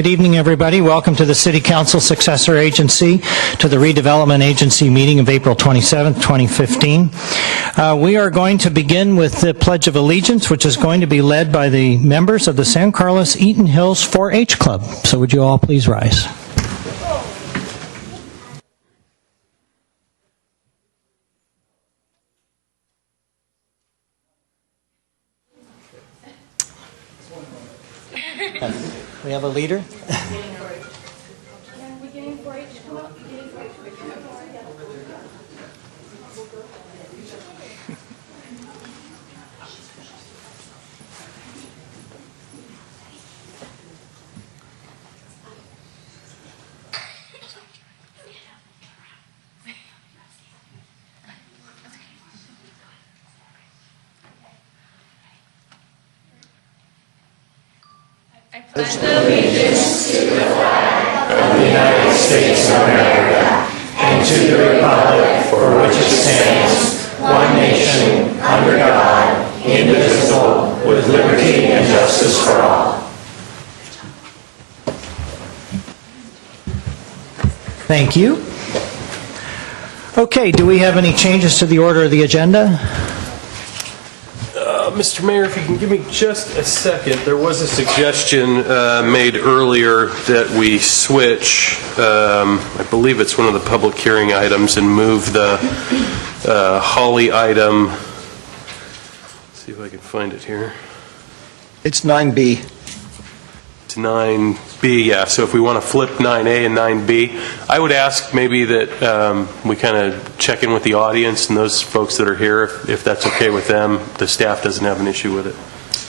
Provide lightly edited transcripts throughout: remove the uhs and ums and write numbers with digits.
Good evening, everybody. Welcome to the City Council Successor Agency, to the Redevelopment Agency meeting of April 27, 2015. We are going to begin with the Pledge of Allegiance, which is going to be led by the members of the San Carlos Eaton Hills 4-H Club. So would you all please rise? We have a leader. Pledge allegiance to the flag of the United States of America and to the republic for which it stands, one nation, under God, indivisible, with liberty and justice for all. Thank you. Okay, do we have any changes to the order of the agenda? Mr. Mayor, if you can give me just a second, there was a suggestion made earlier that we switch, I believe it's one of the public hearing items, and move the Holly item. Let's see if I can find it here. It's 9B. To 9B, yeah. So if we want to flip 9A and 9B, I would ask maybe that we kind of check in with the audience and those folks that are here, if that's okay with them. The staff doesn't have an issue with it.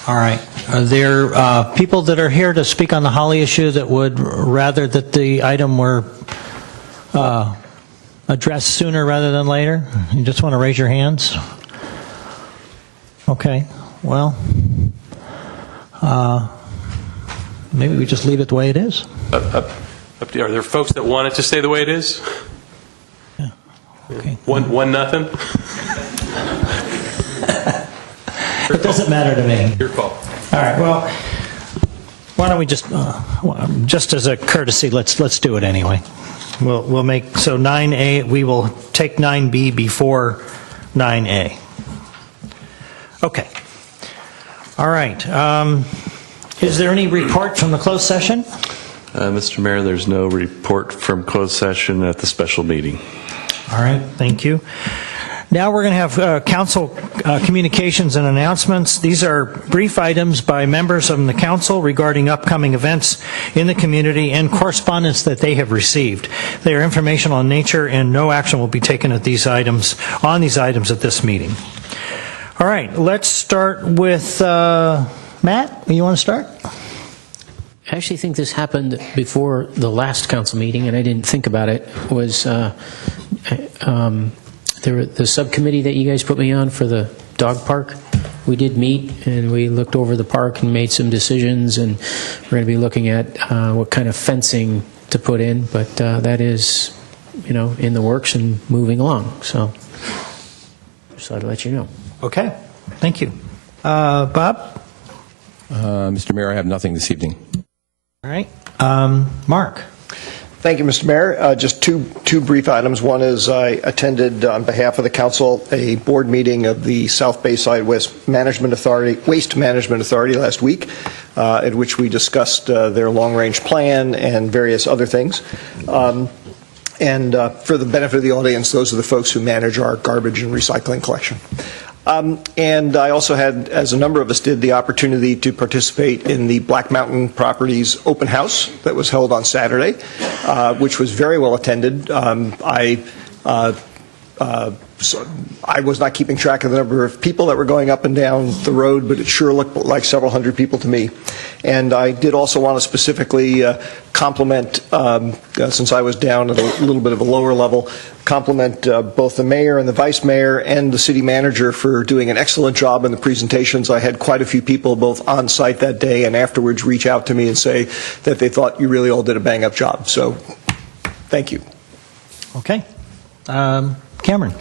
All right. Are there people that are here to speak on the Holly issue that would rather that the item were addressed sooner rather than later? You just want to raise your hands? Okay. Well, maybe we just leave it the way it is. Are there folks that want it to stay the way it is? Yeah. Okay. One nothing? It doesn't matter to me. Your call. All right. Well, why don't we just as a courtesy, let's do it anyway. We'll make so 9A. We will take 9B before 9A. Okay. All right. Is there any report from the closed session? Mr. Mayor, there's no report from closed session at the special meeting. All right, thank you. Now we're going to have council communications and announcements. These are brief items by members of the council regarding upcoming events in the community and correspondence that they have received. They are informational in nature, and no action will be taken at these items at this meeting. All right, let's start with Matt. You want to start? I actually think this happened before the last council meeting, and I didn't think about it. Was the subcommittee that you guys put me on for the dog park? We did meet, and we looked over the park and made some decisions, and we're going to be looking at what kind of fencing to put in, but that is, in the works and moving along. So just thought I'd let you know. Okay, thank you. Bob? Mr. Mayor, I have nothing this evening. All right. Mark? Thank you, Mr. Mayor. Just two brief items. One is I attended, on behalf of the council, a board meeting of the South Bayside Waste Management Authority last week, at which we discussed their long-range plan and various other things. And for the benefit of the audience, those are the folks who manage our garbage and recycling collection. And I also had, as a number of us did, the opportunity to participate in the Black Mountain Properties open house that was held on Saturday, which was very well attended. So I was not keeping track of the number of people that were going up and down the road, but it sure looked like several hundred people to me. And I did also want to specifically compliment, since I was down at a little bit of a lower level, compliment both the mayor and the vice mayor and the city manager for doing an excellent job in the presentations. I had quite a few people both on site that day and afterwards reach out to me and say that they thought you really all did a bang-up job. So thank you. Okay. Cameron?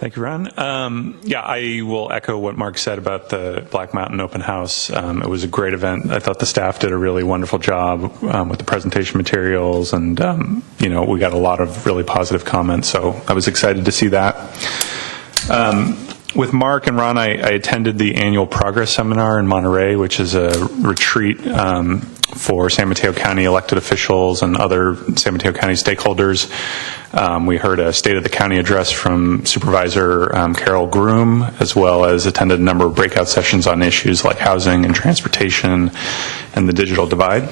Thank you, Ron. Yeah, I will echo what Mark said about the Black Mountain Open House. It was a great event. I thought the staff did a really wonderful job with the presentation materials, and we got a lot of really positive comments, so I was excited to see that. With Mark and Ron, I attended the annual Progress Seminar in Monterey, which is a retreat for San Mateo County elected officials and other San Mateo County stakeholders. We heard a State of the County address from Supervisor Carol Groom, as well as attended a number of breakout sessions on issues like housing and transportation and the digital divide.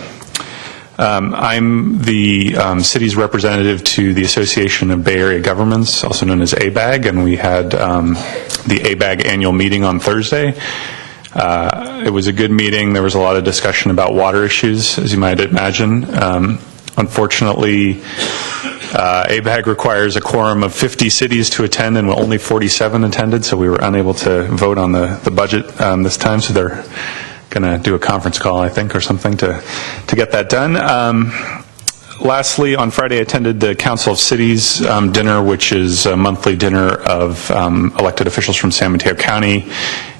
I'm the city's representative to the Association of Bay Area Governments, also known as ABAG, and we had the ABAG annual meeting on Thursday. It was a good meeting. There was a lot of discussion about water issues, as you might imagine. Unfortunately, ABAG requires a quorum of 50 cities to attend, and only 47 attended, so we were unable to vote on the budget this time, so they're going to do a conference call, I think, or something to get that done. Lastly, on Friday, I attended the Council of Cities dinner, which is a monthly dinner of elected officials from San Mateo County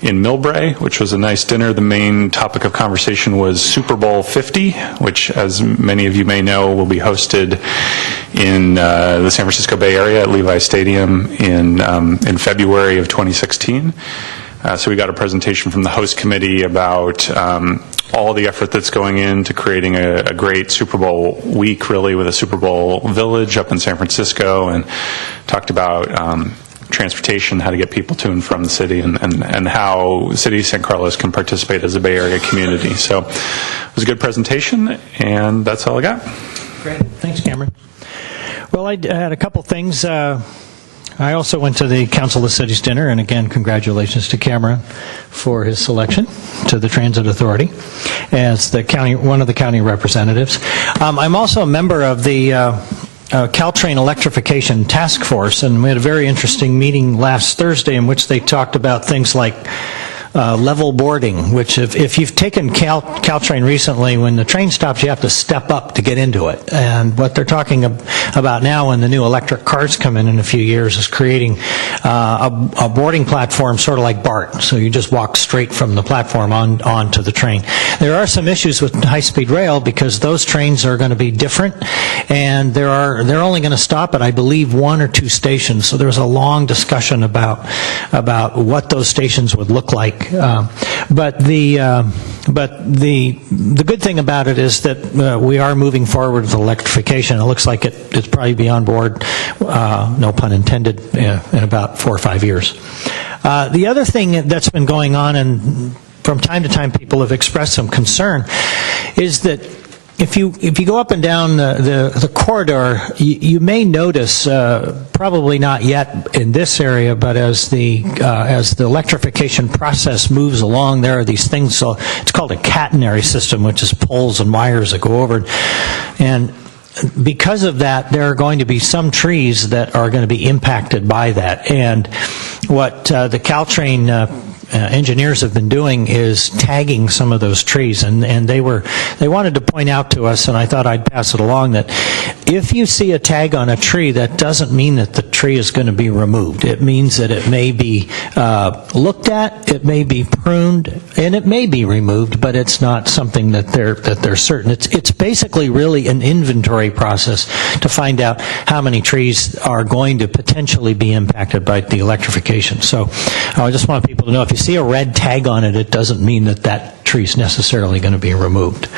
in Millbrae, which was a nice dinner. The main topic of conversation was Super Bowl 50, which, as many of you may know, will be hosted in the San Francisco Bay Area at Levi Stadium in February of 2016. So we got a presentation from the host committee about all the effort that's going into creating a great Super Bowl week, really, with a Super Bowl village up in San Francisco, and talked about transportation, how to get people to and from the city, and how the city of San Carlos can participate as a Bay Area community. So it was a good presentation, and that's all I got. Great. Thanks, Cameron. Well, I had a couple things. I also went to the Council of Cities dinner, and again, congratulations to Cameron for his selection to the Transit Authority as one of the county representatives. I'm also a member of the Caltrain Electrification Task Force, and we had a very interesting meeting last Thursday in which they talked about things like level boarding, which if you've taken Caltrain recently, when the train stops, you have to step up to get into it. And what they're talking about now when the new electric cars come in a few years is creating a boarding platform sort of like BART. So you just walk straight from the platform onto the train. There are some issues with high-speed rail because those trains are going to be different, and they're only going to stop at, I believe, 1 or 2 stations. So there was a long discussion about what those stations would look like. But the good thing about it is that we are moving forward with electrification. It looks like it's probably be on board, no pun intended, in about 4 or 5 years. The other thing that's been going on, and from time to time people have expressed some concern, is that if you go up and down the corridor, you may notice, probably not yet in this area, but as the electrification process moves along, there are these things. So it's called a catenary system, which is poles and wires that go over, and because of that, there are going to be some trees that are going to be impacted by that. And what the Caltrain engineers have been doing is tagging some of those trees, and they wanted to point out to us, and I thought I'd pass it along, that if you see a tag on a tree, that doesn't mean that the tree is going to be removed. It means that it may be looked at, it may be pruned, and it may be removed, but it's not something that they're certain. It's basically really an inventory process to find out how many trees are going to potentially be impacted by the electrification. So I just want people to know, if you see a red tag on it, it doesn't mean that tree is necessarily going to be removed.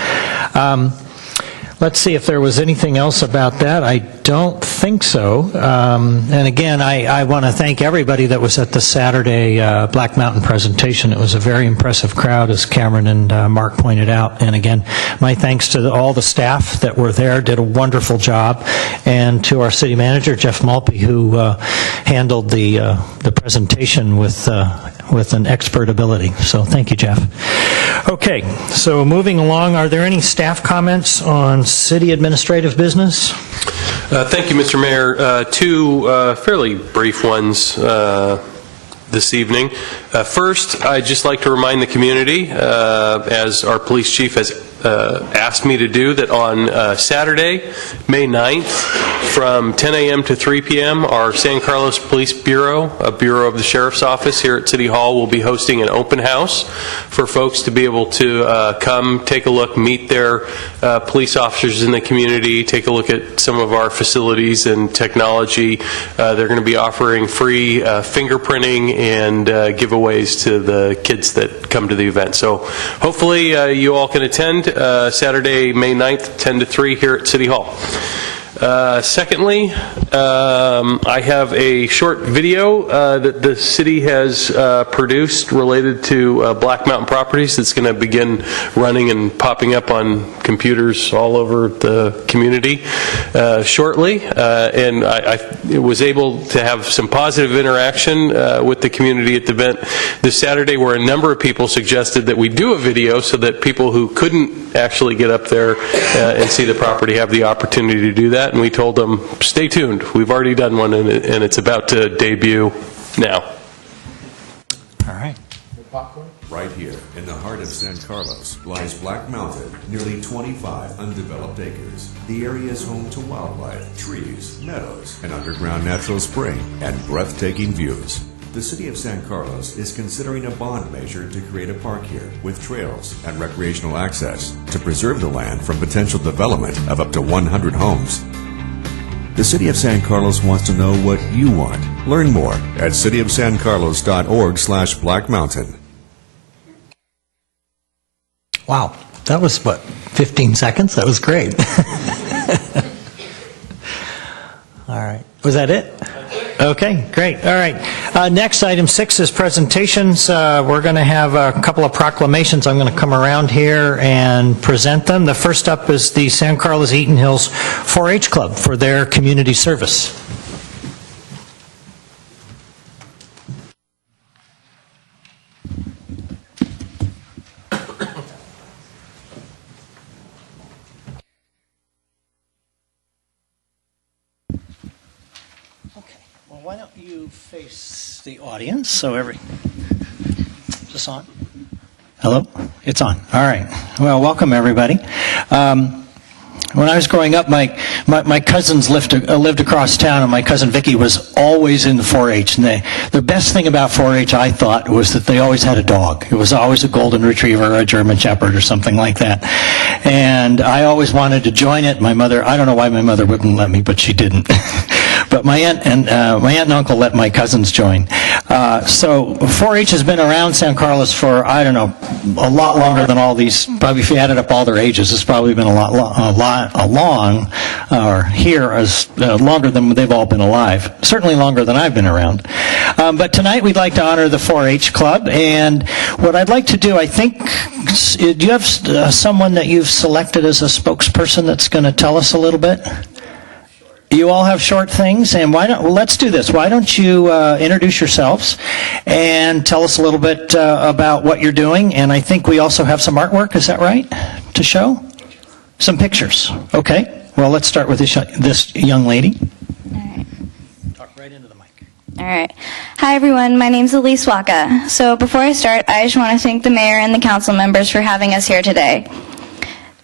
Let's see if there was anything else about that. I don't think so. And again, I want to thank everybody that was at the Saturday Black Mountain presentation. It was a very impressive crowd, as Cameron and Mark pointed out. And again, my thanks to all the staff that were there, did a wonderful job, and to our city manager, Jeff Malpe, who handled the presentation with an expert ability. So thank you, Jeff. Okay, so moving along, are there any staff comments on city administrative business? Thank you, Mr. Mayor. Two fairly brief ones this evening. First, I'd just like to remind the community, as our police chief has asked me to do, that on Saturday, May 9th, from 10 a.m. to 3 p.m., our San Carlos Police Bureau, a bureau of the Sheriff's Office here at City Hall, will be hosting an open house for folks to be able to come, take a look, meet their police officers in the community, take a look at some of our facilities and technology. They're going to be offering free fingerprinting and giveaways to the kids that come to the event. So hopefully you all can attend Saturday, May 9th, 10 to 3 here at City Hall. Secondly, I have a short video that the city has produced related to Black Mountain Properties that's going to begin running and popping up on computers all over the community shortly. And I was able to have some positive interaction with the community at the event this Saturday, where a number of people suggested that we do a video so that people who couldn't actually get up there and see the property have the opportunity to do that. And we told them, stay tuned. We've already done one, and it's about to debut now. All right. Right here in the heart of San Carlos lies Black Mountain, nearly 25 undeveloped acres. The area is home to wildlife, trees, meadows, an underground natural spring, and breathtaking views. The city of San Carlos is considering a bond measure to create a park here with trails and recreational access to preserve the land from potential development of up to 100 homes. The City of San Carlos wants to know what you want. Learn more at cityofsancarlos.org/Black Mountain. Wow, that was, what, 15 seconds? That was great. All right. Was that it? Okay, great. All right. Next, item 6 is presentations. We're going to have a couple of proclamations. I'm going to come around here and present them. The first up is the San Carlos Eaton Hills 4-H Club for their community service. Why don't you face the audience so is this on? Hello? It's on. All right. Well, welcome everybody. When I was growing up, my cousins lived across town, and my cousin Vicky was always in the 4-H. And the best thing about 4-H, I thought, was that they always had a dog. It was always a golden retriever or a German shepherd or something like that. And I always wanted to join it. My mother, I don't know why my mother wouldn't let me, but she didn't. But my aunt and uncle let my cousins join. So 4-H has been around San Carlos for, I don't know, a lot longer than all these. Probably if you added up all their ages, it's probably been longer than they've all been alive. Certainly longer than I've been around. But tonight we'd like to honor the 4-H Club. And what I'd like to do, I think, do you have someone that you've selected as a spokesperson that's going to tell us a little bit? You all have short things, and let's do this. Why don't you introduce yourselves and tell us a little bit about what you're doing? And I think we also have some artwork, is that right, to show? Some pictures. Okay. Well, let's start with this young lady. All right. Talk right into the mic. All right. Hi, everyone. My name's Elise Waka. So before I start, I just want to thank the mayor and the council members for having us here today.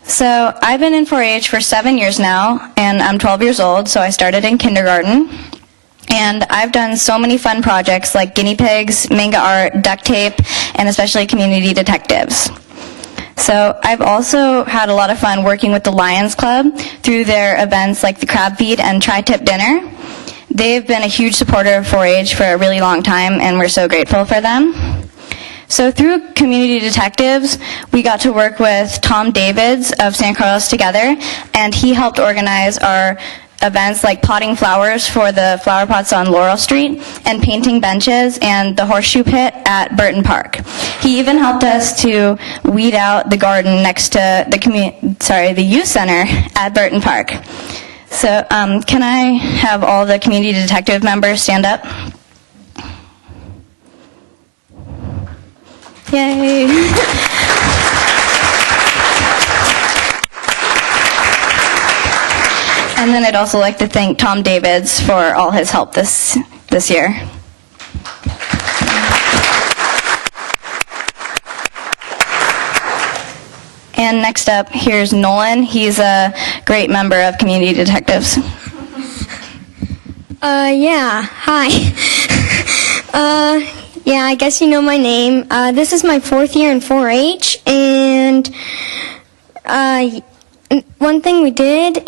So I've been in 4-H for 7 years now, and I'm 12 years old, so I started in kindergarten. And I've done so many fun projects like guinea pigs, manga art, duct tape, and especially community detectives. So I've also had a lot of fun working with the Lions Club through their events like the Crab Feed and Tri-Tip Dinner. They've been a huge supporter of 4-H for a really long time, and we're so grateful for them. So through Community Detectives, we got to work with Tom Davids of San Carlos Together, and he helped organize our events like potting flowers for the flower pots on Laurel Street and painting benches and the horseshoe pit at Burton Park. He even helped us to weed out the garden next to the youth center at Burton Park. So can I have all the Community Detective members stand up? Yay! And then I'd also like to thank Tom Davids for all his help this year. And next next up, here's Nolan. He's a great member of Community Detectives. Yeah, hi. Yeah, I guess you know my name. This is my 4th year in 4-H, and one thing we did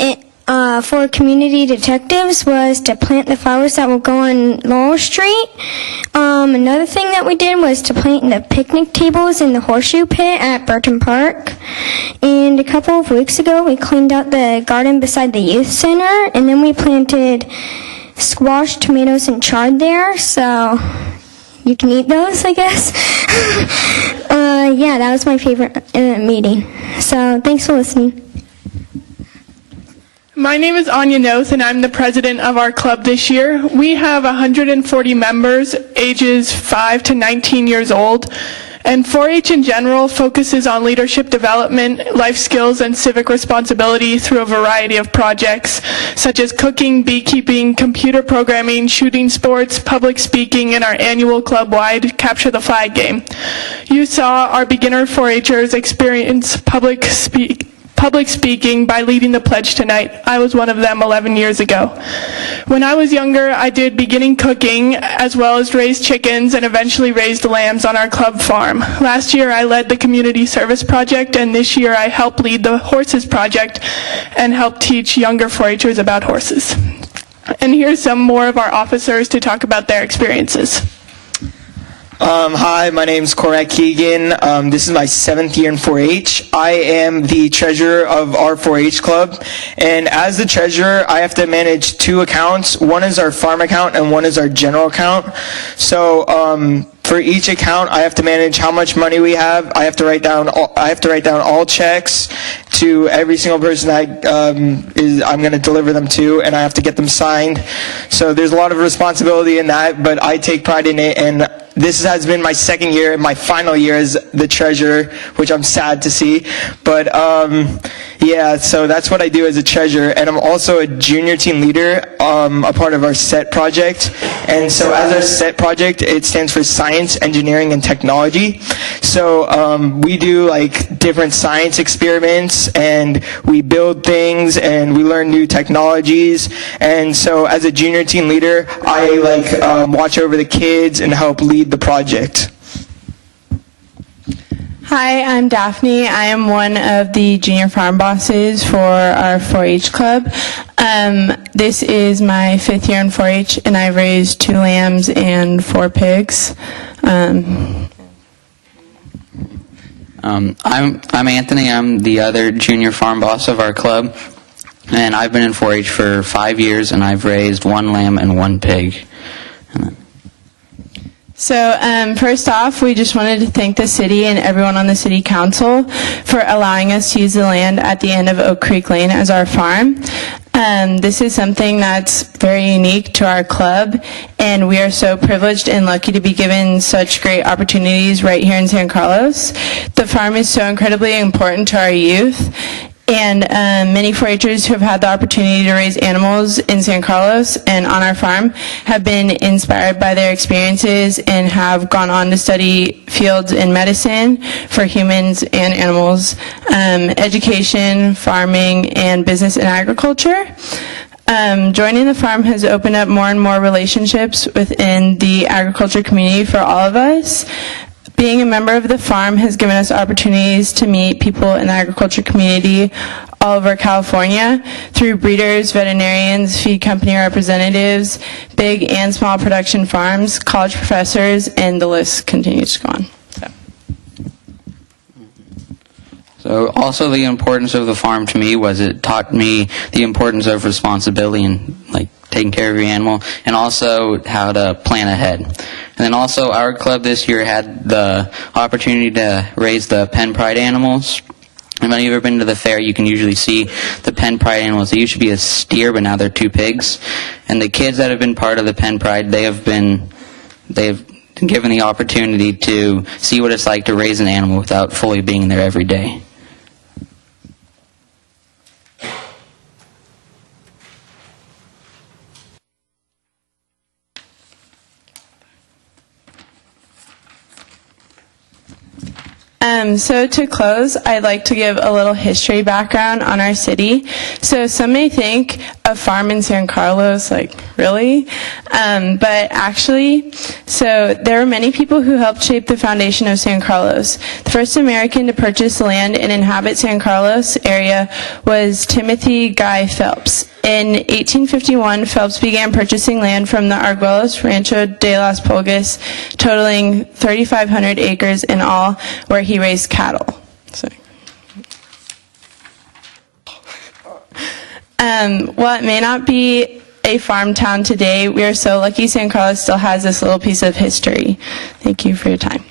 for Community Detectives was to plant the flowers that will go on Laurel Street. Another thing that we did was to plant the picnic tables in the horseshoe pit at Burton Park. And a couple of weeks ago, we cleaned out the garden beside the youth center, and then we planted squash, tomatoes, and chard there, so you can eat those, I guess. Yeah, that was my favorite meeting. So thanks for listening. My name is Anya Noth, and I'm the president of our club this year. We have 140 members, ages 5 to 19 years old. And 4-H in general focuses on leadership development, life skills, and civic responsibility through a variety of projects, such as cooking, beekeeping, computer programming, shooting sports, public speaking, and our annual club-wide Capture the Flag game. You saw our beginner 4-Hers experience public speaking by leading the pledge tonight. I was one of them 11 years ago. When I was younger, I did beginning cooking as well as raised chickens and eventually raised lambs on our club farm. Last year, I led the community service project, and this year I helped lead the horses project and help teach younger 4-Hers about horses. And here's some more of our officers to talk about their experiences. Hi, my name's Cormac Keegan. This is my 7th year in 4-H. I am the treasurer of our 4-H club, and as the treasurer, I have to manage 2 accounts. One is our farm account, and one is our general account. So for each account, I have to manage how much money we have. I have to write down all checks to every single person I'm going to deliver them to, and I have to get them signed. So there's a lot of responsibility in that, but I take pride in it, and this has been my 2nd year, my final year as the treasurer, which I'm sad to see. But yeah, so that's what I do as a treasurer. And I'm also a junior team leader, a part of our SET project. And so as our SET project, it stands for Science, Engineering, and Technology. So we do like different science experiments, and we build things, and we learn new technologies. And so as a junior team leader, I watch over the kids and help lead the project. Hi, I'm Daphne. I am one of the junior farm bosses for our 4-H club. This is my 5th year in 4-H, and I've raised 2 lambs and 4 pigs. I'm Anthony. I'm the other junior farm boss of our club, and I've been in 4-H for 5 years, and I've raised 1 lamb and 1 pig. So first off, we just wanted to thank the city and everyone on the city council for allowing us to use the land at the end of Oak Creek Lane as our farm. This is something that's very unique to our club, and we are so privileged and lucky to be given such great opportunities right here in San Carlos. The farm is so incredibly important to our youth, and many 4-Hers who have had the opportunity to raise animals in San Carlos and on our farm have been inspired by their experiences and have gone on to study fields in medicine for humans and animals, education, farming, and business and agriculture. Joining the farm has opened up more and more relationships within the agriculture community for all of us. Being a member of the farm has given us opportunities to meet people in the agriculture community all over California through breeders, veterinarians, feed company representatives, big and small production farms, college professors, and the list continues to go on. So also the importance of the farm to me was it taught me the importance of responsibility and like taking care of your animal, and also how to plan ahead. And then also our club this year had the opportunity to raise the Penn Pride animals. And when you've ever been to the fair, you can usually see the Penn Pride animals. They used to be a steer, but now they're 2 pigs. And the kids that have been part of the Penn Pride, they've been given the opportunity to see what it's like to raise an animal without fully being there every day. So to close, I'd like to give a little history background on our city. So some may think a farm in San Carlos, like, really? But actually, so there were many people who helped shape the foundation of San Carlos. The first American to purchase land and inhabit San Carlos area was Timothy Guy Phelps. In 1851, Phelps began purchasing land from the Arguellos Rancho de las Pulgas, totaling 3,500 acres in all, where he raised cattle. While it may not be a farm town today, we are so lucky San Carlos still has this little piece of history. Thank you for your time.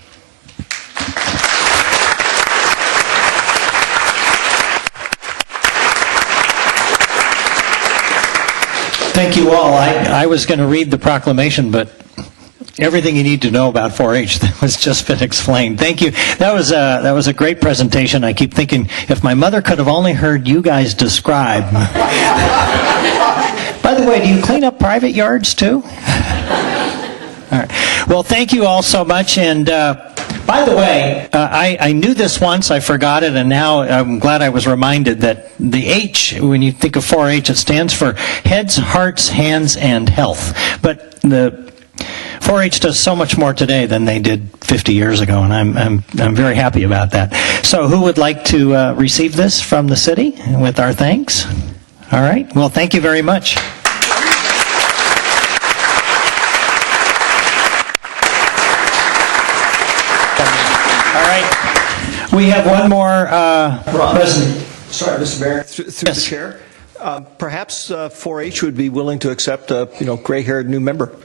Thank you all. I was going to read the proclamation, but everything you need to know about 4-H has just been explained. Thank you. That was a great presentation. I keep thinking, if my mother could have only heard you guys describe. By the way, do you clean up private yards too? All right. Well, thank you all so much. And by the way, I knew this once, I forgot it, and now I'm glad I was reminded that the H, when you think of 4-H, it stands for Heads, Hearts, Hands, and Health. But the 4-H does so much more today than they did 50 years ago, and I'm very happy about that. So who would like to receive this from the city with our thanks? All right. Well, thank you very much. We have one more president. Sorry, Mr. Mayor, through the chair. Perhaps 4-H would be willing to accept a gray-haired new member.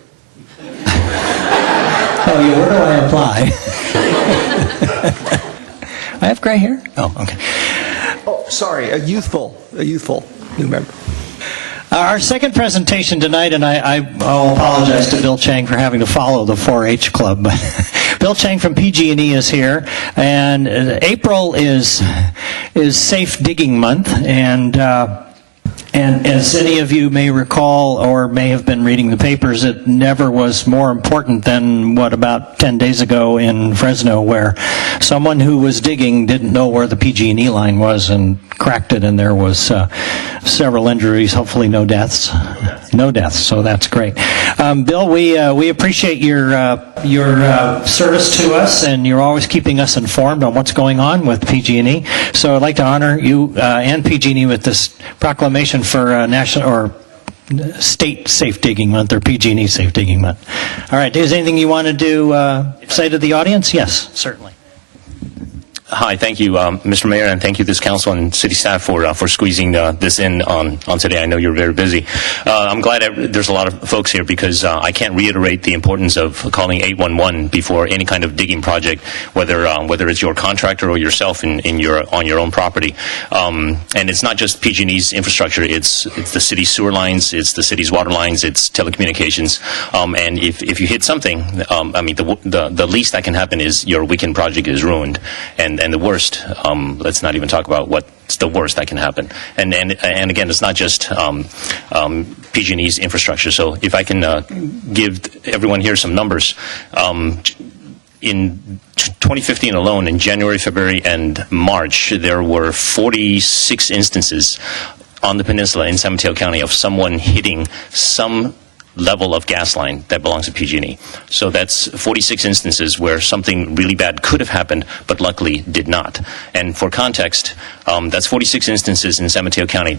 Oh, yeah, where do I apply? I have gray hair? Oh, okay. Oh, sorry, a youthful new member. Our second presentation tonight, and I'll apologize to Bill Chang for having to follow the 4-H club. Bill Chang from PG&E is here, and April is Safe Digging Month, and as any of you may recall or may have been reading the papers, it never was more important than about 10 days ago in Fresno, where someone who was digging didn't know where the PG&E line was and cracked it, and there was several injuries, hopefully no deaths. No deaths, so that's great. Bill, we appreciate your service to us, and you're always keeping us informed on what's going on with PG&E. So I'd like to honor you and PG&E with this proclamation for National or State Safe Digging Month, or PG&E Safe Digging Month. All right, is there anything you want to say to the audience? Yes, certainly. Hi, thank you, Mr. Mayor, and thank you, this council and city staff for squeezing this in on today. I know you're very busy. I'm glad there's a lot of folks here, because I can't reiterate the importance of calling 811 before any kind of digging project, whether it's your contractor or yourself on your own property. And it's not just PG&E's infrastructure; it's the city's sewer lines, it's the city's water lines, it's telecommunications. And if you hit something, I mean, the least that can happen is your weekend project is ruined. And the worst, let's not even talk about what's the worst that can happen. And again, it's not just PG&E's infrastructure. So if I can give everyone here some numbers, in 2015 alone, in January, February, and March, there were 46 instances on the peninsula in San Mateo County of someone hitting some level of gas line that belongs to PG&E. So that's 46 instances where something really bad could have happened, but luckily did not. And for context, that's 46 instances in San Mateo County.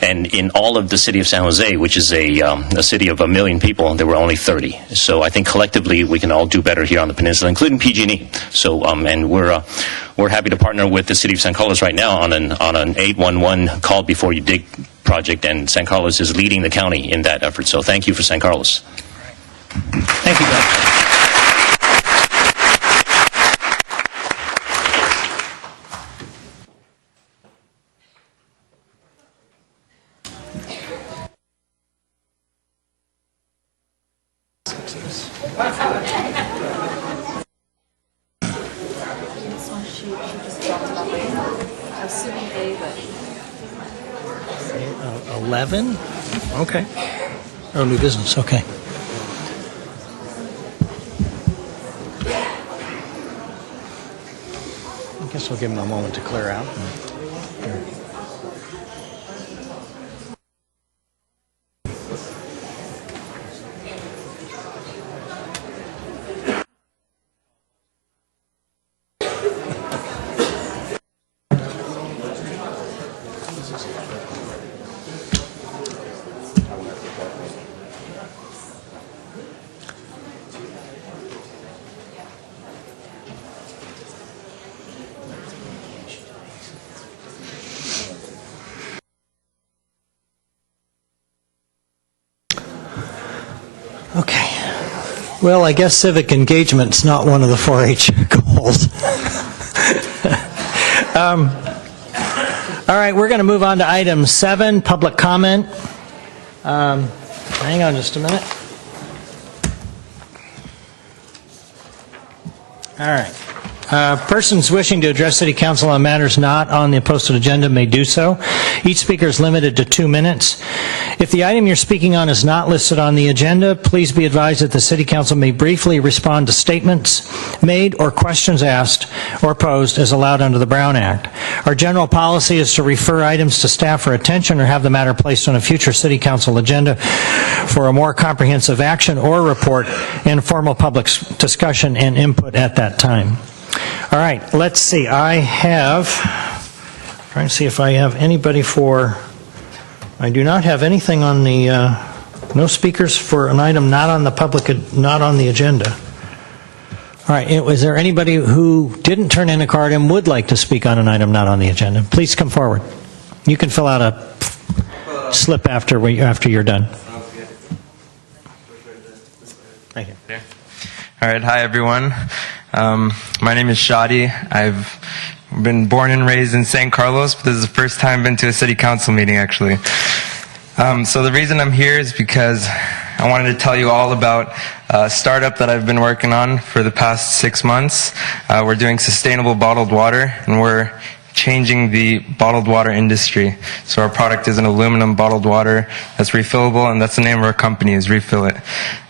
And in all of the city of San Jose, which is a city of 1 million people, there were only 30. So I think collectively we can all do better here on the peninsula, including PG&E. So and we're happy to partner with the city of San Carlos right now on an 811 call before you dig project, and San Carlos is leading the county in that effort. So thank you for San Carlos. Thank you, Bill. Assuming A, but 11? Okay. Oh, new business, okay. Guess we'll give them a moment to clear out. Okay. Well, I guess civic engagement's not one of the 4-H goals. All right, we're going to move on to item 7, public comment. Hang on just a minute. All right. Persons wishing to address City Council on matters not on the posted agenda may do so. Each speaker is limited to 2 minutes. If the item you're speaking on is not listed on the agenda, please be advised that the City Council may briefly respond to statements made or questions asked or posed as allowed under the Brown Act. Our general policy is to refer items to staff for attention or have the matter placed on a future City Council agenda for a more comprehensive action or report and formal public discussion and input at that time. All right, let's see. Trying to see if I have anybody for, I do not have anything on the, no speakers for an item not on the agenda. All right, is there anybody who didn't turn in a card and would like to speak on an item not on the agenda? Please come forward. You can fill out a slip after you're done. Thank you. All right, hi everyone. My name is Shadi. I've been born and raised in San Carlos, but this is the first time I've been to a city council meeting, actually. So the reason I'm here is because I wanted to tell you all about a startup that I've been working on for the past 6 months. We're doing sustainable bottled water, and we're changing the bottled water industry. So our product is an aluminum bottled water that's refillable, and that's the name of our company, is Refill It.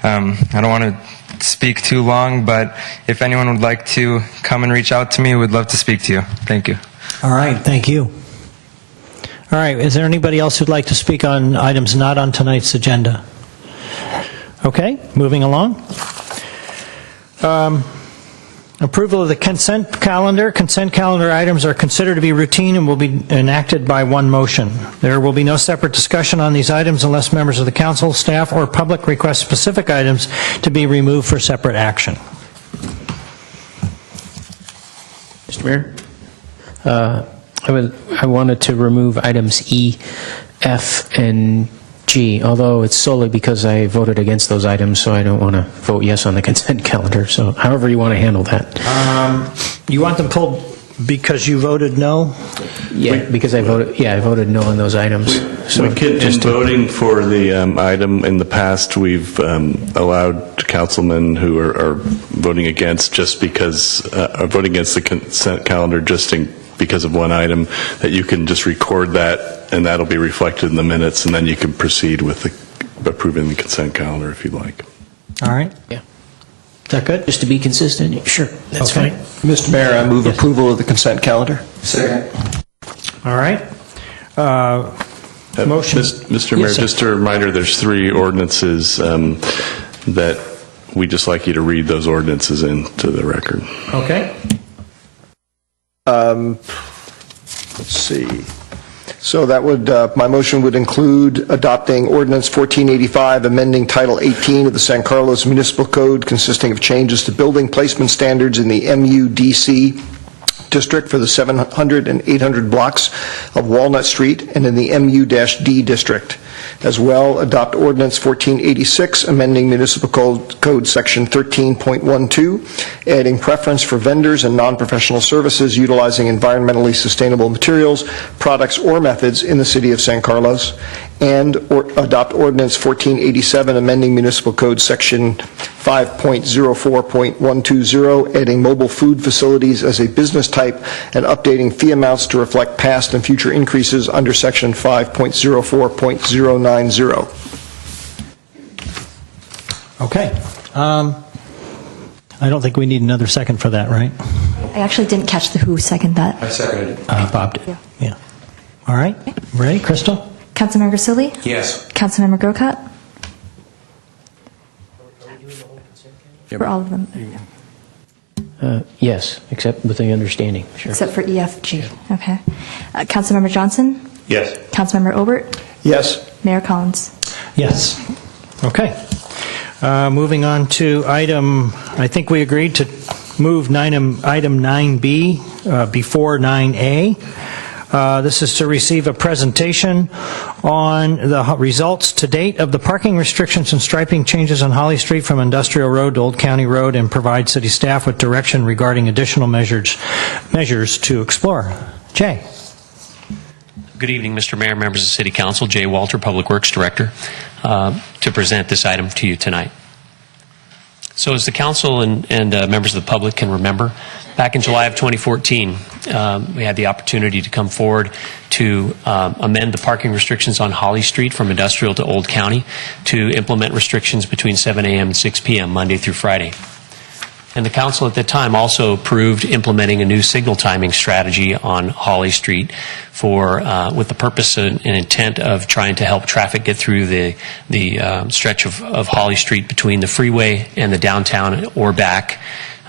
I don't want to speak too long, but if anyone would like to come and reach out to me, we'd love to speak to you. Thank you. All right, thank you. All right, is there anybody else who'd like to speak on items not on tonight's agenda? Okay, moving along. Approval of the consent calendar. Consent calendar items are considered to be routine and will be enacted by one motion. There will be no separate discussion on these items unless members of the council, staff, or public request specific items to be removed for separate action. Mr. Mayor, I wanted to remove items E, F, and G, although it's solely because I voted against those items, so I don't want to vote yes on the consent calendar. So however you want to handle that. You want them pulled because you voted no? Yeah, because I voted no on those items. So in voting for the item in the past, we've allowed councilmen who are voting against just because voting against the consent calendar because of one item, that you can just record that and that'll be reflected in the minutes, and then you can proceed with approving the consent calendar if you'd like. All right. Yeah. Is that good? Just to be consistent? Sure. That's fine. Mr. Mayor, I move approval of the consent calendar. Second. All right. Motion. Mr. Mayor, just a reminder, there's 3 ordinances that we'd just like you to read those ordinances into the record. Okay. Let's see. So that would, my motion would include adopting Ordinance 1485, amending Title 18 of the San Carlos Municipal Code, consisting of changes to building placement standards in the MUDC district for the 700 and 800 blocks of Walnut Street and in the MU-D district. As well, adopt Ordinance 1486, amending Municipal Code Section 13.12, adding preference for vendors and non-professional services utilizing environmentally sustainable materials, products, or methods in the City of San Carlos, and adopt Ordinance 1487, amending Municipal Code Section 5.04.120, adding mobile food facilities as a business type and updating fee amounts to reflect past and future increases under Section 5.04.090. Okay. I don't think we need another second for that, right? I actually didn't catch the who seconded that. I seconded it. Bob did. Yeah. All right. Ready, Crystal? Councilmember Grisilli? Yes. Councilmember Grocott? For all of them, Yes, except with the understanding, sure. except for EFG. Okay. Councilmember Johnson? Yes. Councilmember Obert? Yes. Mayor Collins? Yes. Okay. Moving on to item, I think we agreed to move item 9B before 9A. This is to receive a presentation on the results to date of the parking restrictions and striping changes on Holly Street from Industrial Road to Old County Road, and provide city staff with direction regarding additional measures to explore. Jay. Good evening, Mr. Mayor, members of the City Council. Jay Walter, Public Works Director, to present this item to you tonight. So as the Council and members of the public can remember, back in July of 2014, we had the opportunity to come forward to amend the parking restrictions on Holly Street from Industrial to Old County to implement restrictions between 7 a.m. and 6 p.m. Monday through Friday. And the Council at that time also approved implementing a new signal timing strategy on Holly Street with the purpose and intent of trying to help traffic get through the stretch of Holly Street between the freeway and the downtown or back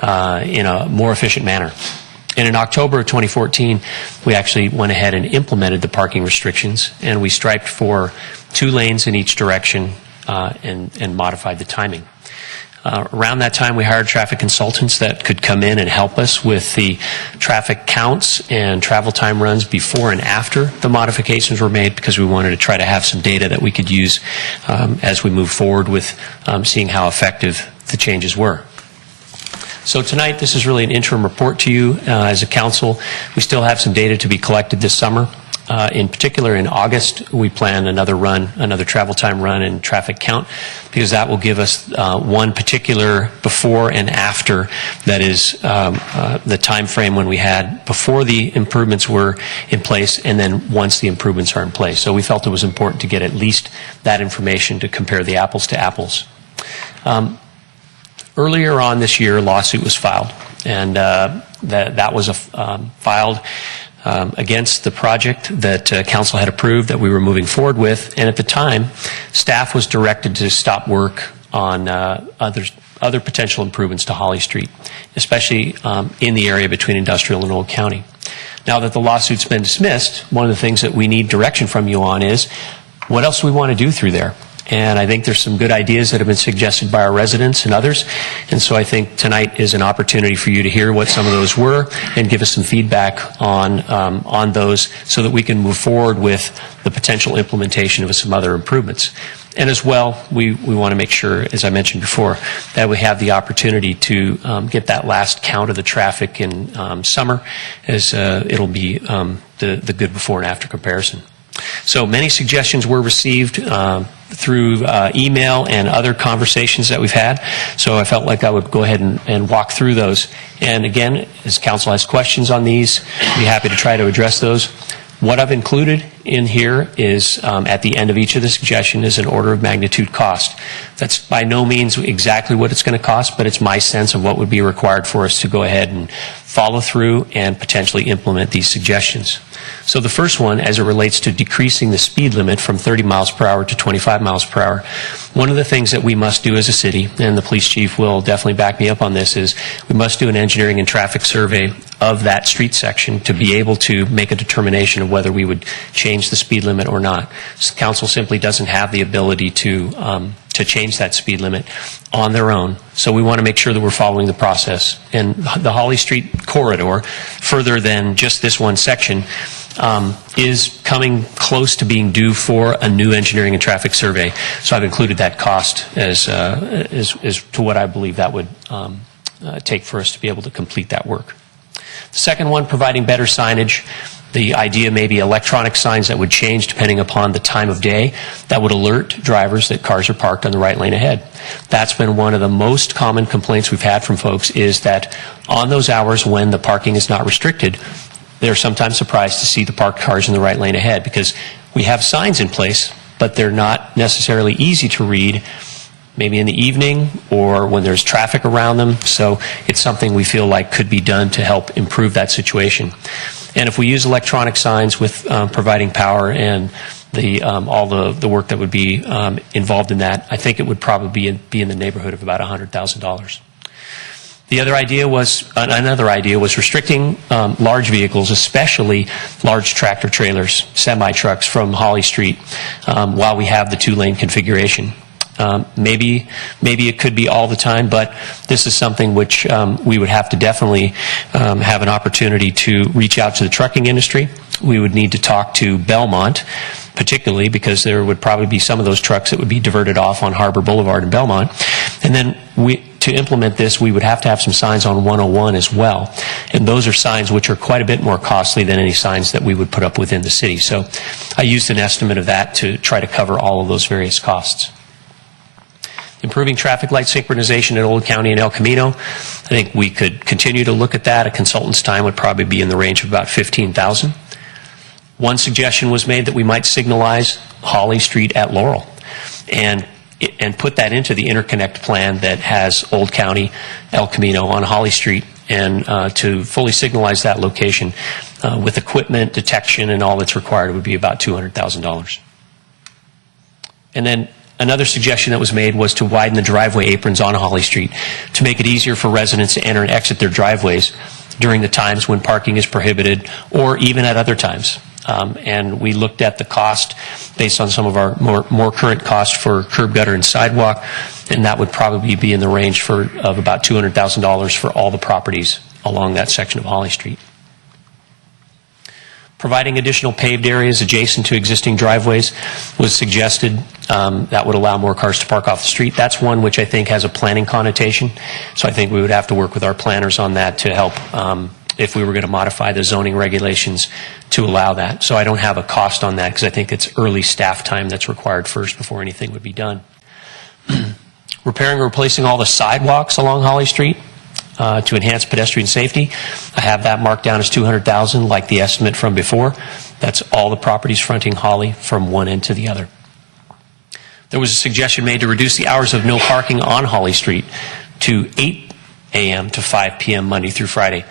in a more efficient manner. And in October of 2014, we actually went ahead and implemented the parking restrictions, and we striped for 2 lanes in each direction and modified the timing. Around that time, we hired traffic consultants that could come in and help us with the traffic counts and travel time runs before and after the modifications were made, because we wanted to try to have some data that we could use as we move forward with seeing how effective the changes were. So tonight, this is really an interim report to you as a council. We still have some data to be collected this summer. In particular, in August, we plan another travel time run and traffic count, because that will give us one particular before and after, that is the time frame when we had before the improvements were in place, and then once the improvements are in place. So we felt it was important to get at least that information to compare the apples to apples. Earlier on this year, a lawsuit was filed, and that was filed against the project that council had approved that we were moving forward with. And at the time, staff was directed to stop work on other potential improvements to Holly Street, especially in the area between Industrial and Old County. Now that the lawsuit's been dismissed, one of the things that we need direction from you on is what else we want to do through there. And I think there's some good ideas that have been suggested by our residents and others. And so I think tonight is an opportunity for you to hear what some of those were and give us some feedback on those, so that we can move forward with the potential implementation of some other improvements. And as well, we want to make sure, as I mentioned before, that we have the opportunity to get that last count of the traffic in summer, as it'll be the good before and after comparison. So many suggestions were received through email and other conversations that we've had. So I felt like I would go ahead and walk through those. And again, as council has questions on these, I'd be happy to try to address those. What I've included in here is, at the end of each of the suggestions, is an order of magnitude cost. That's by no means exactly what it's going to cost, but it's my sense of what would be required for us to go ahead and follow through and potentially implement these suggestions. So the first one, as it relates to decreasing the speed limit from 30 miles per hour to 25 miles per hour, one of the things that we must do as a city, and the police chief will definitely back me up on this, is we must do an engineering and traffic survey of that street section to be able to make a determination of whether we would change the speed limit or not. Council simply doesn't have the ability to change that speed limit on their own. So we want to make sure that we're following the process. And the Holly Street corridor, further than just this one section, is coming close to being due for a new engineering and traffic survey. So I've included that cost as to what I believe that would take for us to be able to complete that work. The second one, providing better signage. The idea may be electronic signs that would change depending upon the time of day, that would alert drivers that cars are parked on the right lane ahead. That's been one of the most common complaints we've had from folks, is that on those hours when the parking is not restricted, they're sometimes surprised to see the parked cars in the right lane ahead, because we have signs in place, but they're not necessarily easy to read maybe in the evening or when there's traffic around them. So it's something we feel like could be done to help improve that situation. And if we use electronic signs with providing power and all the work that would be involved in that, I think it would probably be in the neighborhood of about $100,000. Another idea was restricting large vehicles, especially large tractor trailers, semi-trucks from Holly Street while we have the two-lane configuration. Maybe it could be all the time, but this is something which we would have to definitely have an opportunity to reach out to the trucking industry. We would need to talk to Belmont, particularly because there would probably be some of those trucks that would be diverted off on Harbor Boulevard in Belmont. And then to implement this, we would have to have some signs on 101 as well. And those are signs which are quite a bit more costly than any signs that we would put up within the city. So I used an estimate of that to try to cover all of those various costs. Improving traffic light synchronization at Old County and El Camino, I think we could continue to look at that. A consultant's time would probably be in the range of about $15,000. One suggestion was made that we might signalize Holly Street at Laurel and put that into the interconnect plan that has Old County, El Camino on Holly Street, and to fully signalize that location with equipment, detection, and all that's required would be about $200,000. And then another suggestion that was made was to widen the driveway aprons on Holly Street to make it easier for residents to enter and exit their driveways during the times when parking is prohibited or even at other times. And we looked at the cost based on some of our more current costs for curb, gutter, and sidewalk, and that would probably be in the range of about $200,000 for all the properties along that section of Holly Street. Providing additional paved areas adjacent to existing driveways was suggested. That would allow more cars to park off the street. That's one which I think has a planning connotation, so I think we would have to work with our planners on that to help if we were going to modify the zoning regulations to allow that. So I don't have a cost on that because I think it's early staff time that's required first before anything would be done. Repairing or replacing all the sidewalks along Holly Street to enhance pedestrian safety. I have that marked down as $200,000 like the estimate from before. That's all the properties fronting Holly from one end to the other. There was a suggestion made to reduce the hours of no parking on Holly Street to 8 a.m. to 5 p.m. Monday through Friday.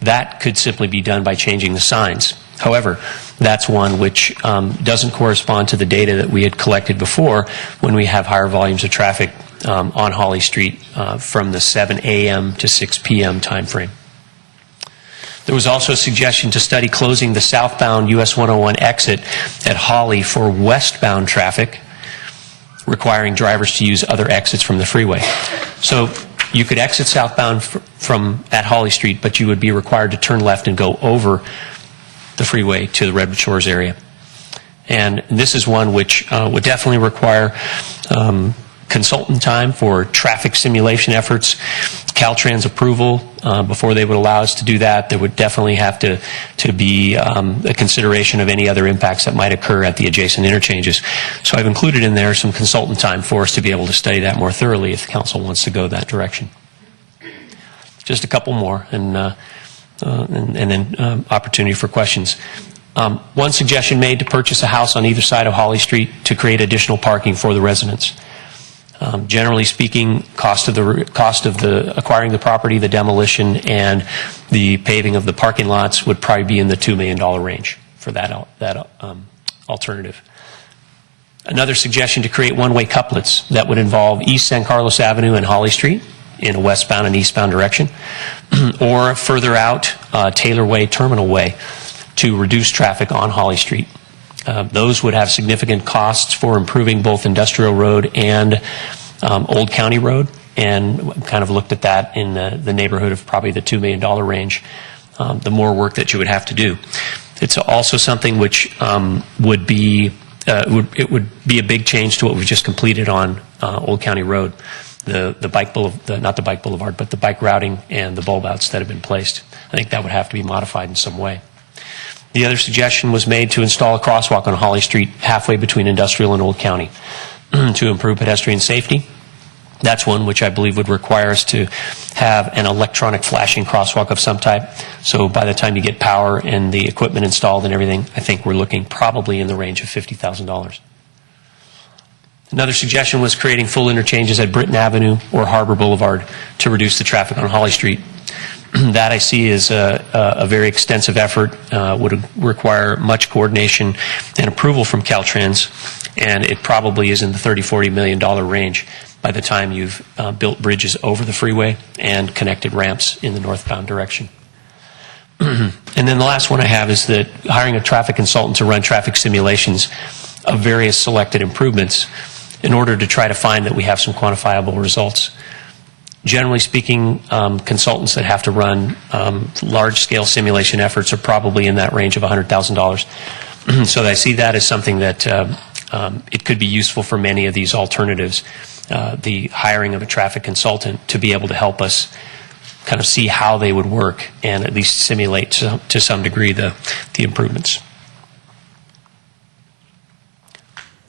That could simply be done by changing the signs. However, that's one which doesn't correspond to the data that we had collected before when we have higher volumes of traffic on Holly Street from the 7 a.m. to 6 p.m. time frame. There was also a suggestion to study closing the southbound US 101 exit at Holly for westbound traffic, requiring drivers to use other exits from the freeway. So you could exit southbound at Holly Street, but you would be required to turn left and go over the freeway to the Redwood Shores area. And this is one which would definitely require consultant time for traffic simulation efforts, Caltrans approval before they would allow us to do that. There would definitely have to be a consideration of any other impacts that might occur at the adjacent interchanges. So I've included in there some consultant time for us to be able to study that more thoroughly if the council wants to go that direction. Just a couple more, and then opportunity for questions. One suggestion made to purchase a house on either side of Holly Street to create additional parking for the residents. Generally speaking, cost of the acquiring the property, the demolition, and the paving of the parking lots would probably be in the $2 million range for that alternative. Another suggestion to create one-way couplets that would involve East San Carlos Avenue and Holly Street in a westbound and eastbound direction, or further out Taylor Way, Terminal Way, to reduce traffic on Holly Street. Those would have significant costs for improving both Industrial Road and Old County Road, and kind of looked at that in the neighborhood of probably the $2 million range, the more work that you would have to do. It's also something which would be it would be a big change to what we've just completed on Old County Road, the bike not the bike boulevard, but the bike routing and the bulb outs that have been placed. I think that would have to be modified in some way. The other suggestion was made to install a crosswalk on Holly Street halfway between Industrial and Old County to improve pedestrian safety. That's one which I believe would require us to have an electronic flashing crosswalk of some type. So by the time you get power and the equipment installed and everything, I think we're looking probably in the range of $50,000. Another suggestion was creating full interchanges at Britton Avenue or Harbor Boulevard to reduce the traffic on Holly Street. That I see as a very extensive effort, would require much coordination and approval from Caltrans, and it probably is in the $30–40 million range by the time you've built bridges over the freeway and connected ramps in the northbound direction. And then the last one I have is that hiring a traffic consultant to run traffic simulations of various selected improvements in order to try to find that we have some quantifiable results. Generally speaking, consultants that have to run large-scale simulation efforts are probably in that range of $100,000. So I see that as something that it could be useful for many of these alternatives, the hiring of a traffic consultant to be able to help us kind of see how they would work and at least simulate to some degree the improvements.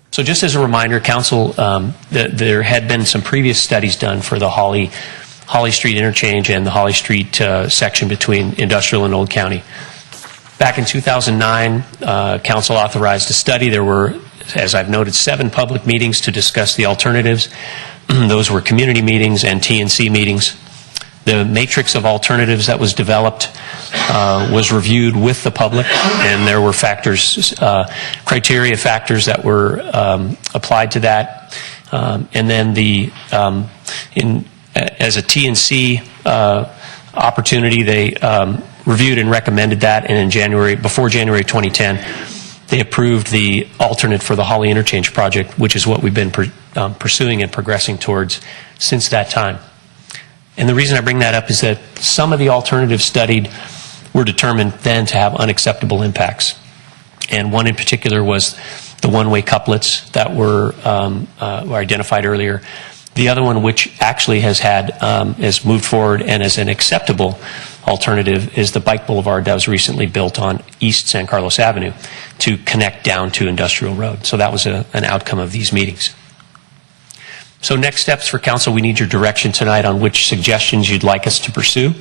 So just as a reminder, Council, there had been some previous studies done for the Holly Street interchange and the Holly Street section between Industrial and Old County. Back in 2009, Council authorized a study. There were, as I've noted, 7 public meetings to discuss the alternatives. Those were community meetings and TNC meetings. The matrix of alternatives that was developed was reviewed with the public, and there were criteria factors that were applied to that. And then as a TNC opportunity, they reviewed and recommended that, and before January 2010, they approved the alternate for the Holly Interchange project, which is what we've been pursuing and progressing towards since that time. And the reason I bring that up is that some of the alternatives studied were determined then to have unacceptable impacts. And one in particular was the one-way couplets that were identified earlier. The other one, which actually has moved forward and is an acceptable alternative, is the bike boulevard that was recently built on East San Carlos Avenue to connect down to Industrial Road. So that was an outcome of these meetings. So next steps for Council, we need your direction tonight on which suggestions you'd like us to pursue.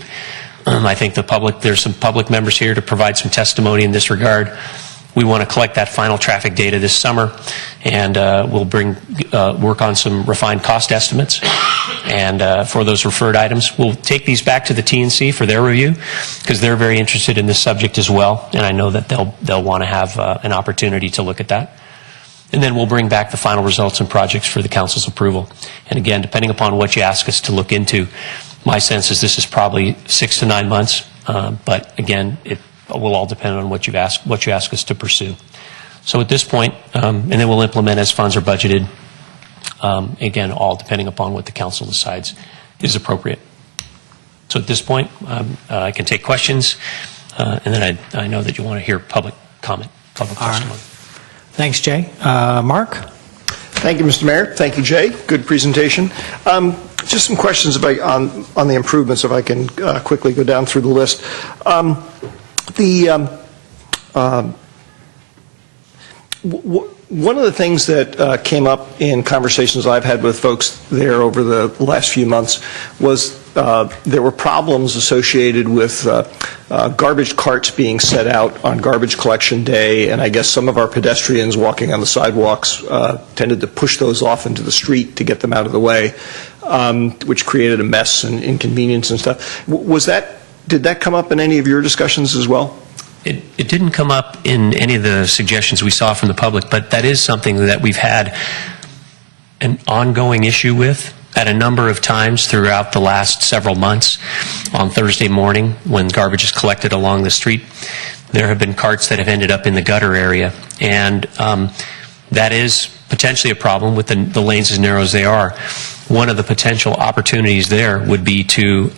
I think there's some public members here to provide some testimony in this regard. We want to collect that final traffic data this summer, and we'll work on some refined cost estimates. And for those referred items, we'll take these back to the TNC for their review, because they're very interested in this subject as well, and I know that they'll want to have an opportunity to look at that. And then we'll bring back the final results and projects for the Council's approval. And again, depending upon what you ask us to look into, my sense is this is probably 6 to 9 months, but again, it will all depend on what you ask us to pursue. So at this point, and then we'll implement as funds are budgeted, again, all depending upon what the Council decides is appropriate. So at this point, I can take questions, and then I know that you want to hear public comment, public testimony. Thanks, Jay. Mark? Thank you, Mr. Mayor. Thank you, Jay. Good presentation. Just some questions on the improvements, if I can quickly go down through the list. One of the things that came up in conversations I've had with folks there over the last few months was there were problems associated with garbage carts being set out on garbage collection day, and I guess some of our pedestrians walking on the sidewalks tended to push those off into the street to get them out of the way, which created a mess and inconvenience and stuff. Did that come up in any of your discussions as well? It didn't come up in any of the suggestions we saw from the public, but that is something that we've had an ongoing issue with at a number of times throughout the last several months. On Thursday morning, when garbage is collected along the street, there have been carts that have ended up in the gutter area, and that is potentially a problem with the lanes as narrow as they are. One of the potential opportunities there would be to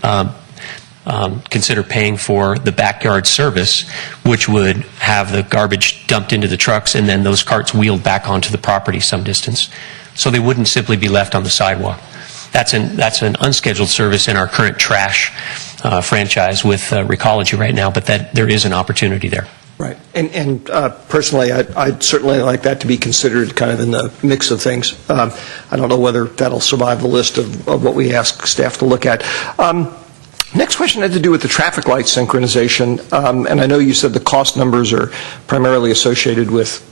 consider paying for the backyard service, which would have the garbage dumped into the trucks and then those carts wheeled back onto the property some distance. So they wouldn't simply be left on the sidewalk. That's an unscheduled service in our current trash franchise with Recology right now, but there is an opportunity there. Right. And personally, I'd certainly like that to be considered kind of in the mix of things. I don't know whether that'll survive the list of what we ask staff to look at. Next question had to do with the traffic light synchronization, and I know you said the cost numbers are primarily associated with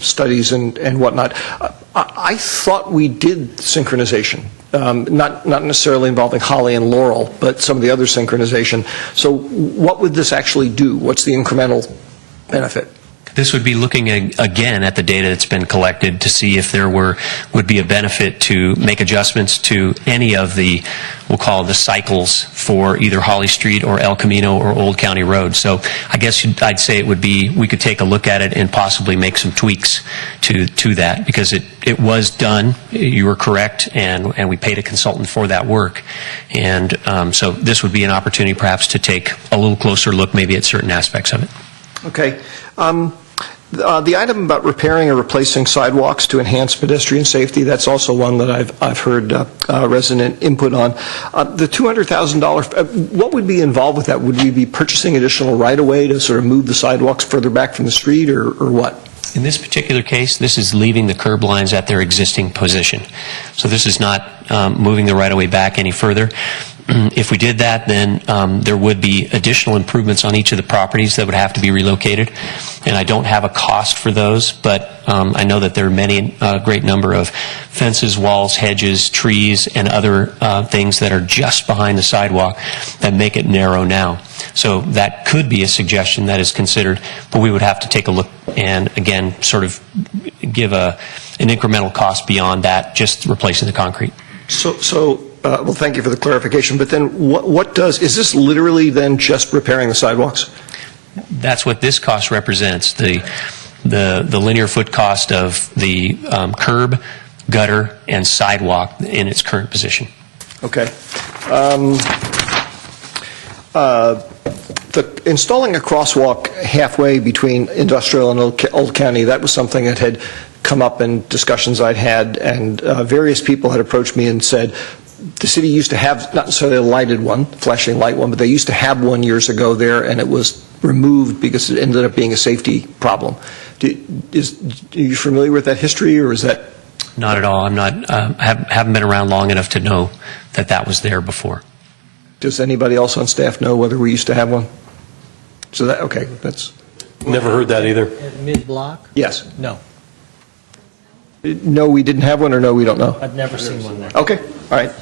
studies and whatnot. I thought we did synchronization, not necessarily involving Holly and Laurel, but some of the other synchronization. So what would this actually do? What's the incremental benefit? This would be looking again at the data that's been collected to see if there would be a benefit to make adjustments to any of the, we'll call the cycles for either Holly Street or El Camino or Old County Road. So I guess I'd say it would be, we could take a look at it and possibly make some tweaks to that, because it was done, you were correct, and we paid a consultant for that work. And so this would be an opportunity perhaps to take a little closer look maybe at certain aspects of it. Okay. The item about repairing or replacing sidewalks to enhance pedestrian safety, that's also one that I've heard resident input on. The $200,000, what would be involved with that? Would we be purchasing additional right-of-way to sort of move the sidewalks further back from the street, or what? In this particular case, this is leaving the curb lines at their existing position. So this is not moving the right-of-way back any further. If we did that, then there would be additional improvements on each of the properties that would have to be relocated. And I don't have a cost for those, but I know that there are many, great number of fences, walls, hedges, trees, and other things that are just behind the sidewalk that make it narrow now. So that could be a suggestion that is considered, but we would have to take a look and, again, sort of give an incremental cost beyond that, just replacing the concrete. Well, thank you for the clarification, but then is this literally then just repairing the sidewalks? That's what this cost represents, the linear foot cost of the curb, gutter, and sidewalk in its current position. Okay. Installing a crosswalk halfway between Industrial and Old County, that was something that had come up in discussions I'd had, and various people had approached me and said, the city used to have, not necessarily a lighted one, flashing light one, but they used to have one years ago there, and it was removed because it ended up being a safety problem. Are you familiar with that history, or is that? Not at all. I'm not. Haven't been around long enough to know that was there before. Does anybody else on staff know whether we used to have one? So that, okay, that's. Never heard that either. At mid-block? Yes. No. No, we didn't have one, or no, we don't know? I've never seen one there. Okay, all right.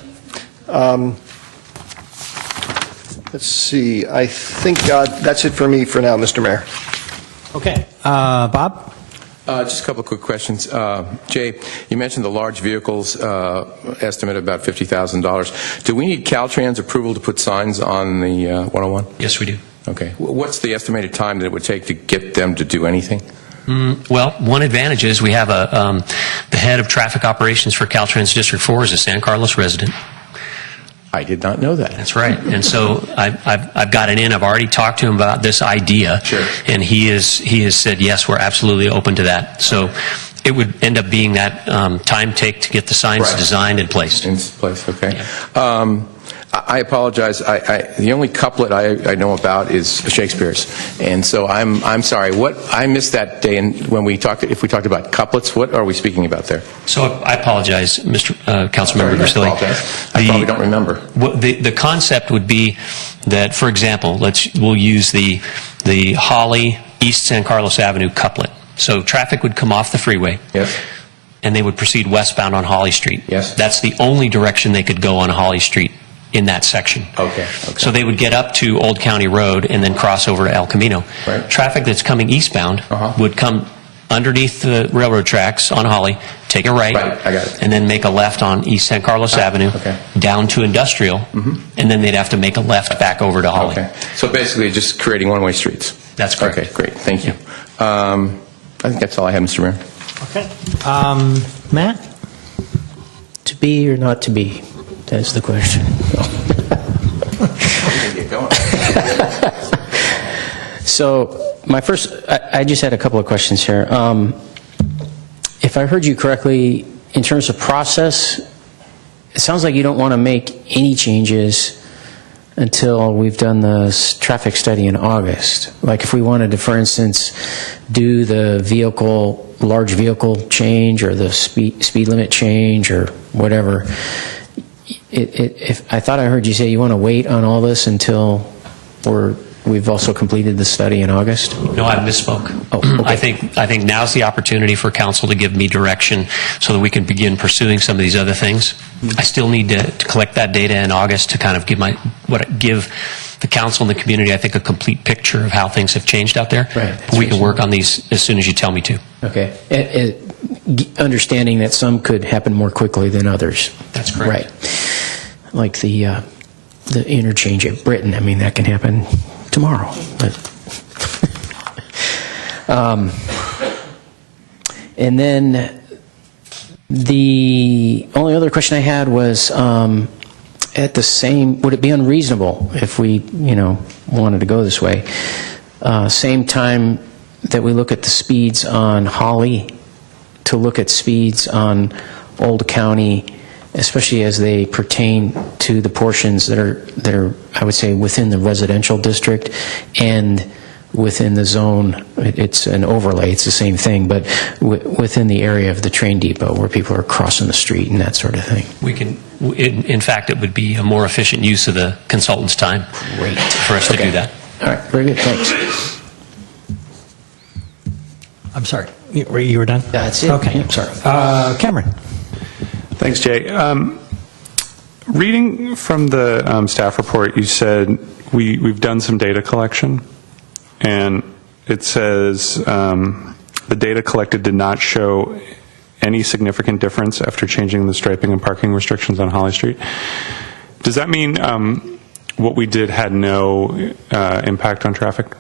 Let's see. I think that's it for me for now, Mr. Mayor. Okay. Bob? Just a couple of quick questions. Jay, you mentioned the large vehicles estimate about $50,000. Do we need Caltrans approval to put signs on the 101? Yes, we do. Okay. What's the estimated time that it would take to get them to do anything? Well, one advantage is we have the head of traffic operations for Caltrans District 4 is a San Carlos resident. I did not know that. That's right. And so I've got it in. I've already talked to him about this idea. Sure. And he has said, yes, we're absolutely open to that. So it would end up being that time take to get the signs designed and placed. In place, okay. Yeah. I apologize. The only couplet I know about is Shakespeare's, and so I'm sorry. What I missed that day, and when we talked, if we talked about couplets, what are we speaking about there? So I apologize, Mr. Councilmember Grisilli. I probably don't remember. The concept would be that, for example, we'll use the Holly East San Carlos Avenue couplet. So traffic would come off the freeway. Yes. And they would proceed westbound on Holly Street. Yes. That's the only direction they could go on Holly Street in that section. Okay. So they would get up to Old County Road and then cross over to El Camino. Right. Traffic that's coming eastbound would come underneath the railroad tracks on Holly, take a right, I got it. and then make a left on East San Carlos Avenue, down to Industrial, and then they'd have to make a left back over to Holly. Okay. So basically just creating one-way streets. That's correct. Okay, great. Thank you. I think that's all I have, Mr. Mayor. Okay. Matt? To be or not to be? That's the question. So I just had a couple of questions here. If I heard you correctly, in terms of process, it sounds like you don't want to make any changes until we've done the traffic study in August. Like if we wanted to, for instance, do the large vehicle change or the speed limit change or whatever, if I thought I heard you say you want to wait on all this until we've also completed the study in August? No, I misspoke. Oh, okay. I think now's the opportunity for council to give me direction so that we can begin pursuing some of these other things. I still need to collect that data in August to kind of give the council and the community, I think, a complete picture of how things have changed out there. Right. But we can work on these as soon as you tell me to. Okay. Understanding that some could happen more quickly than others. That's correct. Right. Like the interchange at Britain. I mean, that can happen tomorrow. But and then the only other question I had was, would it be unreasonable if we, wanted to go this way? Same time that we look at the speeds on Holly, to look at speeds on Old County, especially as they pertain to the portions that are, I would say, within the residential district and within the zone. It's an overlay, it's the same thing, but within the area of the train depot where people are crossing the street and that sort of thing. We can, in fact, it would be a more efficient use of the consultant's time for us to do that. All right, very good, thanks. I'm sorry, you were done? That's it. Okay, I'm sorry. Cameron. Thanks, Jay. Reading from the staff report, you said we've done some data collection, and it says the data collected did not show any significant difference after changing the striping and parking restrictions on Holly Street. Does that mean what we did had no impact on traffic?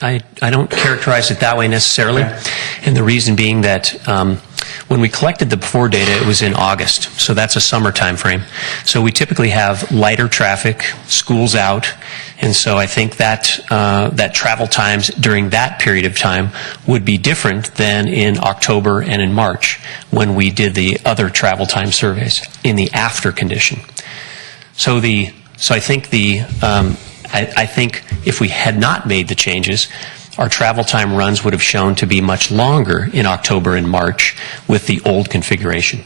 I don't characterize it that way necessarily, and the reason being that when we collected the before data, it was in August, so that's a summer time frame. So we typically have lighter traffic, schools out, and so I think that that travel times during that period of time would be different than in October and in March when we did the other travel time surveys in the after condition. So I think if we had not made the changes, our travel time runs would have shown to be much longer in October and March with the old configuration.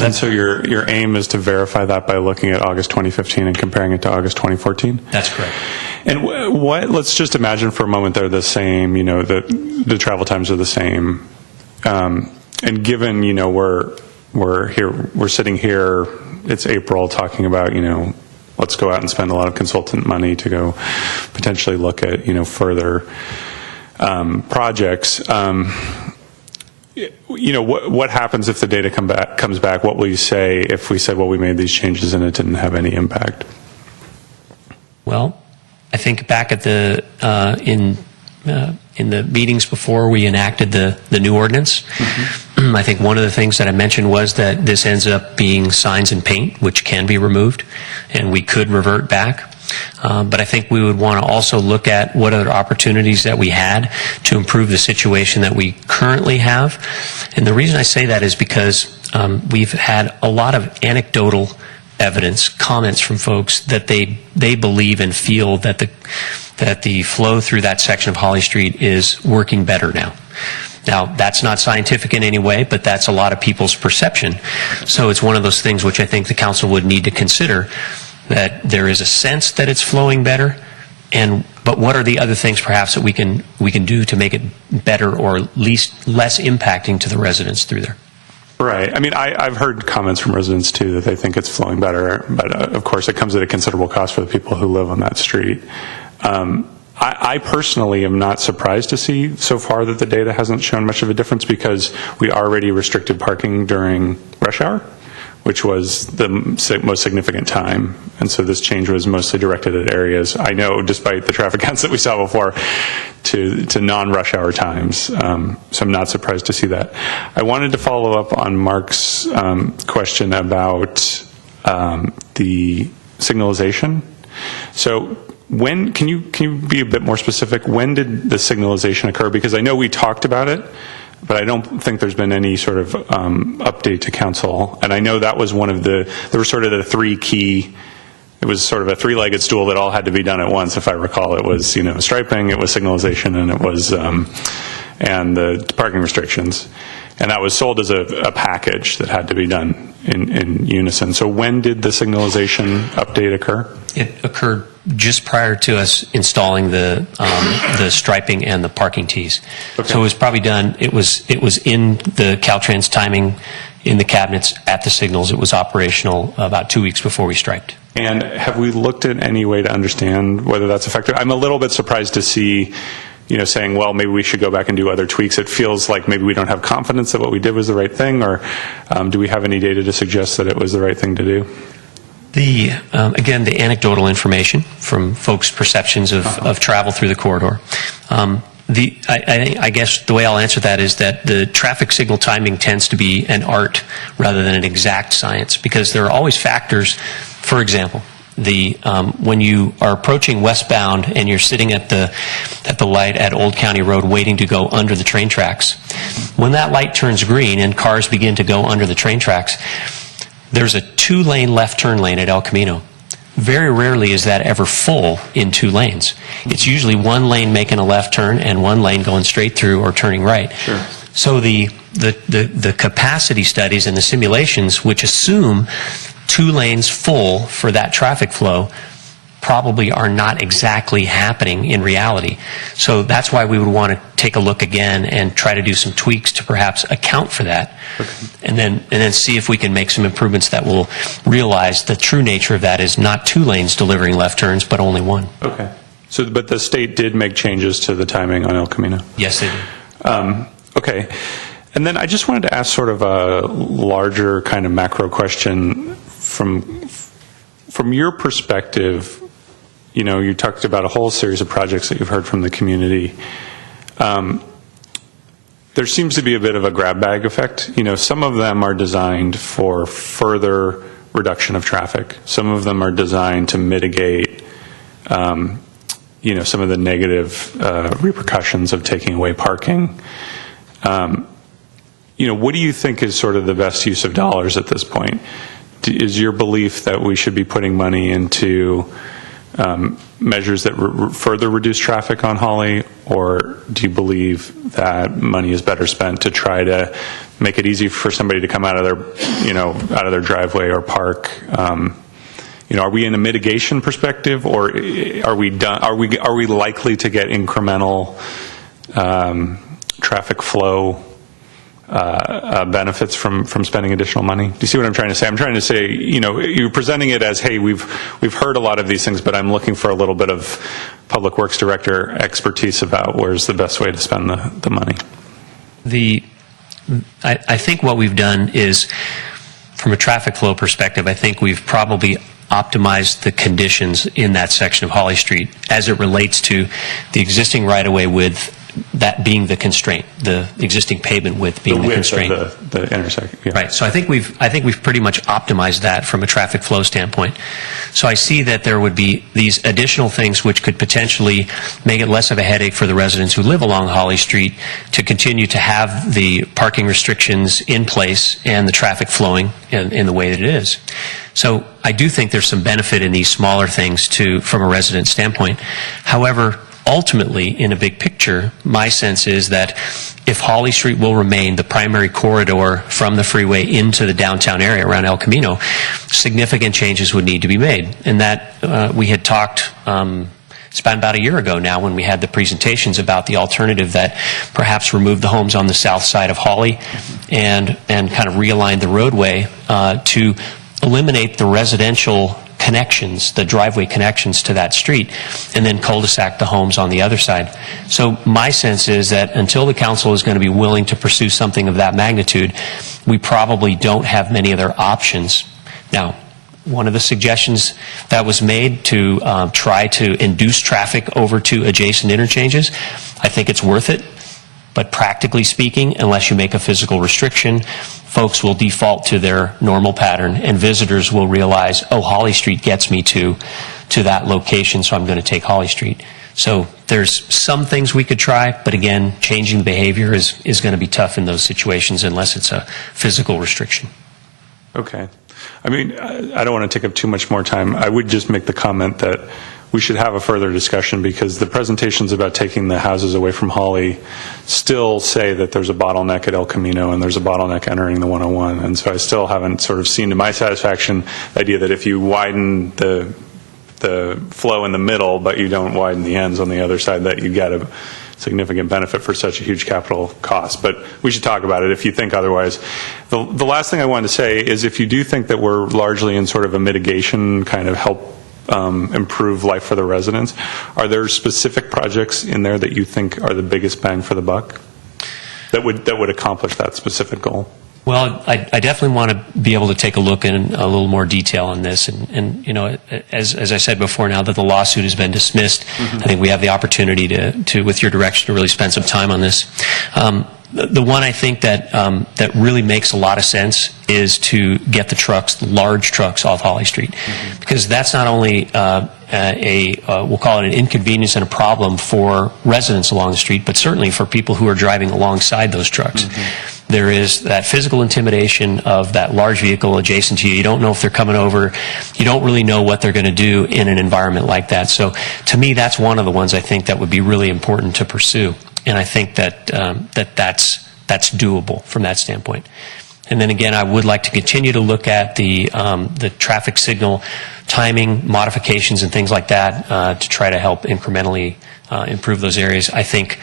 And so your aim is to verify that by looking at August 2015 and comparing it to August 2014? That's correct. And let's just imagine for a moment they're the same, the travel times are the same. And given, we're sitting here, it's April, talking about, let's go out and spend a lot of consultant money to go potentially look at, further projects. What happens if the data comes back? What will you say if we said, well, we made these changes and it didn't have any impact? Well, I think back at in the meetings before we enacted the new ordinance, I think one of the things that I mentioned was that this ends up being signs and paint, which can be removed, and we could revert back. But I think we would want to also look at what other opportunities that we had to improve the situation that we currently have. And the reason I say that is because we've had a lot of anecdotal evidence, comments from folks that they believe and feel that the flow through that section of Holly Street is working better now. Now, that's not scientific in any way, but that's a lot of people's perception. So it's one of those things which I think the council would need to consider, that there is a sense that it's flowing better, but what are the other things perhaps that we can do to make it better or at least less impacting to the residents through there? Right. I mean, I've heard comments from residents, too, that they think it's flowing better, but of course it comes at a considerable cost for the people who live on that street. I personally am not surprised to see so far that the data hasn't shown much of a difference, because we already restricted parking during rush hour, which was the most significant time. And so this change was mostly directed at areas, I know, despite the traffic counts that we saw before, to non-rush hour times. So I'm not surprised to see that. I wanted to follow up on Mark's question about the signalization. So can you be a bit more specific? When did the signalization occur? Because I know we talked about it, but I don't think there's been any sort of update to council. And I know that was there were sort of the three key, it was sort of a three-legged stool that all had to be done at once, if I recall. It was, striping, it was signalization, and it was, and the parking restrictions. And that was sold as a package that had to be done in unison. So when did the signalization update occur? It occurred just prior to us installing the striping and the parking tees. Okay. So it was probably done. It was in the Caltrans timing in the cabinets at the signals. It was operational about 2 weeks before we striped. And have we looked at any way to understand whether that's effective? I'm a little bit surprised to see, saying, well, maybe we should go back and do other tweaks. It feels like maybe we don't have confidence that what we did was the right thing, or do we have any data to suggest that it was the right thing to do? Again, the anecdotal information from folks' perceptions of travel through the corridor. I guess the way I'll answer that is that the traffic signal timing tends to be an art rather than an exact science, because there are always factors. For example, when you are approaching westbound and you're sitting at the light at Old County Road waiting to go under the train tracks, when that light turns green and cars begin to go under the train tracks, there's a 2-lane left turn lane at El Camino. Very rarely is that ever full in 2 lanes. It's usually 1 lane making a left turn and 1 lane going straight through or turning right. Sure. So the capacity studies and the simulations, which assume 2 lanes full for that traffic flow, probably are not exactly happening in reality. So that's why we would want to take a look again and try to do some tweaks to perhaps account for that. Okay. And then see if we can make some improvements that will realize the true nature of that is not 2 lanes delivering left turns, but only 1. Okay. So, but the state did make changes to the timing on El Camino? Yes, they did. Okay. And then I just wanted to ask sort of a larger kind of macro question from your perspective. You talked about a whole series of projects that you've heard from the community. There seems to be a bit of a grab bag effect. Some of them are designed for further reduction of traffic. Some of them are designed to mitigate, some of the negative repercussions of taking away parking. What do you think is sort of the best use of dollars at this point? Is your belief that we should be putting money into measures that further reduce traffic on Holly, or do you believe that money is better spent to try to make it easy for somebody to come out of their driveway or park? Are we in a mitigation perspective, or are we likely to get incremental traffic flow benefits from spending additional money? Do you see what I'm trying to say? I'm trying to say, you're presenting it as, hey, we've heard a lot of these things, but I'm looking for a little bit of Public Works Director expertise about where's the best way to spend the money. I think what we've done is, from a traffic flow perspective, I think we've probably optimized the conditions in that section of Holly Street as it relates to the existing right-of-way width, that being the constraint, the existing pavement width being the constraint. Of the intersection. Yeah. Right. So I think we've pretty much optimized that from a traffic flow standpoint. So I see that there would be these additional things which could potentially make it less of a headache for the residents who live along Holly Street to continue to have the parking restrictions in place and the traffic flowing in the way that it is. So I do think there's some benefit in these smaller things from a resident standpoint. However, ultimately, in a big picture, my sense is that if Holly Street will remain the primary corridor from the freeway into the downtown area around El Camino, significant changes would need to be made. And that we had talked, it's been about a year ago now when we had the presentations about the alternative that perhaps remove the homes on the south side of Holly and kind of realign the roadway to eliminate the residential connections, the driveway connections to that street, and then cul-de-sac the homes on the other side. So my sense is that until the council is going to be willing to pursue something of that magnitude, we probably don't have many other options. Now, one of the suggestions that was made to try to induce traffic over to adjacent interchanges, I think it's worth it. But practically speaking, unless you make a physical restriction, folks will default to their normal pattern, and visitors will realize, oh, Holly Street gets me to that location, so I'm going to take Holly Street. So there's some things we could try, but again, changing the behavior is going to be tough in those situations unless it's a physical restriction. Okay. I mean, I don't want to take up too much more time. I would just make the comment that we should have a further discussion, because the presentations about taking the houses away from Holly still say that there's a bottleneck at El Camino and there's a bottleneck entering the 101. And so I still haven't sort of seen to my satisfaction the idea that if you widen the flow in the middle, but you don't widen the ends on the other side, that you get a significant benefit for such a huge capital cost. But we should talk about it if you think otherwise. The last thing I wanted to say is, if you do think that we're largely in sort of a mitigation kind of help improve life for the residents, are there specific projects in there that you think are the biggest bang for the buck that would accomplish that specific goal? Well, I definitely want to be able to take a look in a little more detail on this. And you know, as I said before, now that the lawsuit has been dismissed, I think we have the opportunity to, with your direction, to really spend some time on this. The one I think that really makes a lot of sense is to get the trucks, the large trucks, off Holly Street, because that's not only we'll call it an inconvenience and a problem for residents along the street, but certainly for people who are driving alongside those trucks. There is that physical intimidation of that large vehicle adjacent to you. You don't know if they're coming over. You don't really know what they're going to do in an environment like that. So to me, that's one of the ones I think that would be really important to pursue. And I think that that's doable from that standpoint. And then again, I would like to continue to look at the traffic signal timing modifications and things like that to try to help incrementally improve those areas. I think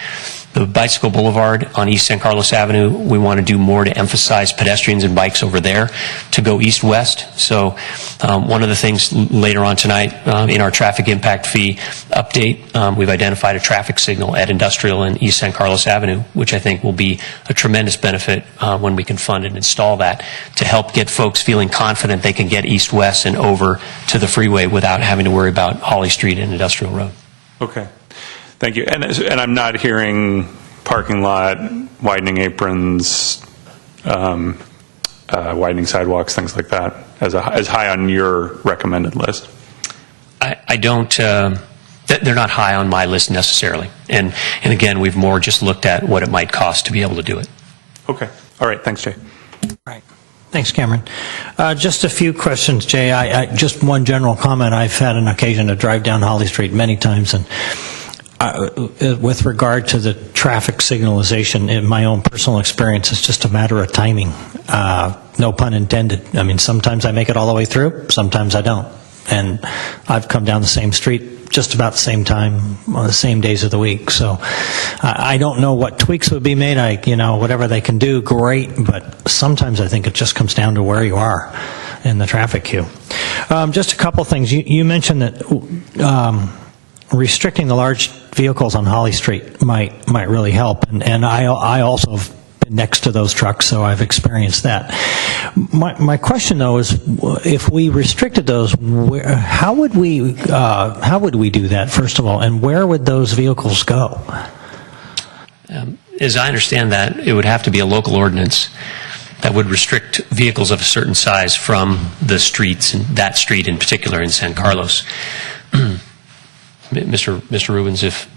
the bicycle boulevard on East San Carlos Avenue, we want to do more to emphasize pedestrians and bikes over there to go east-west. So one of the things later on tonight in our traffic impact fee update, we've identified a traffic signal at Industrial and East San Carlos Avenue, which I think will be a tremendous benefit when we can fund and install that, to help get folks feeling confident they can get east-west and over to the freeway without having to worry about Holly Street and Industrial Road. Okay. Thank you. And I'm not hearing parking lot, widening aprons, widening sidewalks, things like that, as high on your recommended list. I don't. They're not high on my list necessarily. And again, we've more just looked at what it might cost to be able to do it. Okay. All right. Thanks, Jay. All right. Thanks, Cameron. Just a few questions, Jay. Just one general comment. I've had an occasion to drive down Holly Street many times, and with regard to the traffic signalization, in my own personal experience, it's just a matter of timing. No pun intended. I mean, sometimes I make it all the way through, sometimes I don't. And I've come down the same street just about the same time on the same days of the week. So I don't know what tweaks would be made. Whatever they can do, great. But sometimes I think it just comes down to where you are in the traffic queue. Just a couple things. You mentioned that restricting the large vehicles on Holly Street might really help, and I also have been next to those trucks, so I've experienced that. My question, though, is if we restricted those, how would we do that, first of all, and where would those vehicles go? As I understand that, it would have to be a local ordinance that would restrict vehicles of a certain size from the streets, and that street in particular in San Carlos. Mr. Rubens, if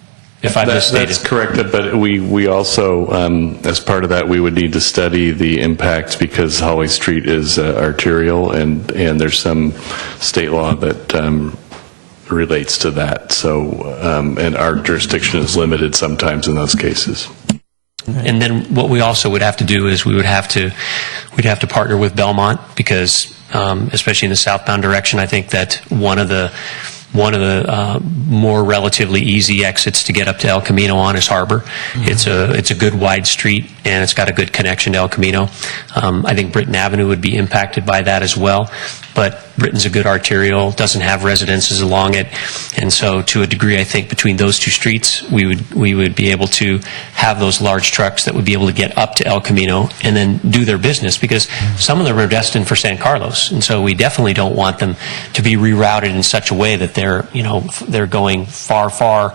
I misstated. That's correct, but we also, as part of that, we would need to study the impacts, because Holly Street is arterial, and there's some state law that relates to that. So, and our jurisdiction is limited sometimes in those cases. And then what we also would have to do is we'd have to partner with Belmont, because especially in the southbound direction, I think that one of the more relatively easy exits to get up to El Camino on is Harbor. Mm-hmm. It's a good wide street, and it's got a good connection to El Camino. I think Britton Avenue would be impacted by that as well, but Britton's a good arterial, doesn't have residences along it, and so to a degree, I think between those two streets, we would be able to have those large trucks that would be able to get up to El Camino and then do their business, because some of them are destined for San Carlos, and so we definitely don't want them to be rerouted in such a way that they're going far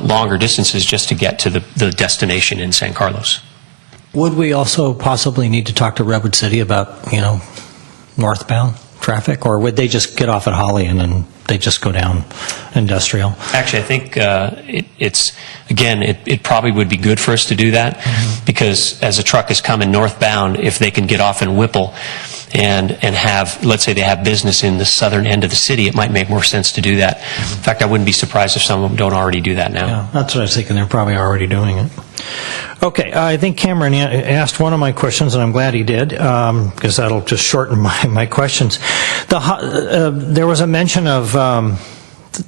longer distances just to get to the destination in San Carlos. Would we also possibly need to talk to Redwood City about northbound traffic, or would they just get off at Holly and then they just go down Industrial? Actually, I think it probably would be good for us to do that, because as a truck is coming northbound, if they can get off in Whipple, and have, let's say they have business in the southern end of the city, it might make more sense to do that. In fact, I wouldn't be surprised if some of them don't already do that now. Yeah, that's what I was thinking. They're probably already doing it. Okay, I think Cameron asked one of my questions, and I'm glad he did, because that'll just shorten my questions. There was a mention of,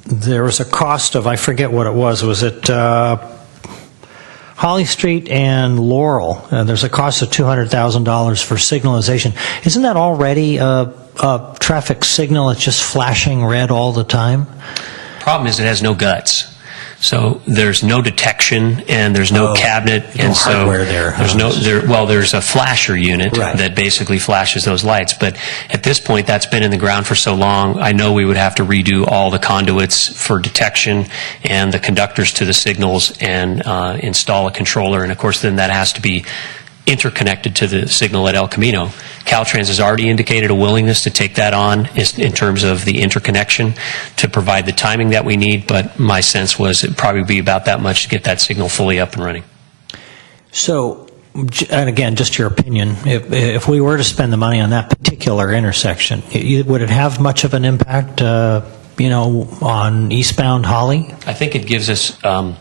there was a cost of, I forget what it was. Was it Holly Street and Laurel? There's a cost of $200,000 for signalization. Isn't that already a traffic signal that's just flashing red all the time? Problem is it has no guts. So there's no detection and there's no cabinet, and so hardware there. There's a flasher unit that basically flashes those lights. But at this point, that's been in the ground for so long. I know we would have to redo all the conduits for detection and the conductors to the signals and install a controller. And of course, then that has to be interconnected to the signal at El Camino. Caltrans has already indicated a willingness to take that on in terms of the interconnection to provide the timing that we need, but my sense was it'd probably be about that much to get that signal fully up and running. So, and again, just your opinion, if we were to spend the money on that particular intersection, would it have much of an impact, on eastbound Holly? I think it gives us a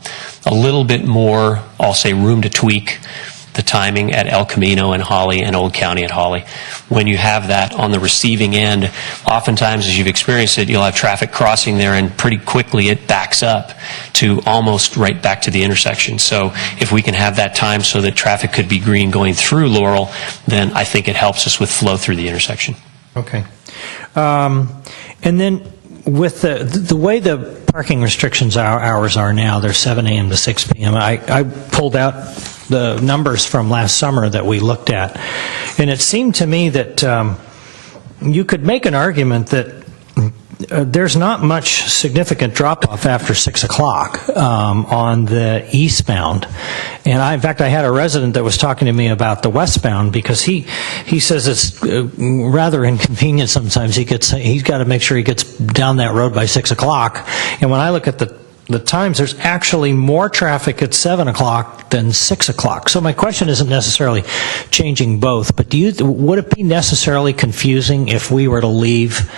little bit more, I'll say, room to tweak the timing at El Camino and Holly and Old County at Holly. When you have that on the receiving end, oftentimes as you've experienced it, you'll have traffic crossing there and pretty quickly it backs up to almost right back to the intersection. So if we can have that time so that traffic could be green going through Laurel, then I think it helps us with flow through the intersection. Okay. And then with the way the parking restrictions hours are now, they're 7 a.m. to 6 p.m. I pulled out the numbers from last summer that we looked at, and it seemed to me that you could make an argument that there's not much significant drop-off after 6 o'clock on the eastbound. And in fact, I had a resident that was talking to me about the westbound because he says it's rather inconvenient sometimes. He's got to make sure he gets down that road by 6 o'clock. And when I look at the times, there's actually more traffic at 7 o'clock than 6 o'clock. So my question isn't necessarily changing both, but would it be necessarily confusing if we were to leave,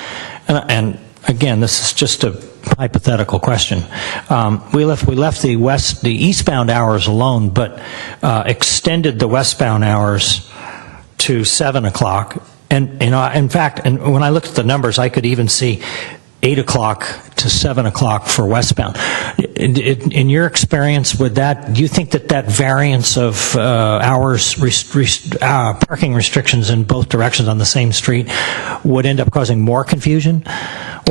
and again, this is just a hypothetical question. We left the eastbound hours alone, but extended the westbound hours to 7 o'clock. And in fact, and when I looked at the numbers, I could even see 8 o'clock to 7 o'clock for westbound. In your experience, do you think that variance of hours, parking restrictions in both directions on the same street would end up causing more confusion?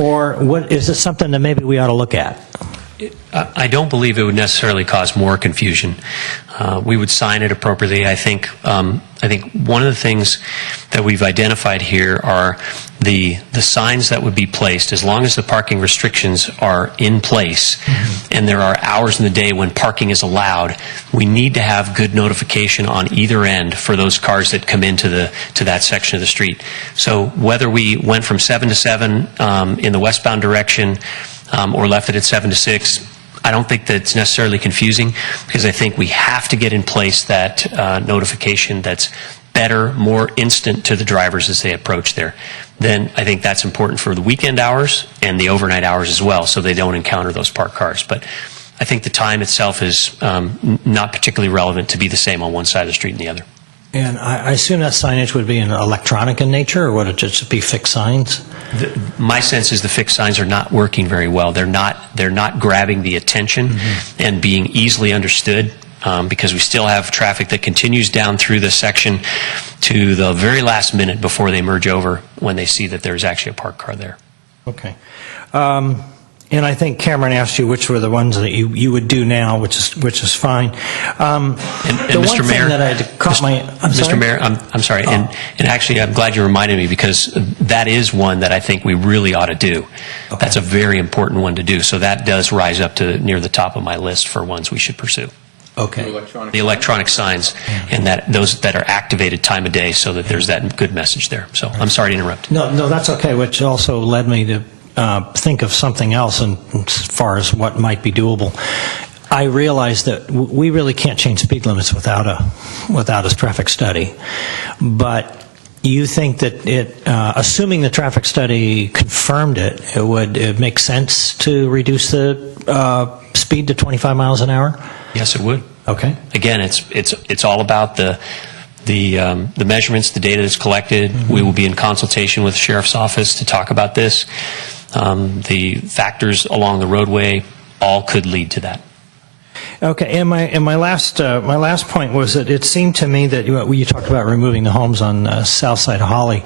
Or is this something that maybe we ought to look at? I don't believe it would necessarily cause more confusion. We would sign it appropriately. I think one of the things that we've identified here are the signs that would be placed. As long as the parking restrictions are in place and there are hours in the day when parking is allowed, we need to have good notification on either end for those cars that come into that section of the street. So whether we went from 7 to 7 in the westbound direction or left it at 7 to 6, I don't think that's necessarily confusing, because I think we have to get in place that notification that's better, more instant to the drivers as they approach there. Then I think that's important for the weekend hours and the overnight hours as well, so they don't encounter those parked cars. But I think the time itself is not particularly relevant to be the same on one side of the street and the other. And I assume that signage would be electronic in nature, or would it just be fixed signs? My sense is the fixed signs are not working very well. They're not grabbing the attention and being easily understood, because we still have traffic that continues down through the section to the very last minute before they merge over when they see that there's actually a parked car there. Okay. And I think Cameron asked you which were the ones that you would do now, which is fine. And Mr. Mayor, Mr. Mayor, I'm sorry, and actually I'm glad you reminded me, because that is one that I think we really ought to do. Okay. That's a very important one to do. So that does rise up to near the top of my list for ones we should pursue. Okay. The electronic signs, and those that are activated time of day, so that there's that good message there. So I'm sorry to interrupt. No, that's okay. Which also led me to think of something else as far as what might be doable. I realize that we really can't change speed limits without a traffic study, but you think that assuming the traffic study confirmed it would make sense to reduce the speed to 25 miles an hour? Yes, it would. Okay. Again, it's all about the measurements, the data that's collected. Mm-hmm. We will be in consultation with the sheriff's office to talk about this. The factors along the roadway all could lead to that. Okay, and my last point was that it seemed to me that you talked about removing the homes on south side of Holly.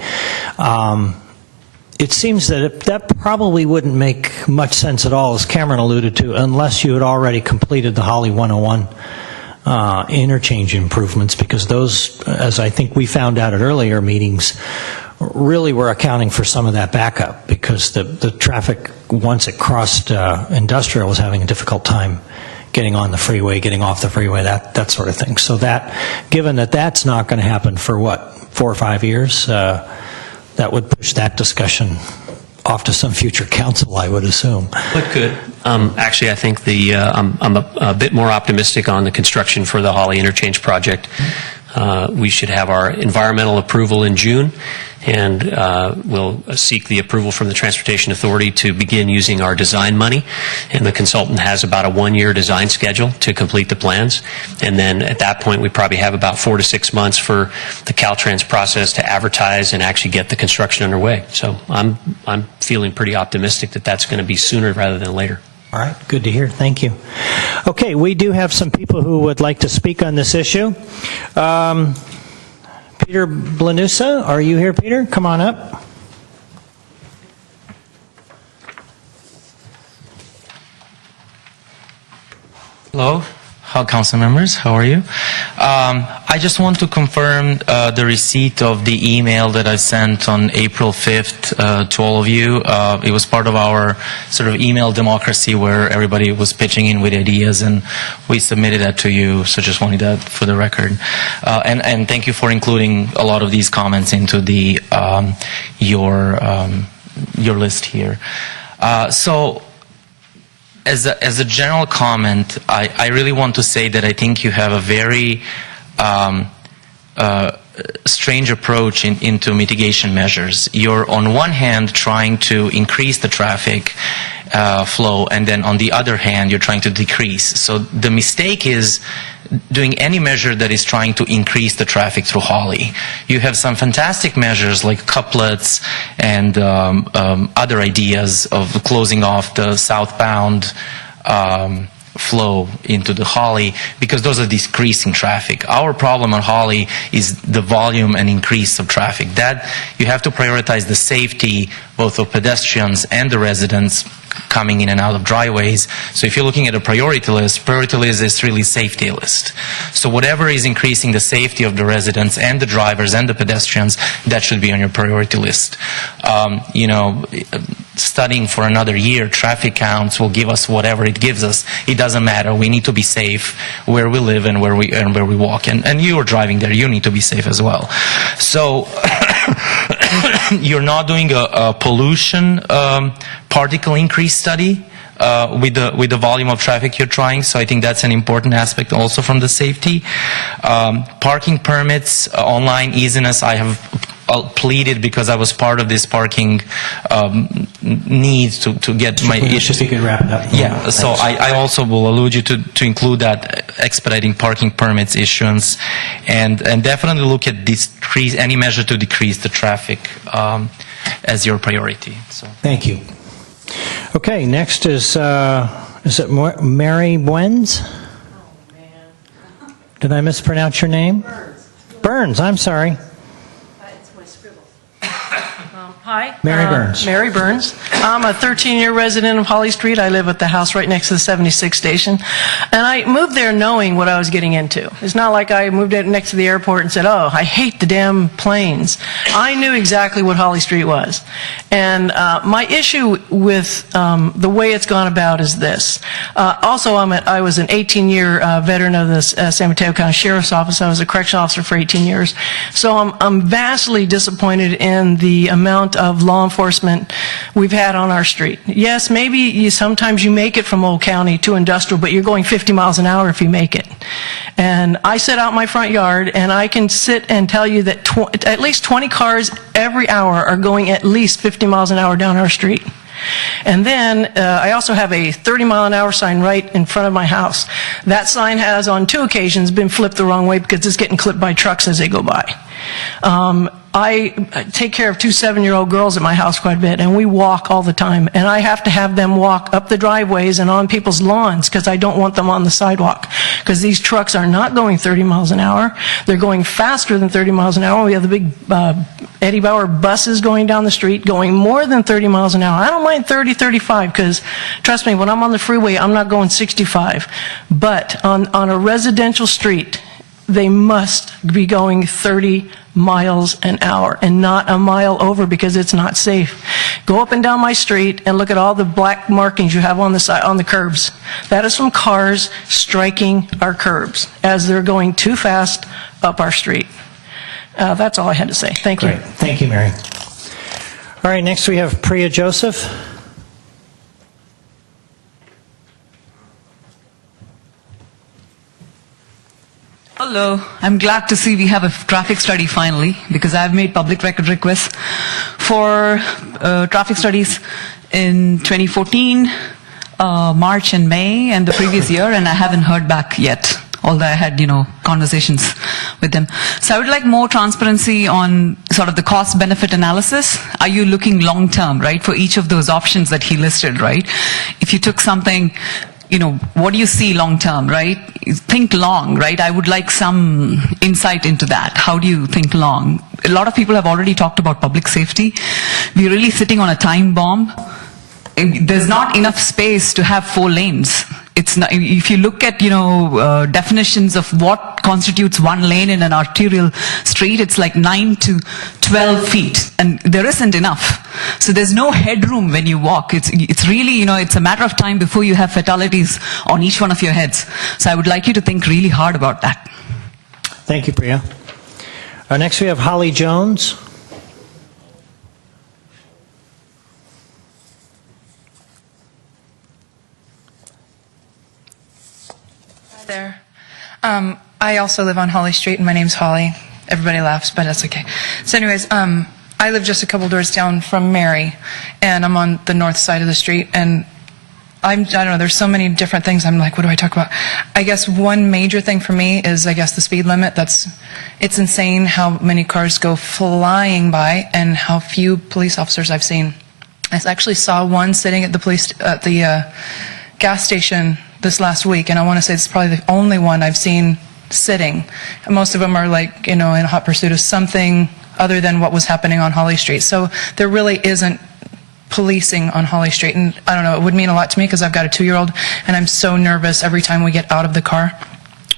It seems that that probably wouldn't make much sense at all, as Cameron alluded to, unless you had already completed the Holly 101 interchange improvements, because those, as I think we found out at earlier meetings, really were accounting for some of that backup, because the traffic, once it crossed Industrial, was having a difficult time getting on the freeway, getting off the freeway, that sort of thing. So that, given that that's not going to happen for, 4 or 5 years, that would push that discussion off to some future council, I would assume. It could. Actually, I think I'm a bit more optimistic on the construction for the Holly Interchange project. We should have our environmental approval in June, and we'll seek the approval from the Transportation Authority to begin using our design money. And the consultant has about a 1-year design schedule to complete the plans. And then at that point, we probably have about 4 to 6 months for the Caltrans process to advertise and actually get the construction underway. So I'm feeling pretty optimistic that that's going to be sooner rather than later. All right, good to hear. Thank you. Okay, we do have some people who would like to speak on this issue. Peter Blanusa, are you here, Peter? Come on up. Hello, council members. How are you? I just want to confirm the receipt of the email that I sent on April 5th to all of you. It was part of our sort of email democracy where everybody was pitching in with ideas, and we submitted that to you. So just wanted that for the record. And thank you for including a lot of these comments into the your list here. So. As a general comment, I really want to say that I think you have a very strange approach into mitigation measures. You're on one hand trying to increase the traffic flow, and then on the other hand you're trying to decrease. So the mistake is doing any measure that is trying to increase the traffic through Holly. You have some fantastic measures like couplets and other ideas of closing off the southbound flow into the Holly, because those are decreasing traffic. Our problem on Holly is the volume and increase of traffic. That you have to prioritize the safety both of pedestrians and the residents coming in and out of driveways. So if you're looking at a priority list is really safety list. So whatever is increasing the safety of the residents and the drivers and the pedestrians, that should be on your priority list. You know, studying for another year, traffic counts will give us whatever it gives us. It doesn't matter. We need to be safe where we live and where we walk. And you are driving there. You need to be safe as well. So you're not doing a pollution particle increase study with the volume of traffic you're trying. So I think that's an important aspect also from the safety. Parking permits, online easiness, I have pleaded because I was part of this parking needs to get my issues. If you could wrap it up. Yeah, so I also will allude you to include that expediting parking permits issuance, and definitely look at any measure to decrease the traffic as your priority. So. Thank you. Okay, next is it Mary Buens? Oh, man. Did I mispronounce your name? Burns, I'm sorry. Hi. Mary Burns. Mary Burns. I'm a 13-year resident of Holly Street. I live at the house right next to the 76 station. And I moved there knowing what I was getting into. It's not like I moved it next to the airport and said, oh, I hate the damn planes. I knew exactly what Holly Street was. And my issue with the way it's gone about is this. Also, I was an 18-year veteran of the San Mateo County Sheriff's Office. I was a correctional officer for 18 years. So I'm vastly disappointed in the amount of law enforcement we've had on our street. Yes, maybe sometimes you make it from Old County to Industrial, but you're going 50 miles an hour if you make it. And I sit out in my front yard, and I can sit and tell you that at least 20 cars every hour are going at least 50 miles an hour down our street. And then I also have a 30-mile-an-hour sign right in front of my house. That sign has, on 2 occasions, been flipped the wrong way because it's getting clipped by trucks as they go by. I take care of 2 7-year-old girls at my house quite a bit, and we walk all the time. And I have to have them walk up the driveways and on people's lawns because I don't want them on the sidewalk. Because these trucks are not going 30 miles an hour. They're going faster than 30 miles an hour. We have the big Eddie Bauer buses going down the street going more than 30 miles an hour. I don't mind 30, 35 because, trust me, when I'm on the freeway, I'm not going 65. But on a residential street, they must be going 30 miles an hour and not a mile over because it's not safe. Go up and down my street and look at all the black markings you have on the side, on the curbs. That is from cars striking our curbs as they're going too fast up our street. That's all I had to say. Thank you. Great. Thank you, Mary. All right, next we have Priya Joseph. Hello. I'm glad to see we have a traffic study finally, because I've made public record requests for traffic studies in 2014, March and May, and the previous year, and I haven't heard back yet, although I had, conversations with them. So I would like more transparency on sort of the cost-benefit analysis. Are you looking long-term, right, for each of those options that he listed, right? If you took something, what do you see long term, right? Think long, right? I would like some insight into that. How do you think long? A lot of people have already talked about public safety. We're really sitting on a time bomb. There's not enough space to have 4 lanes. It's not, if you look at, definitions of what constitutes 1 lane in an arterial street, it's like 9 to 12 feet, and there isn't enough. So there's no headroom when you walk. It's really, it's a matter of time before you have fatalities on each one of your heads. So I would like you to think really hard about that. Thank you, Priya. Next we have Holly Jones. There. I also live on Holly Street, and my name's Holly. Everybody laughs, but that's okay. So anyways, I live just a couple doors down from Mary, and I'm on the north side of the street, and I don't know, there's so many different things. I'm like, what do I talk about? I guess one major thing for me is, the speed limit. It's insane how many cars go flying by and how few police officers I've seen. I actually saw one sitting at the gas station this last week, and I want to say it's probably the only one I've seen sitting. Most of them are in hot pursuit of something other than what was happening on Holly Street. So there really isn't policing on Holly Street, and I don't know, it would mean a lot to me because I've got a 2-year-old, and I'm so nervous every time we get out of the car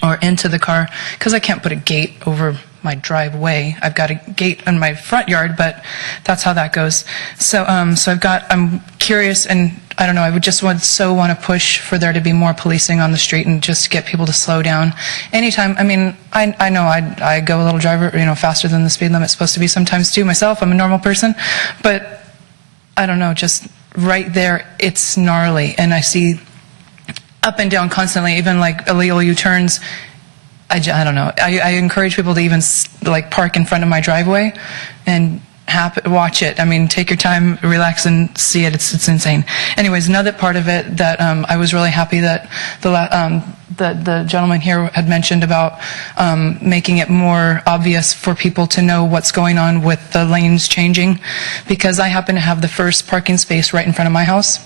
or into the car because I can't put a gate over my driveway. I've got a gate in my front yard, but that's how that goes. So I'm curious, and I don't know, I would just want to push for there to be more policing on the street and just get people to slow down. Anytime, I know I go a little faster than the speed limit's supposed to be sometimes too myself. I'm a normal person, but I don't know, just right there, it's gnarly, and I see up and down constantly, even illegal U-turns. I don't know. I encourage people to even park in front of my driveway and watch it. Take your time, relax, and see it. It's insane. Anyways, another part of it that I was really happy that the gentleman here had mentioned about making it more obvious for people to know what's going on with the lanes changing, because I happen to have the first parking space right in front of my house.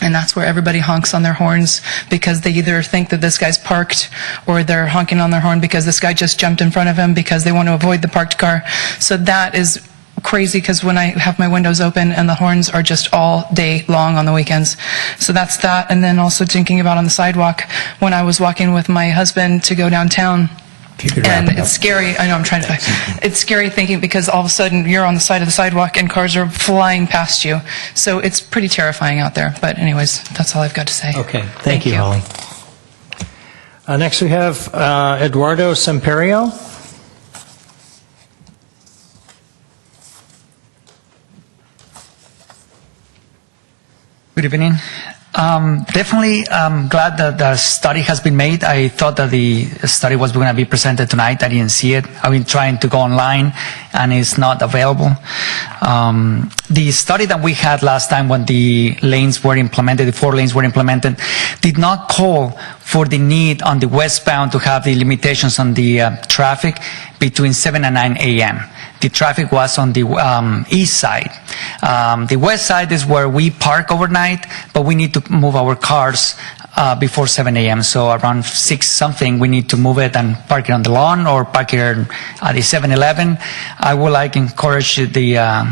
And that's where everybody honks on their horns because they either think that this guy's parked or they're honking on their horn because this guy just jumped in front of him because they want to avoid the parked car. So that is crazy because when I have my windows open and the horns are just all day long on the weekends. So that's that. And then also thinking about on the sidewalk when I was walking with my husband to go downtown. And it's scary. I know I'm trying to. It's scary thinking because all of a sudden you're on the side of the sidewalk and cars are flying past you. So it's pretty terrifying out there. But anyways, that's all I've got to say. Okay. Thank you, Holly. Next we have Eduardo Semperio. Good evening. Definitely glad that the study has been made. I thought that the study was going to be presented tonight. I didn't see it. I've been trying to go online and it's not available. The study that we had last time when the lanes were implemented, the 4 lanes were implemented, did not call for the need on the westbound to have the limitations on the traffic between 7 and 9 a.m. The traffic was on the east side. The west side is where we park overnight, but we need to move our cars before 7 a.m. So around 6 something, we need to move it and park it on the lawn or park it at the 7-Eleven. I would like to encourage the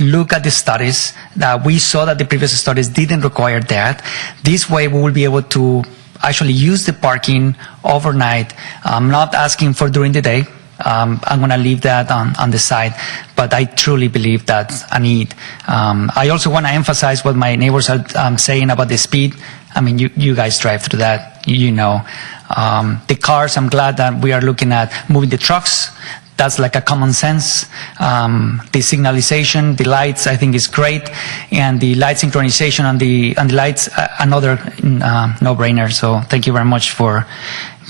look at the studies that we saw that the previous studies didn't require that. This way we will be able to actually use the parking overnight. I'm not asking for during the day. I'm going to leave that on the side, but I truly believe that's a need. I also want to emphasize what my neighbors are saying about the speed. I mean, you guys drive through that, you know. The cars, I'm glad that we are looking at moving the trucks. That's like a common sense. The signalization, the lights, I think is great, and the light synchronization on the lights, another no-brainer. So thank you very much for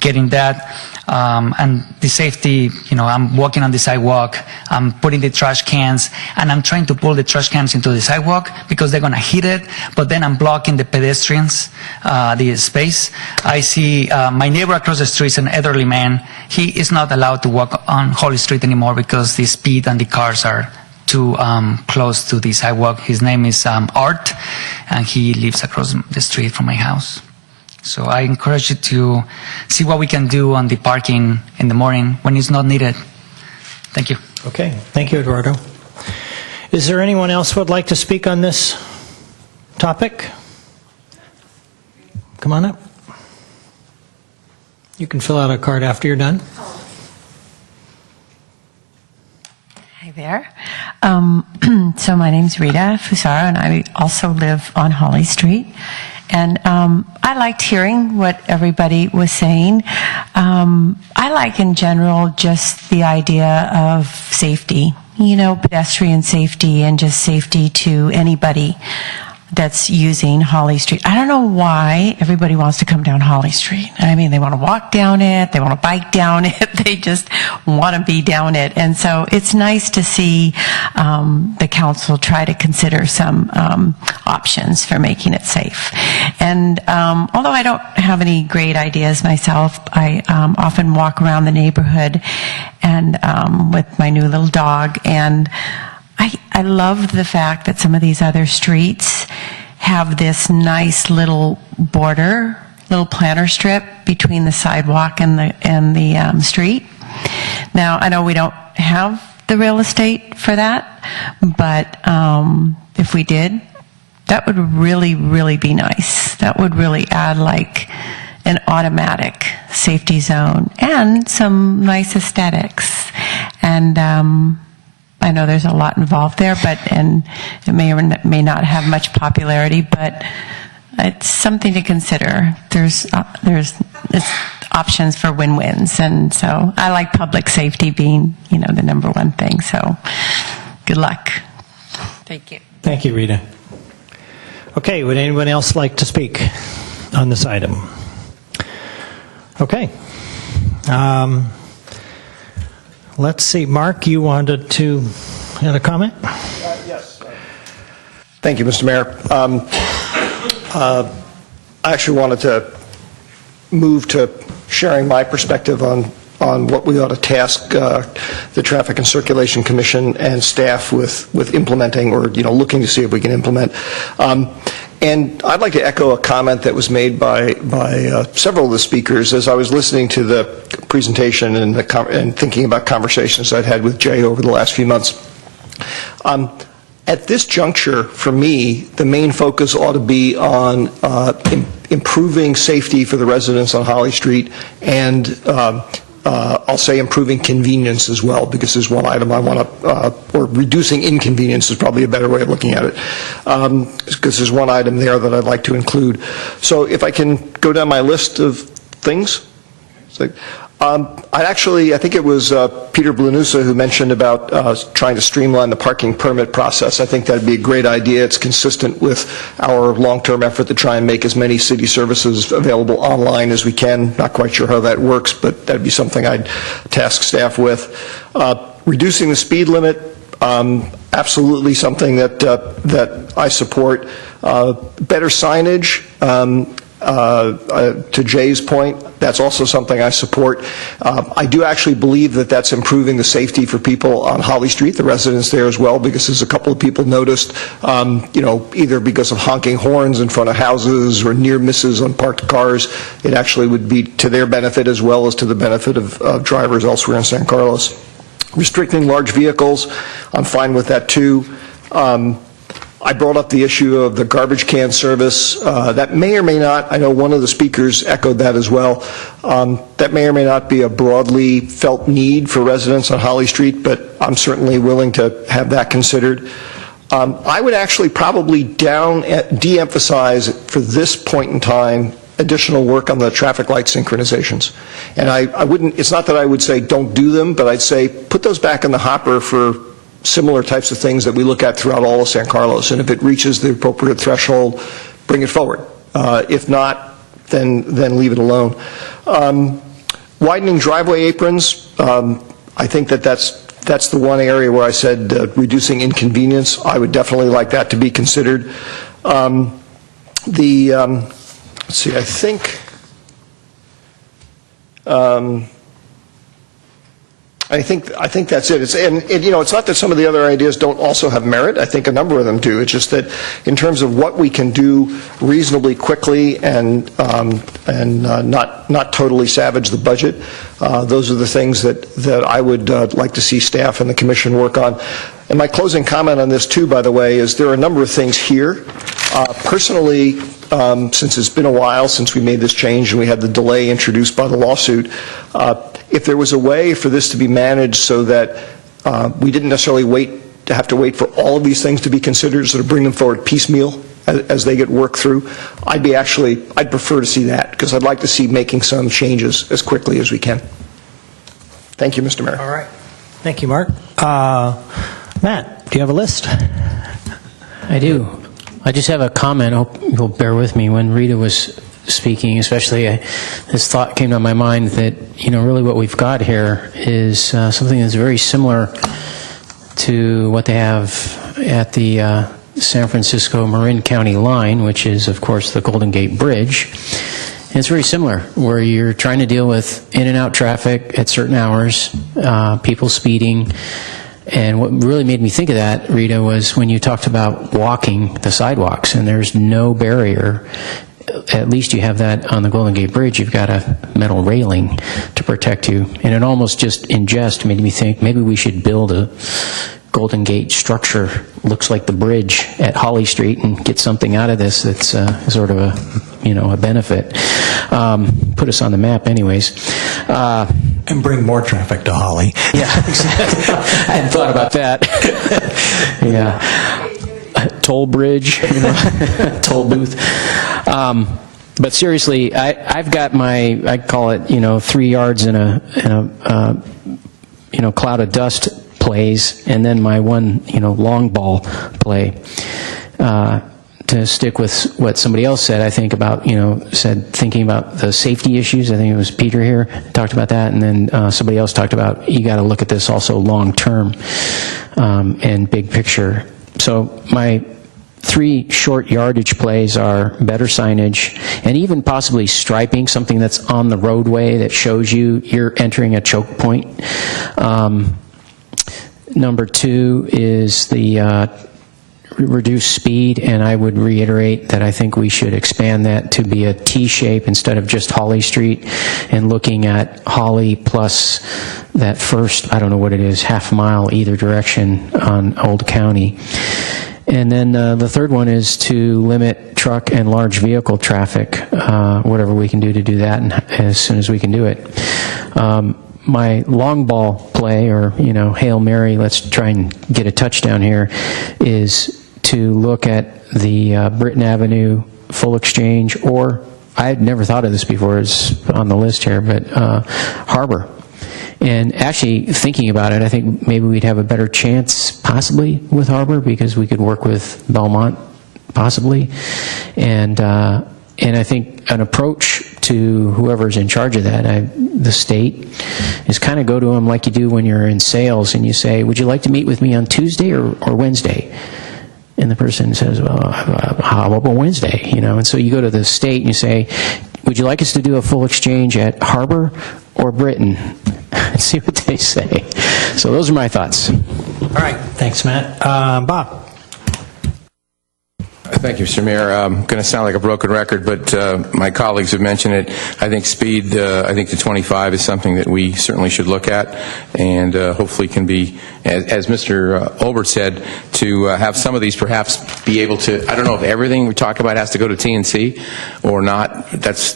getting that. And the safety, you know, I'm walking on the sidewalk, I'm putting the trash cans, and I'm trying to pull the trash cans into the sidewalk because they're going to hit it, but then I'm blocking the pedestrians, the space. I see my neighbor across the street is an elderly man. He is not allowed to walk on Holly Street anymore because the speed and the cars are too close to the sidewalk. His name is Art, and he lives across the street from my house. So I encourage you to see what we can do on the parking in the morning when it's not needed. Thank you. Okay. Thank you, Eduardo. Is there anyone else who would like to speak on this topic? Come on up. You can fill out a card after you're done. Hi there. So my name's Rita Fusaro, and I also live on Holly Street. And I liked hearing what everybody was saying. I like, in general, just the idea of safety, you know, pedestrian safety and just safety to anybody that's using Holly Street. I don't know why everybody wants to come down Holly Street. I mean, they want to walk down it, they want to bike down it, they just want to be down it. And so it's nice to see the council try to consider some options for making it safe. And although I don't have any great ideas myself, I often walk around the neighborhood and with my new little dog, and I love the fact that some of these other streets have this nice little border, little planter strip between the sidewalk and the street. Now, I know we don't have the real estate for that, but if we did, that would really, really be nice. That would really add like an automatic safety zone and some nice aesthetics. And I know there's a lot involved there, and it may or may not have much popularity, but it's something to consider. There's options for win-wins, and so I like public safety being, you know, the number one thing. So, good luck. Thank you. Thank you, Rita. Okay, would anyone else like to speak on this item? Okay. Let's see. Mark, you wanted to add a comment? Yes. Thank you, Mr. Mayor. I actually wanted to move to sharing my perspective on what we ought to task the Traffic and Circulation Commission and staff with implementing, or, you know, looking to see if we can implement. And I'd like to echo a comment that was made by several of the speakers as I was listening to the presentation and thinking about conversations I'd had with Jay over the last few months. At this juncture, for me, the main focus ought to be on improving safety for the residents on Holly Street, and I'll say improving convenience as well, because there's one item I want to, or reducing inconvenience is probably a better way of looking at it, because there's one item there that I'd like to include. So if I can go down my list of things. So, I think it was Peter Blanusa who mentioned about trying to streamline the parking permit process. I think that'd be a great idea. It's consistent with our long-term effort to try and make as many city services available online as we can. Not quite sure how that works, but that'd be something I'd task staff with. Reducing the speed limit, absolutely something that I support. Better signage, to Jay's point, that's also something I support. I do actually believe that that's improving the safety for people on Holly Street, the residents there as well, because as a couple of people noticed, either because of honking horns in front of houses or near misses on parked cars, it actually would be to their benefit as well as to the benefit of drivers elsewhere in San Carlos. Restricting large vehicles, I'm fine with that too. I brought up the issue of the garbage can service. That may or may not, I know one of the speakers echoed that as well, that may or may not be a broadly felt need for residents on Holly Street, but I'm certainly willing to have that considered. I would actually probably de-emphasize for this point in time additional work on the traffic light synchronizations. And I wouldn't, it's not that I would say don't do them, but I'd say put those back in the hopper for similar types of things that we look at throughout all of San Carlos, and if it reaches the appropriate threshold, bring it forward. If not, then leave it alone. Widening driveway aprons, I think that's the one area where I said reducing inconvenience. I would definitely like that to be considered. Let's see, I think. I think that's it. It's not that some of the other ideas don't also have merit. I think a number of them do. It's just that in terms of what we can do reasonably quickly and not totally savage the budget, those are the things that I would like to see staff and the commission work on. And my closing comment on this too, by the way, is there are a number of things here. Personally, since it's been a while since we made this change and we had the delay introduced by the lawsuit, if there was a way for this to be managed so that we didn't necessarily have to wait for all of these things to be considered, so to bring them forward piecemeal as they get worked through, I'd prefer to see that, because I'd like to see making some changes as quickly as we can. Thank you, Mr. Mayor. All right. Thank you, Mark. Matt, do you have a list? I do. I just have a comment. I hope you'll bear with me. When Rita was speaking, especially, this thought came to my mind that, really what we've got here is something that's very similar to what they have at the San Francisco-Marin County line, which is, of course, the Golden Gate Bridge. And it's very similar, where you're trying to deal with in and out traffic at certain hours, people speeding. And what really made me think of that, Rita, was when you talked about walking the sidewalks, and there's no barrier. At least you have that on the Golden Gate Bridge. You've got a metal railing to protect you. And it almost just in jest made me think maybe we should build a Golden Gate structure, looks like the bridge at Holly Street, and get something out of this that's sort of a benefit. Put us on the map anyways. And bring more traffic to Holly. Yeah, exactly. I hadn't thought about that. Yeah. Toll bridge, toll booth. But seriously, I've got I call it, 3 yards in a cloud of dust plays, and then my one, long ball play. To stick with what somebody else said, I think about, thinking about the safety issues. I think it was Peter here talked about that, and then somebody else talked about you got to look at this also long term and big picture. So my 3 short yardage plays are better signage and even possibly striping, something that's on the roadway that shows you're entering a choke point. Number 2 is the reduce speed, and I would reiterate that I think we should expand that to be a T-shape instead of just Holly Street, and looking at Holly plus that first, I don't know what it is, half mile either direction on Old County. And then the third one is to limit truck and large vehicle traffic, whatever we can do to do that, and as soon as we can do it. My long ball play, or, Hail Mary, let's try and get a touchdown here, is to look at the Britton Avenue full exchange or I had never thought of this before, it's on the list here, but Harbor. And actually, thinking about it, I think maybe we'd have a better chance, possibly, with Harbor, because we could work with Belmont, possibly. And I think an approach to whoever's in charge of that, the state, is kind of go to them like you do when you're in sales, and you say, would you like to meet with me on Tuesday or Wednesday? And the person says, well, how about Wednesday? You know, and so you go to the state and you say, would you like us to do a full exchange at Harbor or Britain? See what they say. So those are my thoughts. All right. Thanks, Matt. Bob. Thank you, Mr. Mayor. I'm going to sound like a broken record, but my colleagues have mentioned it. I think speed, I think the 25 is something that we certainly should look at, and hopefully can be, as Mr. Olbert said, to have some of these perhaps be able to, I don't know if everything we talk about has to go to TNC or not. That's,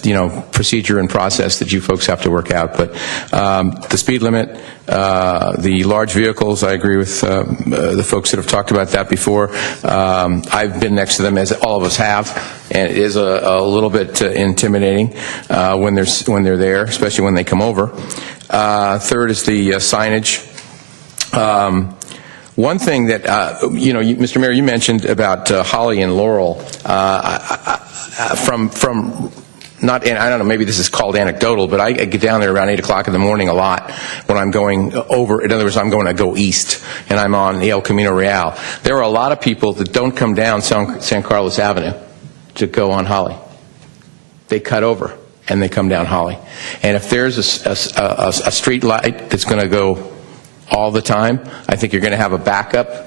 procedure and process that you folks have to work out. But the speed limit, the large vehicles, I agree with the folks that have talked about that before. I've been next to them, as all of us have, and it is a little bit intimidating when they're there, especially when they come over. Third is the signage. One thing that, Mr. Mayor, you mentioned about Holly and Laurel. From not, and I don't know, maybe this is called anecdotal, but I get down there around 8 o'clock in the morning a lot when I'm going over. In other words, I'm going to go east, and I'm on El Camino Real. There are a lot of people that don't come down San Carlos Avenue to go on Holly. They cut over, and they come down Holly. And if there's a street light that's going to go all the time, I think you're going to have a backup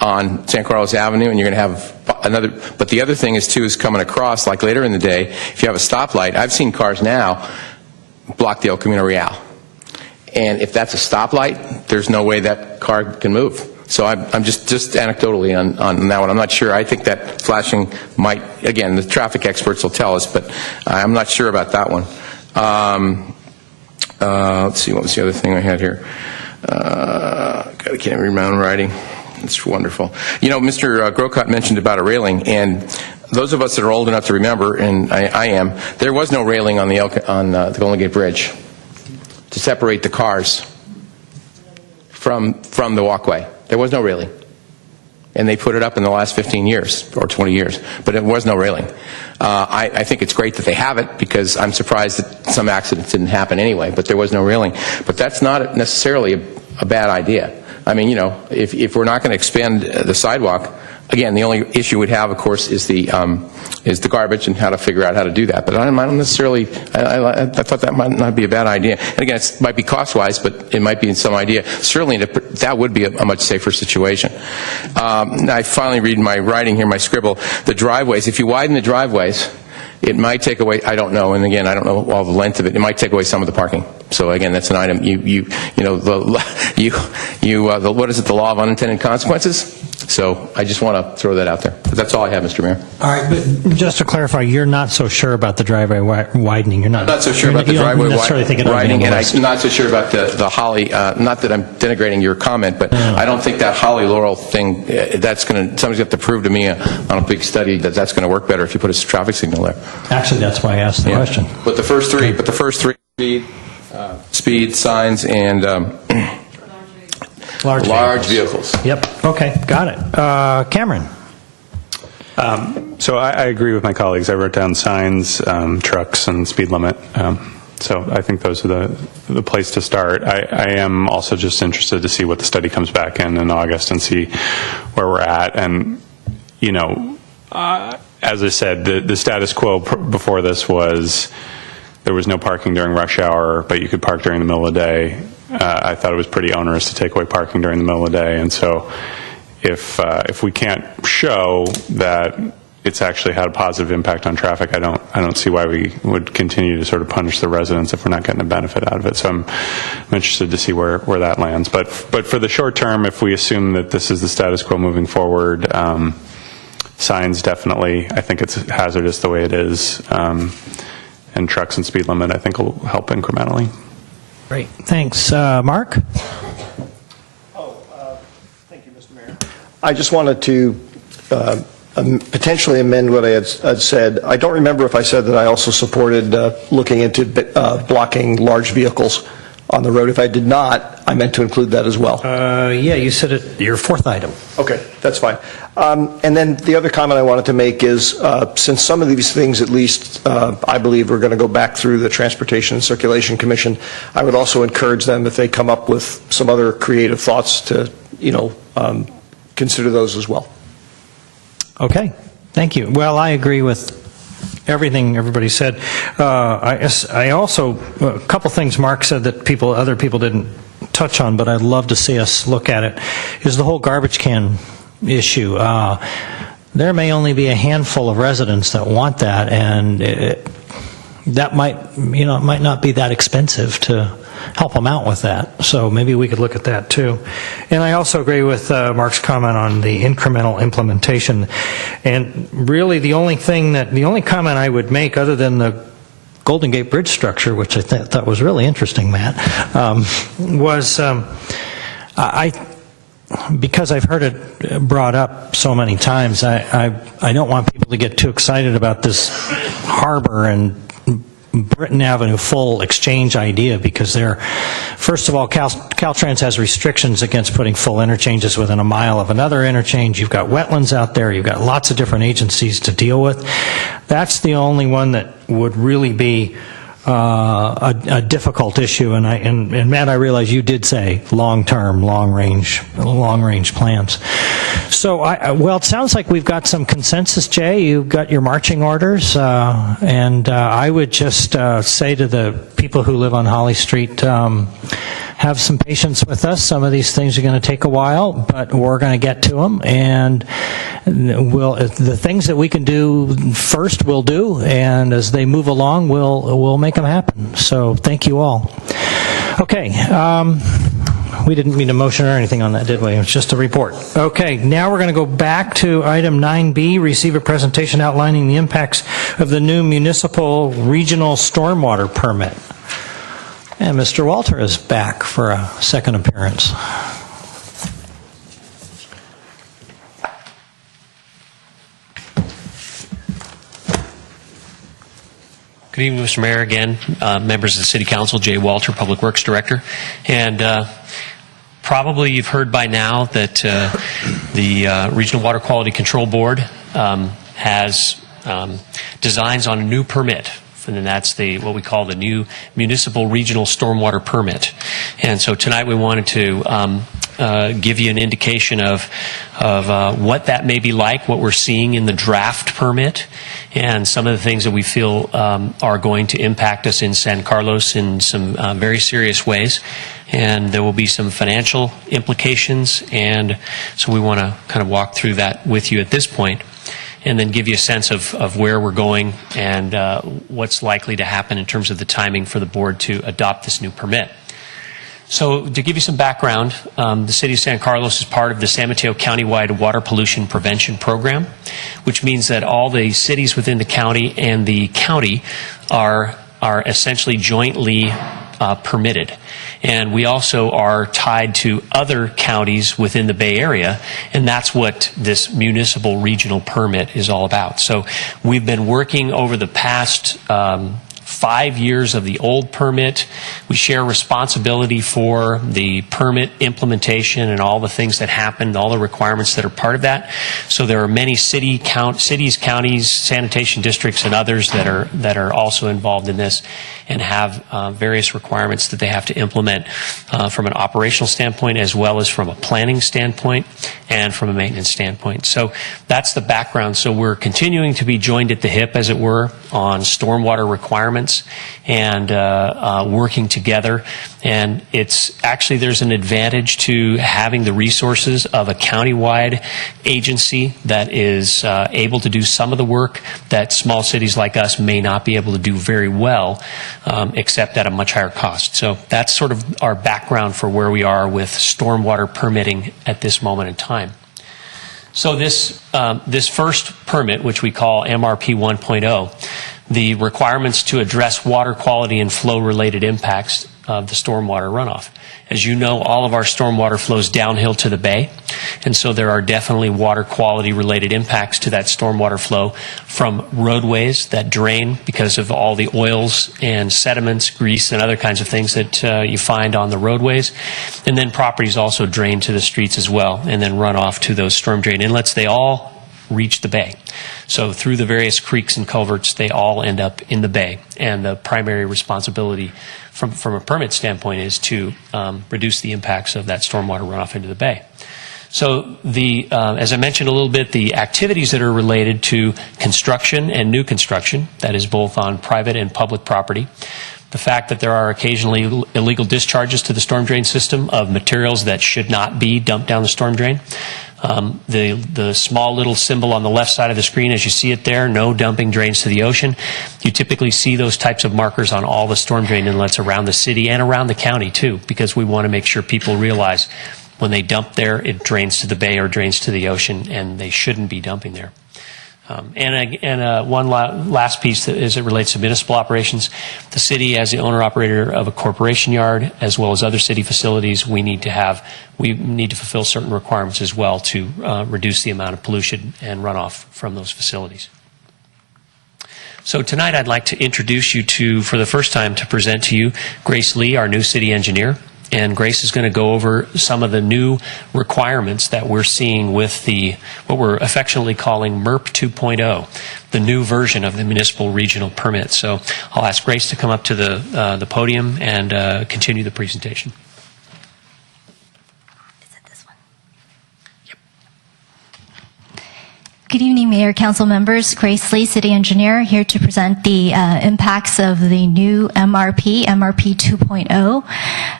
on San Carlos Avenue, and you're going to have another. But the other thing is coming across, like later in the day, if you have a stoplight, I've seen cars now block the El Camino Real. And if that's a stoplight, there's no way that car can move. So I'm just anecdotally on that one. I'm not sure. I think that flashing might, again, the traffic experts will tell us, but I'm not sure about that one. Let's see, what was the other thing I had here? I can't read my own writing. It's wonderful. Mr. Grocott mentioned about a railing, and those of us that are old enough to remember, and I am, there was no railing on the Golden Gate Bridge to separate the cars from the walkway. There was no railing. And they put it up in the last 15 years or 20 years, but there was no railing. I think it's great that they have it, because I'm surprised that some accidents didn't happen anyway, but there was no railing. But that's not necessarily a bad idea. I mean, if we're not going to expand the sidewalk, again, the only issue we'd have, of course, is the garbage and how to figure out how to do that. But I don't necessarily, I thought that might not be a bad idea. And again, it might be cost-wise, but it might be some idea. Certainly, that would be a much safer situation. I finally read my writing here, my scribble. The driveways, if you widen the driveways, it might take away, I don't know, and again, I don't know all the length of it, it might take away some of the parking. So again, that's an item, what is it, the law of unintended consequences? So I just want to throw that out there. But that's all I have, Mr. Mayor. All right, but just to clarify, you're not so sure about the driveway widening. You're not. I'm not so sure about the driveway widening, and I'm not so sure about the Holly. Not that I'm denigrating your comment, but I don't think that Holly Laurel thing. Somebody's got to prove to me on a big study that's going to work better if you put a traffic signal there. Actually, that's why I asked the question. But the first three, speed, signs, and large vehicles. Yep. Okay. Got it. Cameron. So I agree with my colleagues. I wrote down signs, trucks, and speed limit. So I think those are the place to start. I am also just interested to see what the study comes back in August and see where we're at. And, as I said, the status quo before this was there was no parking during rush hour, but you could park during the middle of the day. I thought it was pretty onerous to take away parking during the middle of the day. And so if we can't show that it's actually had a positive impact on traffic, I don't see why we would continue to sort of punish the residents if we're not getting a benefit out of it. So I'm interested to see where that lands. But for the short term, if we assume that this is the status quo moving forward, signs definitely, I think it's hazardous the way it is. And trucks and speed limit, I think, will help incrementally. Great. Thanks. Mark? Thank you, Mr. Mayor. I just wanted to potentially amend what I had said. I don't remember if I said that I also supported looking into blocking large vehicles on the road. If I did not, I meant to include that as well. Yeah, you said it, your fourth item. Okay, that's fine. And then the other comment I wanted to make is, since some of these things, at least, I believe are going to go back through the Transportation and Circulation Commission, I would also encourage them, if they come up with some other creative thoughts, to, consider those as well. Okay, thank you. Well, I agree with everything everybody said. I also, a couple things Mark said that other people didn't touch on, but I'd love to see us look at it, is the whole garbage can issue. There may only be a handful of residents that want that, and that might, it might not be that expensive to help them out with that. So maybe we could look at that too. And I also agree with Mark's comment on the incremental implementation. And really the only comment I would make, other than the Golden Gate Bridge structure, which I thought was really interesting, Matt, was because I've heard it brought up so many times, I don't want people to get too excited about this harbor and Britain Avenue full exchange idea, because first of all, Caltrans has restrictions against putting full interchanges within a mile of another interchange. You've got wetlands out there. You've got lots of different agencies to deal with. That's the only one that would really be a difficult issue. And Matt, I realize you did say long-term, long-range plans. So, it sounds like we've got some consensus, Jay. You've got your marching orders, and I would just say to the people who live on Holly Street, have some patience with us. Some of these things are going to take a while, but we're going to get to them. And the things that we can do first, we'll do. And as they move along, we'll make them happen. So thank you all. Okay. We didn't mean a motion or anything on that, did we? It was just a report. Okay. Now we're going to go back to item 9B, receive a presentation outlining the impacts of the new municipal regional stormwater permit. And Mr. Walter is back for a second appearance. Good evening, Mr. Mayor, again, members of the City Council, Jay Walter, Public Works Director. And probably you've heard by now that the Regional Water Quality Control Board has designs on a new permit. And that's what we call the new Municipal Regional Stormwater Permit. And so tonight we wanted to give you an indication of what that may be like, what we're seeing in the draft permit, and some of the things that we feel are going to impact us in San Carlos in some very serious ways. And there will be some financial implications, and so we want to kind of walk through that with you at this point, and then give you a sense of where we're going and what's likely to happen in terms of the timing for the board to adopt this new permit. So to give you some background, the City of San Carlos is part of the San Mateo County-wide Water Pollution Prevention Program, which means that all the cities within the county and the county are essentially jointly permitted. And we also are tied to other counties within the Bay Area, and that's what this municipal regional permit is all about. So we've been working over the past 5 years of the old permit. We share responsibility for the permit implementation and all the things that happen, all the requirements that are part of that. So there are many cities, counties, sanitation districts, and others that are also involved in this and have various requirements that they have to implement from an operational standpoint, as well as from a planning standpoint and from a maintenance standpoint. So that's the background. So we're continuing to be joined at the hip, as it were, on stormwater requirements and working together. And it's actually, there's an advantage to having the resources of a countywide agency that is able to do some of the work that small cities like us may not be able to do very well, except at a much higher cost. So that's sort of our background for where we are with stormwater permitting at this moment in time. So this first permit, which we call MRP 1.0, the requirements to address water quality and flow-related impacts of the stormwater runoff. As you know, all of our stormwater flows downhill to the bay, and so there are definitely water quality related impacts to that stormwater flow from roadways that drain because of all the oils and sediments, grease, and other kinds of things that you find on the roadways. And then properties also drain to the streets as well and then run off to those storm drain inlets. They all reach the bay. So through the various creeks and culverts, they all end up in the bay. And the primary responsibility from a permit standpoint is to reduce the impacts of that stormwater runoff into the bay. So as I mentioned a little bit, the activities that are related to construction and new construction, that is both on private and public property, the fact that there are occasionally illegal discharges to the storm drain system of materials that should not be dumped down the storm drain. The small little symbol on the left side of the screen, as you see it there, no dumping drains to the ocean. You typically see those types of markers on all the storm drain inlets around the city and around the county too, because we want to make sure people realize when they dump there, it drains to the bay or drains to the ocean, and they shouldn't be dumping there. One last piece as it relates to municipal operations, the city as the owner-operator of a corporation yard as well as other city facilities, we need to fulfill certain requirements as well to reduce the amount of pollution and runoff from those facilities. So tonight I'd like to introduce you to, for the first time, to present to you Grace Lee, our new city engineer. And Grace is going to go over some of the new requirements that we're seeing with what we're affectionately calling MERP 2.0, the new version of the municipal regional permit. So I'll ask Grace to come up to the podium and continue the presentation. Good evening, Mayor, Council members. Grace Lee, City Engineer, here to present the impacts of the new MRP 2.0.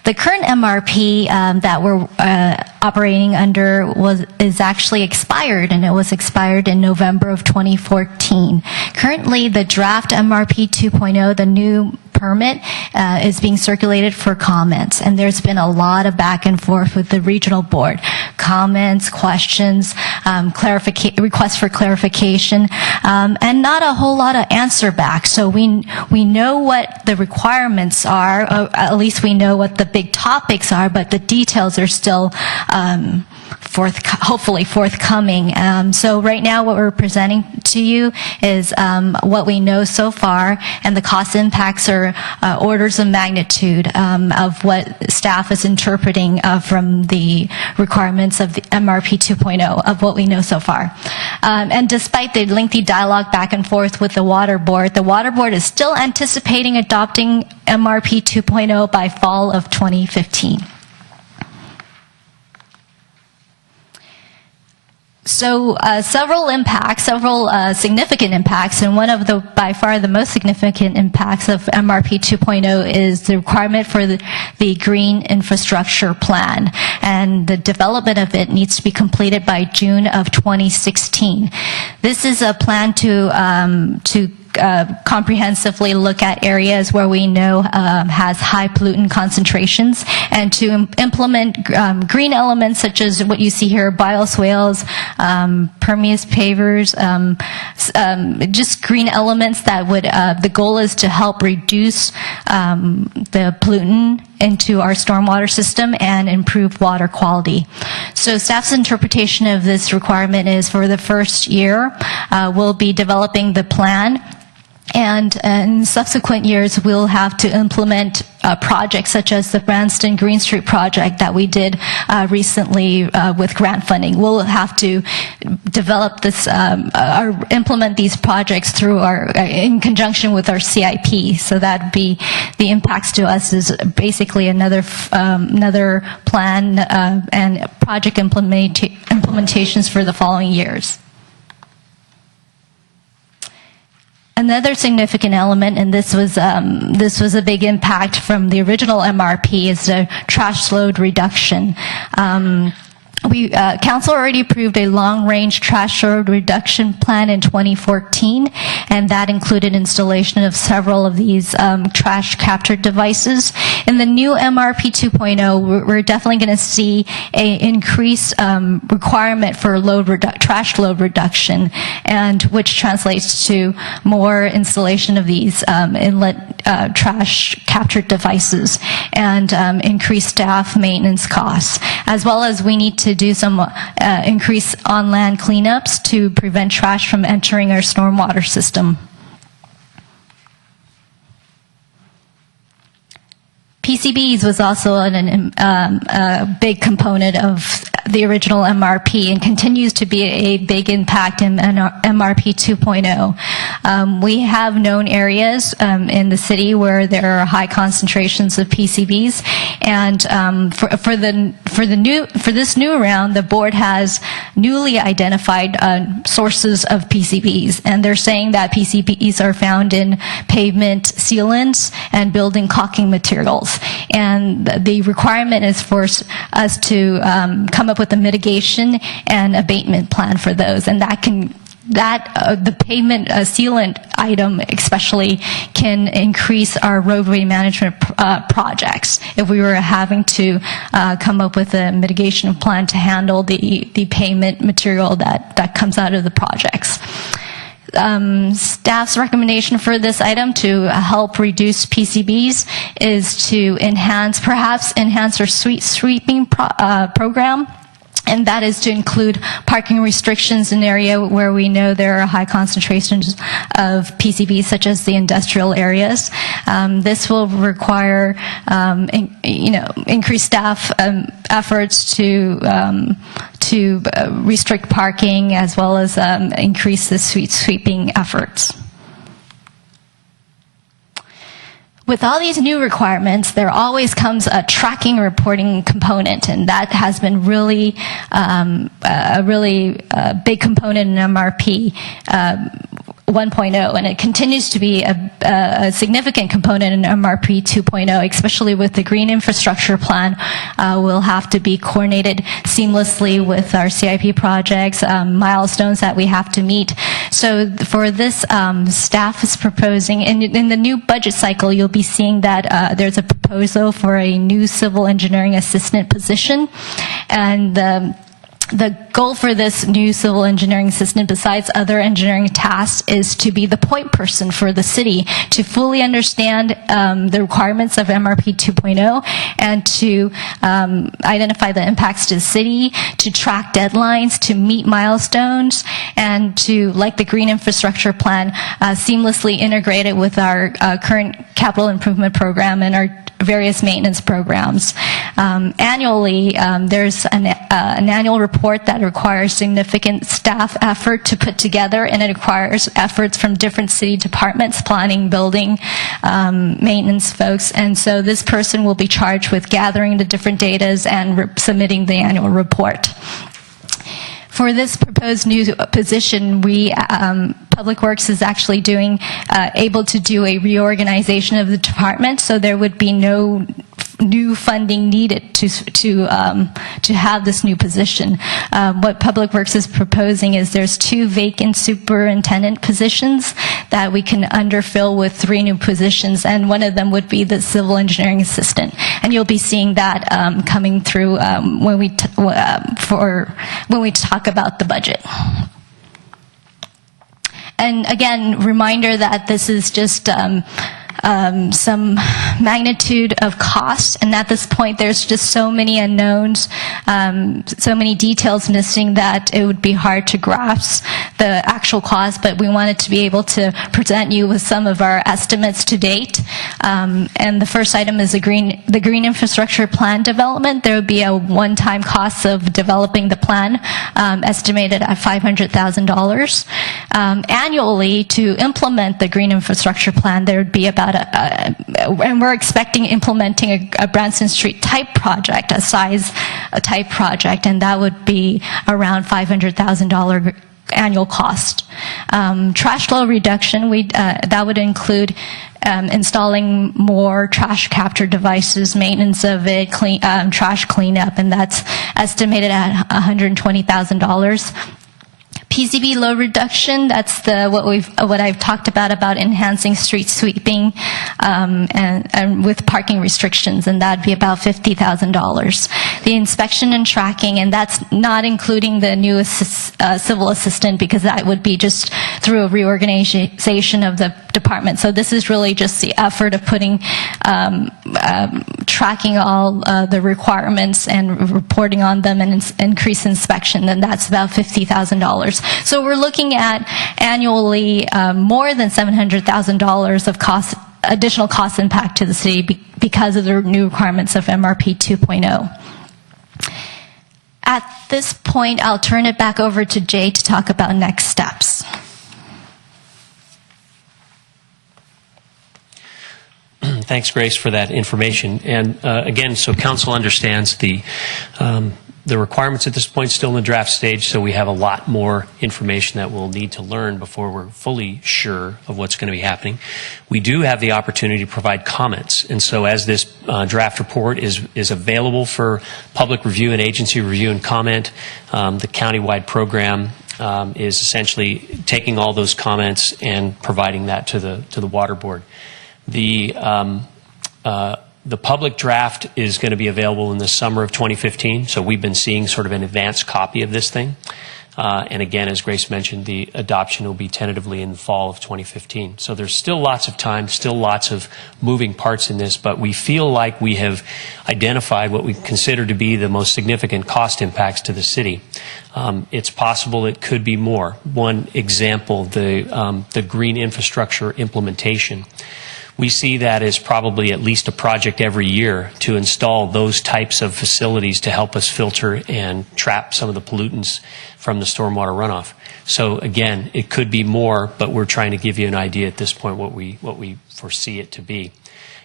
The current MRP that we're operating under is actually expired, and it was expired in November of 2014. Currently, the draft MRP 2.0, the new permit, is being circulated for comments, and there's been a lot of back and forth with the regional board. Comments, questions, requests for clarification, and not a whole lot of answer back. So we know what the requirements are, or at least we know what the big topics are, but the details are still hopefully forthcoming. So right now what we're presenting to you is what we know so far, and the cost impacts are orders of magnitude of what staff is interpreting from the requirements of the MRP 2.0 of what we know so far. And despite the lengthy dialogue back and forth with the Water Board is still anticipating adopting MRP 2.0 by fall of 2015. So several significant impacts, and one of the, by far the most significant impacts of MRP 2.0 is the requirement for the Green Infrastructure Plan, and the development of it needs to be completed by June of 2016. This is a plan to comprehensively look at areas where we know has high pollutant concentrations, and to implement green elements such as what you see here, bioswales, permeous pavers, just green elements that would, the goal is to help reduce the pollutant into our stormwater system and improve water quality. So staff's interpretation of this requirement is for the first year, we'll be developing the plan, and in subsequent years, we'll have to implement projects such as the Branston Green Street project that we did recently with grant funding. We'll have to develop this, or implement these projects through in conjunction with our CIP. So that'd be the impacts to us is basically another plan and project implementations for the following years. Another significant element, and this was a big impact from the original MRP, is the trash load reduction. Council already approved a long-range trash load reduction plan in 2014, and that included installation of several of these trash capture devices. In the new MRP 2.0, we're definitely going to see an increased requirement for trash load reduction, and which translates to more installation of these inlet trash capture devices and increased staff maintenance costs, as well as we need to do some increased on-land cleanups to prevent trash from entering our stormwater system. PCBs was also a big component of the original MRP and continues to be a big impact in MRP 2.0. We have known areas in the city where there are high concentrations of PCBs, and for this new round, the board has newly identified sources of PCBs, and they're saying that PCBs are found in pavement sealants and building caulking materials. And the requirement is for us to come up with a mitigation and abatement plan for those, and the pavement sealant item especially can increase our roadway management projects if we were having to come up with a mitigation plan to handle the pavement material that comes out of the projects. Staff's recommendation for this item to help reduce PCBs is to perhaps enhance our street sweeping program. And that is to include parking restrictions in an area where we know there are high concentrations of PCBs, such as the industrial areas. This will require, increased staff efforts to restrict parking, as well as increase the street sweeping efforts. With all these new requirements, there always comes a tracking reporting component, and that has been really a really big component in MRP 1.0, and it continues to be a significant component in MRP 2.0, especially with the green infrastructure plan. Will have to be coordinated seamlessly with our CIP projects, milestones that we have to meet. So for this, staff is proposing, and in the new budget cycle, you'll be seeing that there's a proposal for a new civil engineering assistant position, and the goal for this new civil engineering assistant, besides other engineering tasks, is to be the point person for the city to fully understand the requirements of MRP 2.0 and to identify the impacts to the city, to track deadlines, to meet milestones, and to, like the green infrastructure plan, seamlessly integrate it with our current capital improvement program and our various maintenance programs. Annually, there's an annual report that requires significant staff effort to put together, and it requires efforts from different city departments, planning, building, maintenance folks, and so this person will be charged with gathering the different data and submitting the annual report. For this proposed new position, Public Works is actually able to do a reorganization of the department, so there would be no new funding needed to have this new position. What Public Works is proposing is there's 2 vacant superintendent positions that we can underfill with 3 new positions, and one of them would be the civil engineering assistant. And you'll be seeing that coming through when we talk about the budget. And again, reminder that this is just some magnitude of cost, and at this point there's just so many unknowns, so many details missing that it would be hard to grasp the actual cost, but we wanted to be able to present you with some of our estimates to date. And the first item is the green infrastructure plan development. There would be a one-time cost of developing the plan, estimated at $500,000. Annually, to implement the green infrastructure plan, there would be about and we're expecting implementing a Branson Street type project, a type project, and that would be around $500,000 annual cost. Trash flow reduction, that would include installing more trash capture devices, maintenance of it, trash cleanup, and that's estimated at $120,000. PCB load reduction, that's what I've talked about enhancing street sweeping and with parking restrictions, and that'd be about $50,000. The inspection and tracking, and that's not including the new civil assistant, because that would be just through a reorganization of the department. So this is really just the effort of putting tracking all the requirements and reporting on them and increase inspection, and that's about $50,000. So we're looking at annually more than $700,000 of additional cost impact to the city because of the new requirements of MRP 2.0. At this point, I'll turn it back over to Jay to talk about next steps. Thanks, Grace, for that information. And again, so council understands the requirements at this point still in the draft stage, so we have a lot more information that we'll need to learn before we're fully sure of what's going to be happening. We do have the opportunity to provide comments, and so as this draft report is available for public review and agency review and comment, the countywide program is essentially taking all those comments and providing that to the water board. The public draft is going to be available in the summer of 2015, so we've been seeing sort of an advanced copy of this thing. And again, as Grace mentioned, the adoption will be tentatively in the fall of 2015. So there's still lots of time, still lots of moving parts in this, but we feel like we have identified what we consider to be the most significant cost impacts to the city. It's possible it could be more. One example, the green infrastructure implementation. We see that as probably at least a project every year to install those types of facilities to help us filter and trap some of the pollutants from the stormwater runoff. So again, it could be more, but we're trying to give you an idea at this point what we foresee it to be.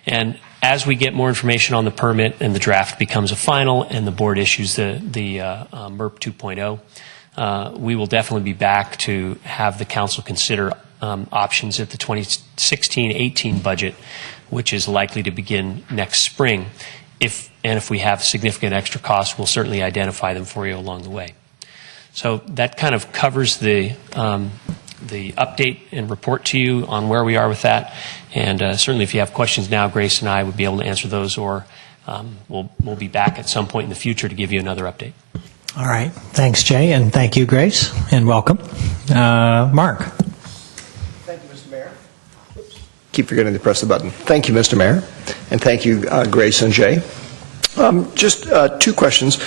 And as we get more information on the permit and the draft becomes a final and the board issues the MERP 2.0, we will definitely be back to have the council consider options at the 2016-18 budget, which is likely to begin next spring. If we have significant extra costs, we'll certainly identify them for you along the way. So that kind of covers the update and report to you on where we are with that. And certainly if you have questions now, Grace and I would be able to answer those, or we'll be back at some point in the future to give you another update. All right. Thanks, Jay, and thank you, Grace, and welcome. Mark. Keep forgetting to press the button. Thank you, Mr. Mayor, and thank you, Grace and Jay. Just two questions.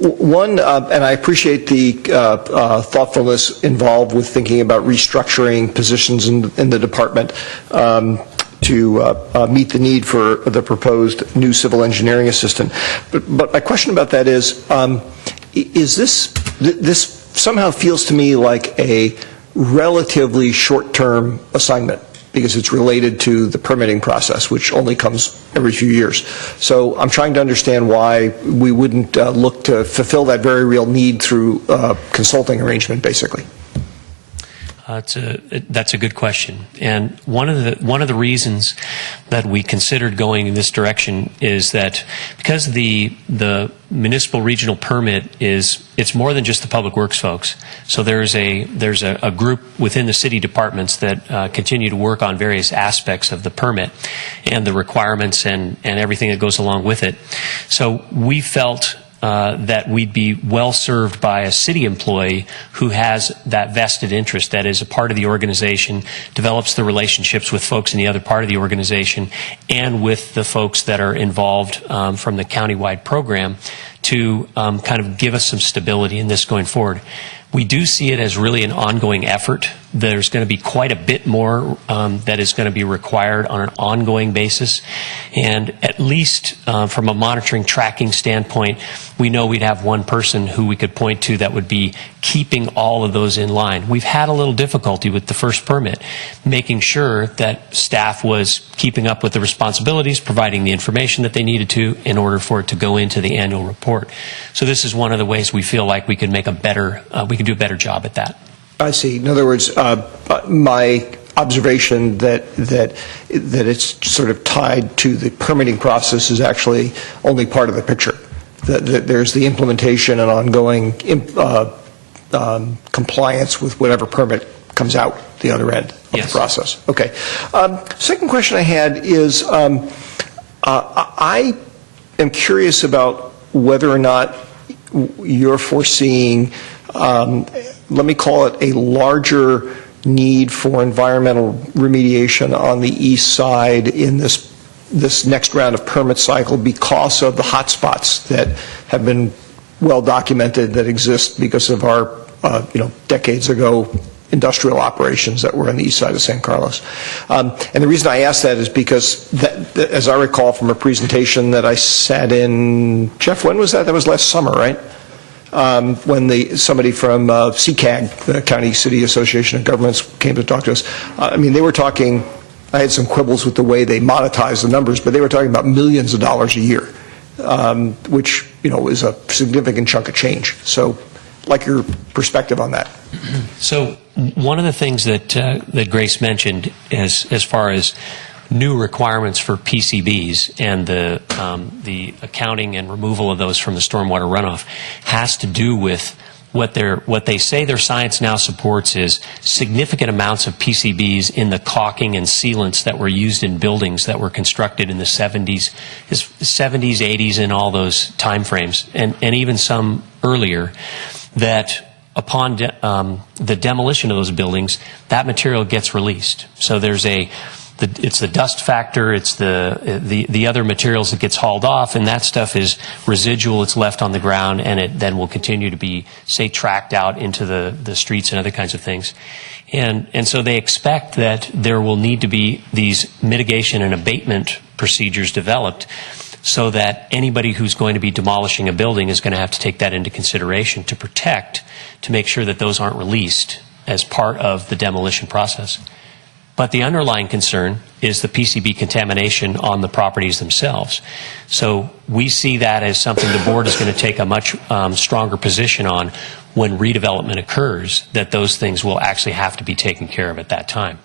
One, and I appreciate the thoughtfulness involved with thinking about restructuring positions in the department to meet the need for the proposed new civil engineering assistant. But my question about that is this somehow feels to me like a relatively short-term assignment, because it's related to the permitting process, which only comes every few years. So I'm trying to understand why we wouldn't look to fulfill that very real need through consulting arrangement, basically. That's a good question, and one of the reasons that we considered going in this direction is that because the municipal regional permit it's more than just the public works folks. So there's a group within the city departments that continue to work on various aspects of the permit and the requirements and everything that goes along with it. So we felt that we'd be well served by a city employee who has that vested interest, that is a part of the organization, develops the relationships with folks in the other part of the organization, and with the folks that are involved from the countywide program to kind of give us some stability in this going forward. We do see it as really an ongoing effort. There's going to be quite a bit more that is going to be required on an ongoing basis. And at least from a monitoring tracking standpoint, we know we'd have one person who we could point to that would be keeping all of those in line. We've had a little difficulty with the first permit, making sure that staff was keeping up with the responsibilities, providing the information that they needed to in order for it to go into the annual report. So this is one of the ways we feel like we could make we could do a better job at that. I see. In other words, my observation that it's sort of tied to the permitting process is actually only part of the picture. That there's the implementation and ongoing compliance with whatever permit comes out the other end of the process. Okay. Second question I had is I am curious about whether or not you're foreseeing, let me call it, a larger need for environmental remediation on the east side in this next round of permit cycle because of the hotspots that have been well documented that exist because of our decades ago industrial operations that were on the east side of San Carlos. And the reason I ask that is because, as I recall from a presentation that I sat in, Jeff, when was that? That was last summer, right? When somebody from CCAG, the County City Association of Governments, came to talk to us. They were talking, I had some quibbles with the way they monetized the numbers, but they were talking about millions of dollars a year, which, is a significant chunk of change. So, like your perspective on that. So one of the things that Grace mentioned as far as new requirements for PCBs and the accounting and removal of those from the stormwater runoff has to do with what they say their science now supports is significant amounts of PCBs in the caulking and sealants that were used in buildings that were constructed in the 70s, 80s, and all those time frames, and even some earlier, that upon the demolition of those buildings, that material gets released. So there's it's the dust factor, it's the other materials that gets hauled off, and that stuff is residual, it's left on the ground, and it then will continue to be, say, tracked out into the streets and other kinds of things. And so they expect that there will need to be these mitigation and abatement procedures developed so that anybody who's going to be demolishing a building is going to have to take that into consideration to make sure that those aren't released as part of the demolition process. But the underlying concern is the PCB contamination on the properties themselves. So we see that as something the board is going to take a much stronger position on when redevelopment occurs, that those things will actually have to be taken care of at that time.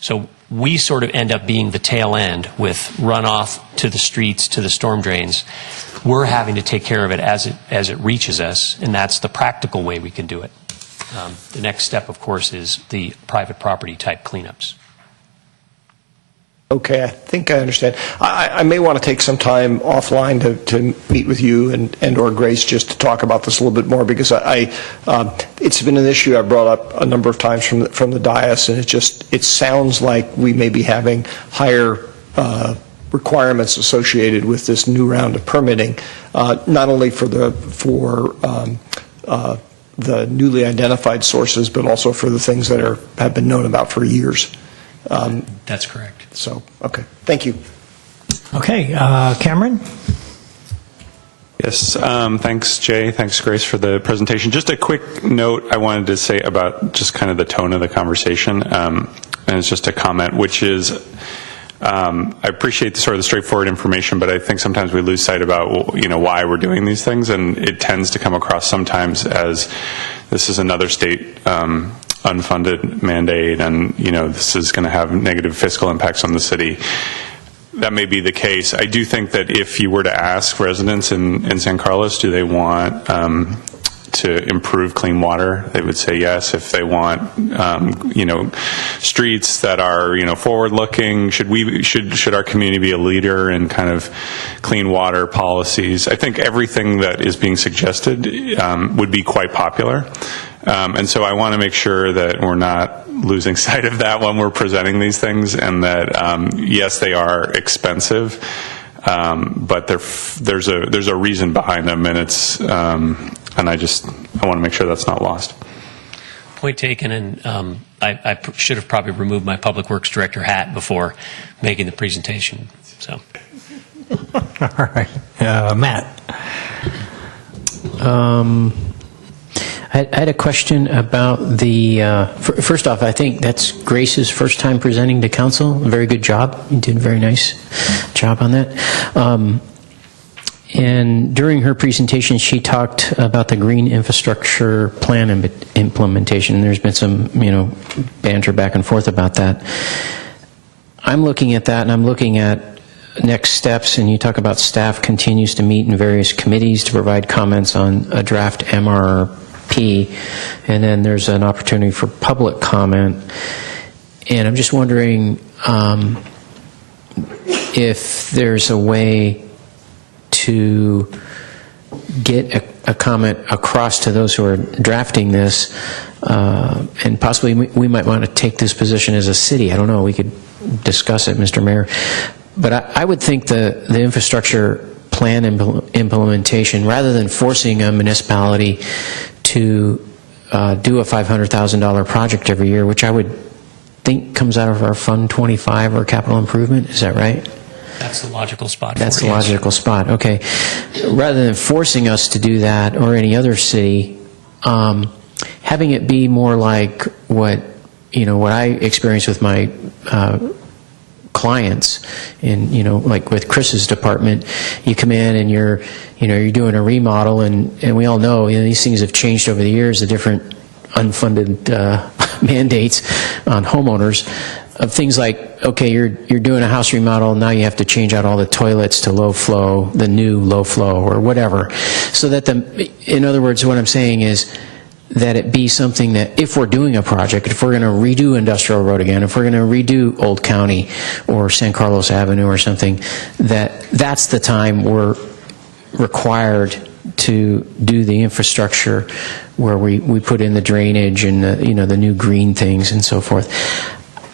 So we sort of end up being the tail end with runoff to the streets, to the storm drains. We're having to take care of it as it reaches us, and that's the practical way we can do it. The next step, of course, is the private property type cleanups. Okay, I think I understand. I may want to take some time offline to meet with you and or Grace just to talk about this a little bit more, because it's been an issue I brought up a number of times from the dais, and it sounds like we may be having higher requirements associated with this new round of permitting, not only for the newly identified sources, but also for the things that have been known about for years. That's correct. So, okay. Thank you. Okay. Cameron? Yes. Thanks, Jay. Thanks, Grace, for the presentation. Just a quick note I wanted to say about just kind of the tone of the conversation, and it's just a comment, which is I appreciate the sort of the straightforward information, but I think sometimes we lose sight about why we're doing these things, and it tends to come across sometimes as this is another state unfunded mandate, and this is going to have negative fiscal impacts on the city. That may be the case. I do think that if you were to ask residents in San Carlos, do they want to improve clean water, they would say yes. If they want, streets that are, forward-looking, should our community be a leader in kind of clean water policies? I think everything that is being suggested would be quite popular. And so I want to make sure that we're not losing sight of that when we're presenting these things, and that, yes, they are expensive, but there's a reason behind them, and it's and I want to make sure that's not lost. Point taken, and I should have probably removed my Public Works Director hat before making the presentation. So, all right, Matt. I had a question about the, first off, I think that's Grace's first time presenting to council. Very good job. You did a very nice job on that. And during her presentation, she talked about the green infrastructure plan implementation. There's been some, banter back and forth about that. I'm looking at that, and I'm looking at next steps, and you talk about staff continues to meet in various committees to provide comments on a draft MRP, and then there's an opportunity for public comment. And I'm just wondering if there's a way to get a comment across to those who are drafting this, and possibly we might want to take this position as a city. I don't know. We could discuss it, Mr. Mayor. But I would think the infrastructure plan implementation, rather than forcing a municipality to do a $500,000 project every year, which I would think comes out of our Fund 25 or capital improvement. Is that right? That's the logical spot. That's the logical spot. Okay. Rather than forcing us to do that or any other city, having it be more like what I experience with my clients, and like with Chris's department, you come in and you're doing a remodel, and we all know, these things have changed over the years, the different unfunded mandates on homeowners of things like, okay, you're doing a house remodel, now you have to change out all the toilets to low flow, the new low flow or whatever. So that in other words, what I'm saying is that it be something that if we're doing a project, if we're going to redo Industrial Road again, if we're going to redo Old County or San Carlos Avenue or something, that's the time we're required to do the infrastructure where we put in the drainage and the new green things and so forth.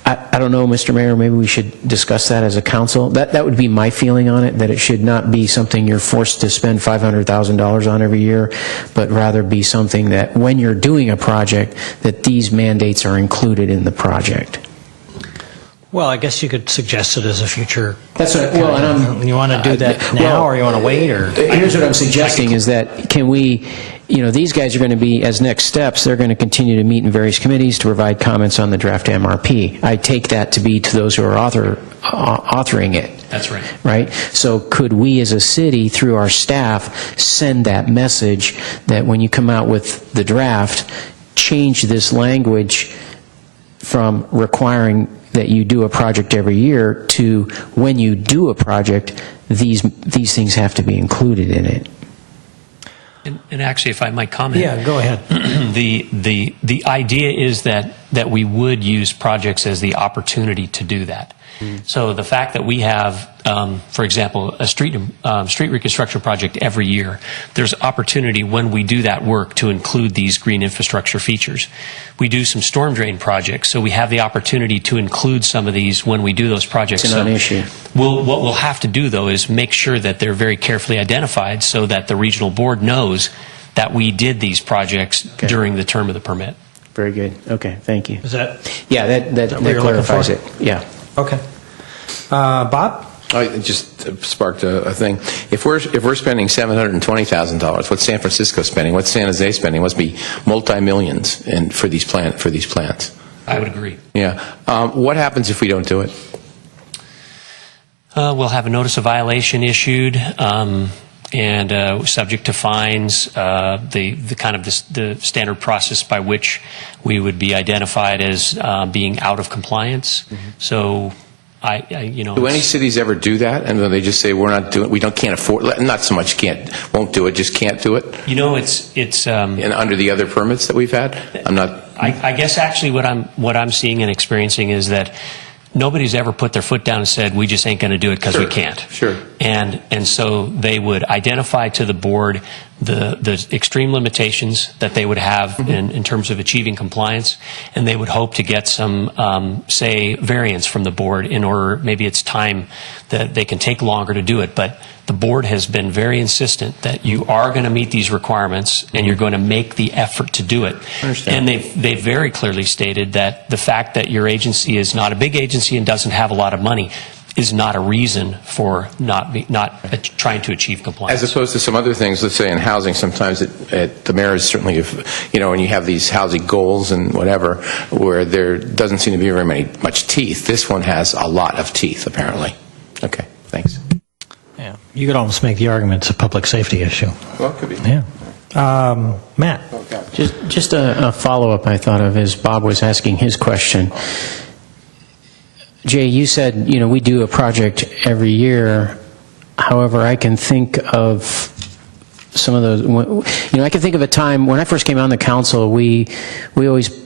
I don't know, Mr. Mayor, maybe we should discuss that as a council. That would be my feeling on it, that it should not be something you're forced to spend $500,000 on every year, but rather be something that when you're doing a project, that these mandates are included in the project. Well, I guess you could suggest it as a future. That's what. Well, and you want to do that now, or you want to wait, or? Here's what I'm suggesting: is that can we? These guys are going to be, as next steps, they're going to continue to meet in various committees to provide comments on the draft MRP. I take that to be to those who are authoring it. That's right. Right? So could we as a city, through our staff, send that message that when you come out with the draft, change this language from requiring that you do a project every year to when you do a project, these things have to be included in it. And actually, if I might comment. Yeah, go ahead. The idea is that we would use projects as the opportunity to do that. So the fact that we have, for example, a street reconstruction project every year, there's opportunity when we do that work to include these green infrastructure features. We do some storm drain projects, so we have the opportunity to include some of these when we do those projects. It's a non-issue. What we'll have to do, though, is make sure that they're very carefully identified so that the regional board knows that we did these projects during the term of the permit. Very good. Okay, thank you. Is that? Yeah, that clarifies it. Yeah. Okay. Bob? It just sparked a thing. If we're spending $720,000, what's San Francisco spending? What's San Jose spending? It must be multi-millions for these plants. I would agree. Yeah. What happens if we don't do it? We'll have a notice of violation issued, and subject to fines. The kind of the standard process by which we would be identified as being out of compliance. So. Do any cities ever do that? And they just say can't afford, not so much won't do it, just can't do it? It's and under the other permits that we've had? I guess actually what I'm seeing and experiencing is that nobody's ever put their foot down and said, we just ain't going to do it because we can't. Sure. And so they would identify to the board the extreme limitations that they would have in terms of achieving compliance, and they would hope to get some, say, variance from the board in order, maybe it's time that they can take longer to do it. But the board has been very insistent that you are going to meet these requirements and you're going to make the effort to do it. Understand. And they've very clearly stated that the fact that your agency is not a big agency and doesn't have a lot of money is not a reason for not trying to achieve compliance. As opposed to some other things, let's say in housing, sometimes the mayors certainly, when you have these housing goals and whatever, where there doesn't seem to be very much teeth. This one has a lot of teeth, apparently. Okay, thanks. Yeah. You could almost make the argument it's a public safety issue. Well, it could be. Yeah. Matt? Just a follow-up I thought of as Bob was asking his question. Jay, you said, we do a project every year. However, I can think of some of those, I can think of a time when I first came on the council, we always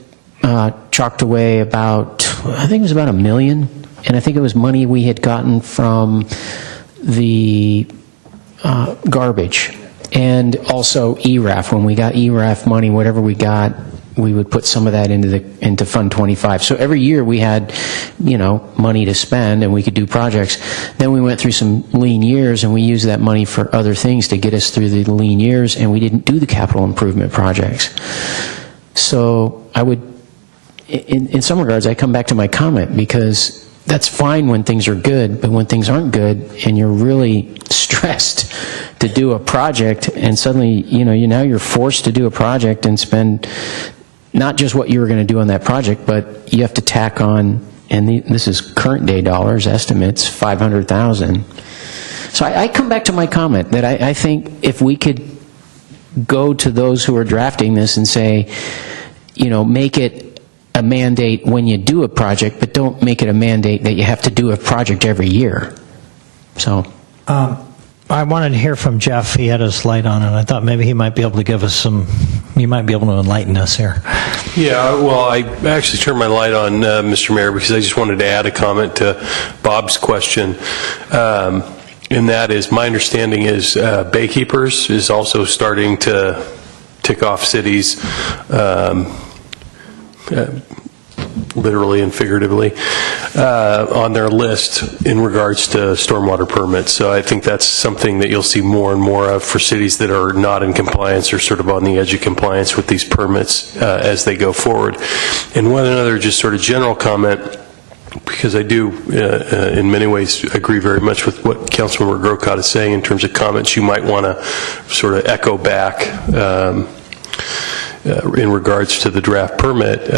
chalked away about, I think it was about $1 million, and I think it was money we had gotten from the garbage. And also ERAF. When we got ERAF money, whatever we got, we would put some of that into Fund 25. So every year we had, money to spend and we could do projects. Then we went through some lean years and we used that money for other things to get us through the lean years, and we didn't do the capital improvement projects. So I would, in some regards, I come back to my comment, because that's fine when things are good, but when things aren't good and you're really stressed to do a project, and suddenly, now you're forced to do a project and spend not just what you were going to do on that project, but you have to tack on, and this is current day dollars, estimates, $500,000. So I come back to my comment that I think if we could go to those who are drafting this and say, make it a mandate when you do a project, but don't make it a mandate that you have to do a project every year. So I wanted to hear from Jeff. He had his light on, and I thought maybe he might be able to give us you might be able to enlighten us here. Yeah, well, I actually turned my light on, Mr. Mayor, because I just wanted to add a comment to Bob's question. And that is, my understanding is Baykeepers is also starting to tick off cities, literally and figuratively, on their list in regards to stormwater permits. So I think that's something that you'll see more and more of for cities that are not in compliance or sort of on the edge of compliance with these permits as they go forward. And one other just sort of general comment, because I do, in many ways, agree very much with what Councilmember Grocott is saying in terms of comments you might want to sort of echo back in regards to the draft permit.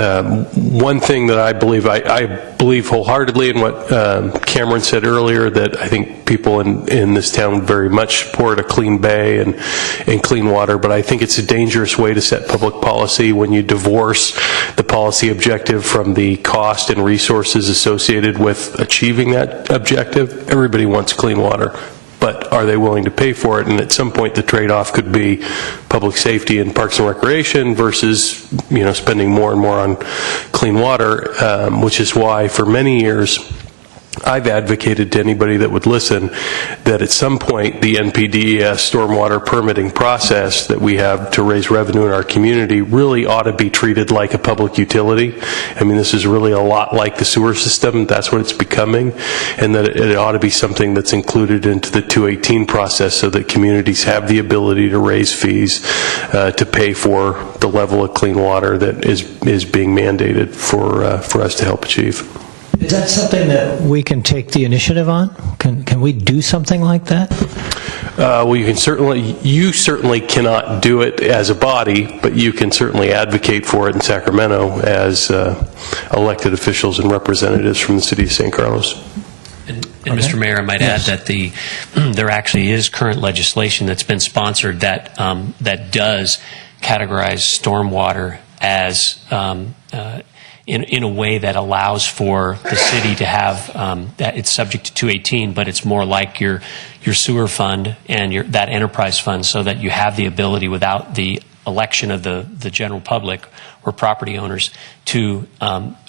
One thing that I believe wholeheartedly in what Cameron said earlier, that I think people in this town very much support a clean bay and clean water, but I think it's a dangerous way to set public policy when you divorce the policy objective from the cost and resources associated with achieving that objective. Everybody wants clean water, but are they willing to pay for it? And at some point the trade-off could be public safety and parks and recreation versus spending more and more on clean water, which is why for many years I've advocated to anybody that would listen that at some point the NPDES stormwater permitting process that we have to raise revenue in our community really ought to be treated like a public utility. I mean, this is really a lot like the sewer system. That's what it's becoming, and that it ought to be something that's included into the 218 process so that communities have the ability to raise fees to pay for the level of clean water that is being mandated for us to help achieve. Is that something that we can take the initiative on? Can we do something like that? Well, you certainly cannot do it as a body, but you can certainly advocate for it in Sacramento as elected officials and representatives from the city of San Carlos. And Mr. Mayor, I might add that there actually is current legislation that's been sponsored that does categorize stormwater as in a way that allows for the city to have that it's subject to 218, but it's more like your sewer fund and that enterprise fund, so that you have the ability, without the election of the general public or property owners, to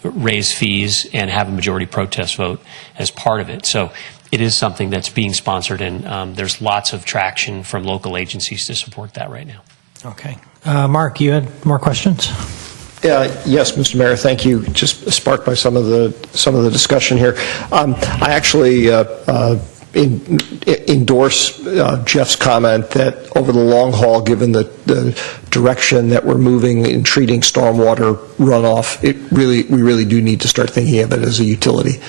raise fees and have a majority protest vote as part of it. So it is something that's being sponsored, and there's lots of traction from local agencies to support that right now. Okay. Mark, you had more questions? Yes, Mr. Mayor, thank you. Just sparked by some of the discussion here. I actually endorse Jeff's comment that over the long haul, given the direction that we're moving in treating stormwater runoff, we really do need to start thinking of it as a utility.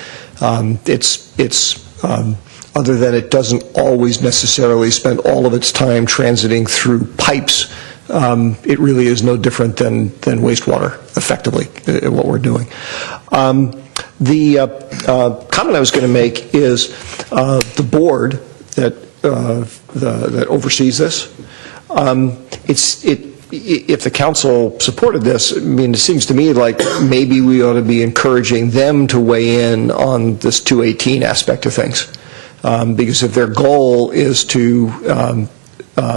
Other than it doesn't always necessarily spend all of its time transiting through pipes, it really is no different than wastewater, effectively, what we're doing. The comment I was going to make is the board that that oversees this. If the council supported this, I mean, it seems to me like maybe we ought to be encouraging them to weigh in on this 218 aspect of things. Because if their goal is to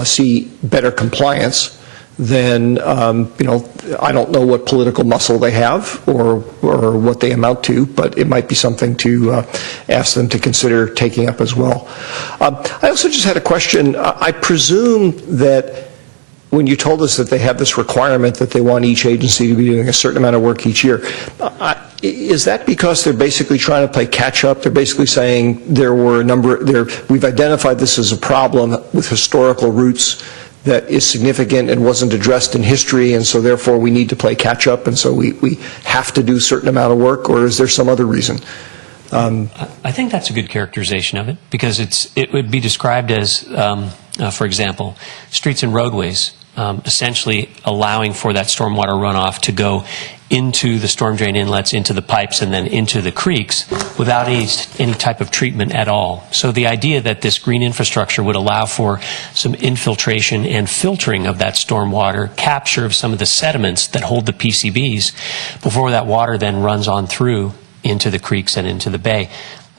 see better compliance, then I don't know what political muscle they have or what they amount to, but it might be something to ask them to consider taking up as well. I also just had a question. I presume that when you told us that they have this requirement that they want each agency to be doing a certain amount of work each year, is that because they're basically trying to play catch up? They're basically saying we've identified this as a problem with historical roots that is significant and wasn't addressed in history, and so therefore we need to play catch up, and so we have to do a certain amount of work, or is there some other reason? I think that's a good characterization of it, because it would be described as, for example, streets and roadways, essentially allowing for that stormwater runoff to go into the storm drain inlets, into the pipes, and then into the creeks without any type of treatment at all. So the idea that this green infrastructure would allow for some infiltration and filtering of that stormwater, capture of some of the sediments that hold the PCBs before that water then runs on through into the creeks and into the bay,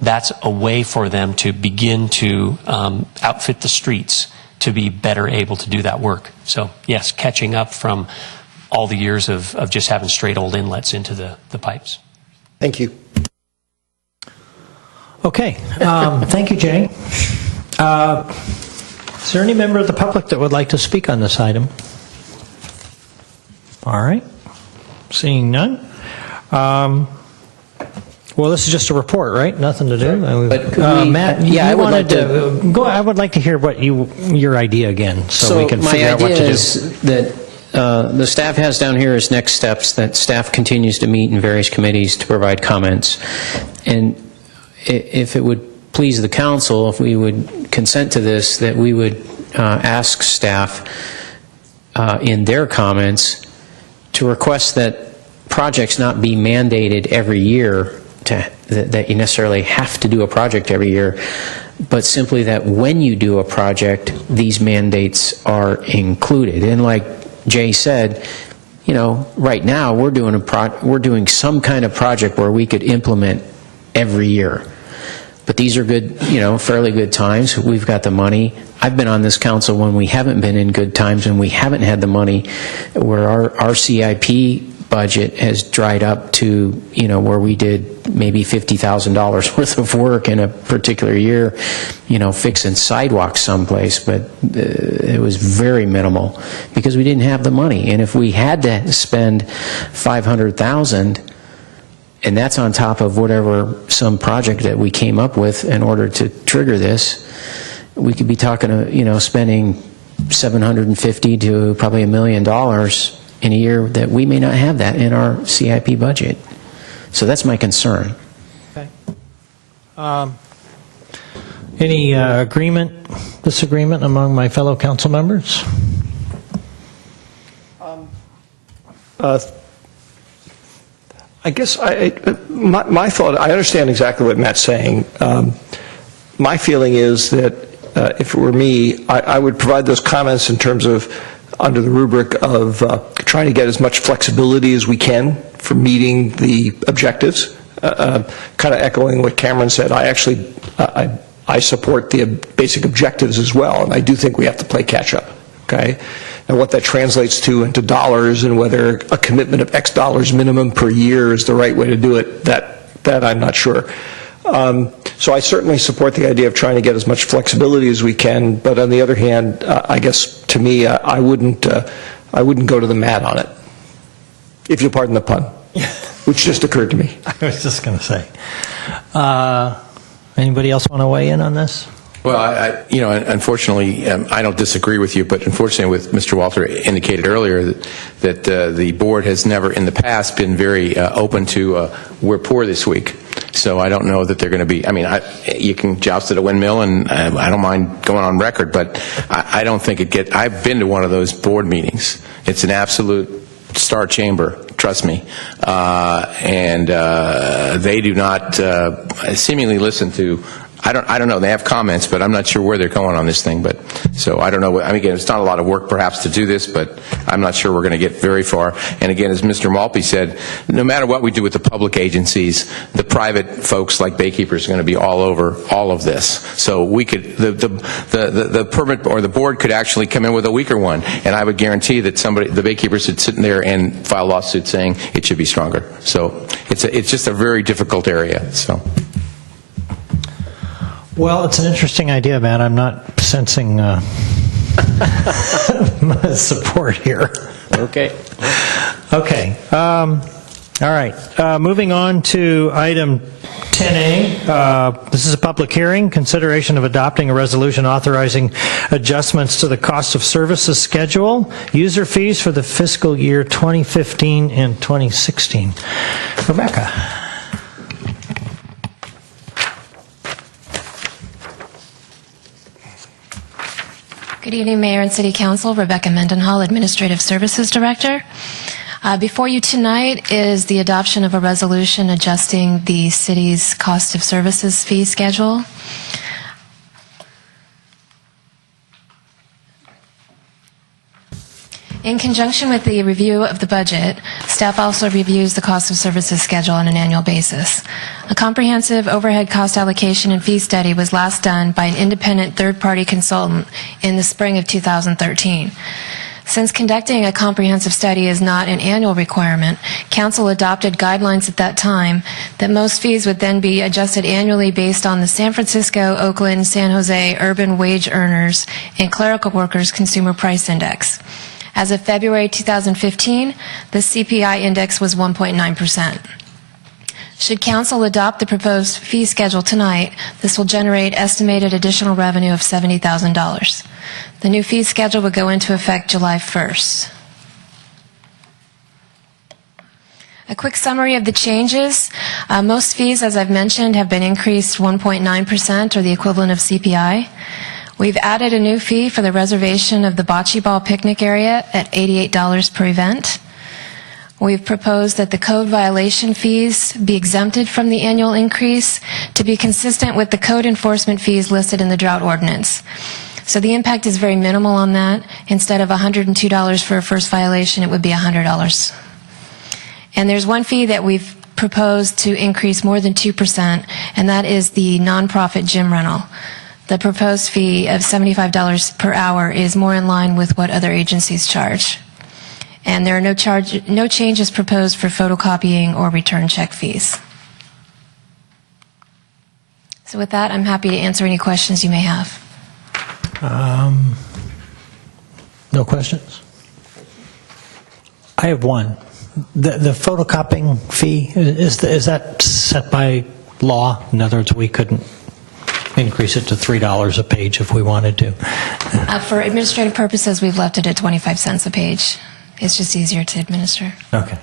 that's a way for them to begin to outfit the streets to be better able to do that work. So yes, catching up from all the years of just having straight old inlets into the pipes. Thank you. Okay. Thank you, Jay. Is there any member of the public that would like to speak on this item? All right. Seeing none. Well, this is just a report, right? Nothing to do. Matt, yeah, I would like to hear what your idea again, so we can figure out what to do. My idea is that the staff has down here as next steps that staff continues to meet in various committees to provide comments. And if it would please the council, if we would consent to this, that we would ask staff in their comments to request that projects not be mandated every year, that you necessarily have to do a project every year, but simply that when you do a project, these mandates are included. And like Jay said, right now we're doing some kind of project where we could implement every year. But these are good, fairly good times. We've got the money. I've been on this council when we haven't been in good times and we haven't had the money, where our CIP budget has dried up to, where we did maybe $50,000 worth of work in a particular year, fixing sidewalks someplace, but it was very minimal because we didn't have the money. And if we had to spend $500,000, and that's on top of whatever some project that we came up with in order to trigger this, we could be talking, spending $750,000 to probably $1 million in a year that we may not have that in our CIP budget. So that's my concern. Okay. Any agreement, disagreement among my fellow council members? I guess my thought, I understand exactly what Matt's saying. My feeling is that if it were me, I would provide those comments in terms of under the rubric of trying to get as much flexibility as we can for meeting the objectives. Kind of echoing what Cameron said, I support the basic objectives as well, and I do think we have to play catch up. Okay, and what that translates to into dollars and whether a commitment of X dollars minimum per year is the right way to do it, that I'm not sure. So I certainly support the idea of trying to get as much flexibility as we can, but on the other hand, I guess to me, I wouldn't go to the mat on it, if you'll pardon the pun, which just occurred to me. I was just going to say. Anybody else want to weigh in on this? Well, unfortunately, I don't disagree with you, but unfortunately, with Mr. Walter indicated earlier that the board has never in the past been very open to we're poor this week. So I don't know that they're going to be. You can joust at a windmill, and I don't mind going on record, but I don't think I've been to one of those board meetings. It's an absolute star chamber, trust me, and they do not seemingly listen to I don't know. They have comments, but I'm not sure where they're going on this thing. But so I don't know. I mean, again, it's not a lot of work perhaps to do this, but I'm not sure we're going to get very far. And again, as Mr. Malpe said, no matter what we do with the public agencies, the private folks like Baykeepers are going to be all over all of this. So we could the permit or the board could actually come in with a weaker one, and I would guarantee that the Baykeepers would sit in there and file lawsuits saying it should be stronger. So it's just a very difficult area. So. Well, it's an interesting idea, Matt. I'm not sensing support here. Okay. Okay. All right. Moving on to item 10A. This is a public hearing, consideration of adopting a resolution authorizing adjustments to the cost of services schedule, user fees for the fiscal year 2015 and 2016. Rebecca. Good evening, Mayor and City Council. Rebecca Mendenhall, Administrative Services Director. Before you tonight is the adoption of a resolution adjusting the city's cost of services fee schedule. In conjunction with the review of the budget, staff also reviews the cost of services schedule on an annual basis. A comprehensive overhead cost allocation and fee study was last done by an independent third-party consultant in the spring of 2013. Since conducting a comprehensive study is not an annual requirement, Council adopted guidelines at that time that most fees would then be adjusted annually based on the San Francisco, Oakland, San Jose urban wage earners and clerical workers consumer price index. As of February 2015, the CPI index was 1.9%. Should Council adopt the proposed fee schedule tonight, this will generate estimated additional revenue of $70,000. The new fee schedule would go into effect July 1st. A quick summary of the changes. Most fees, as I've mentioned, have been increased 1.9% or the equivalent of CPI. We've added a new fee for the reservation of the bocce ball picnic area at $88 per event. We've proposed that the code violation fees be exempted from the annual increase to be consistent with the code enforcement fees listed in the drought ordinance. So the impact is very minimal on that. Instead of $102 for a first violation, it would be $100. And there's one fee that we've proposed to increase more than 2%, and that is the nonprofit gym rental. The proposed fee of $75 per hour is more in line with what other agencies charge. And there are no changes proposed for photocopying or return check fees. So with that, I'm happy to answer any questions you may have. No questions? I have one. The photocopying fee, is that set by law? In other words, we couldn't increase it to $3 a page if we wanted to. For administrative purposes, we've left it at 25 cents a page. It's just easier to administer. Okay.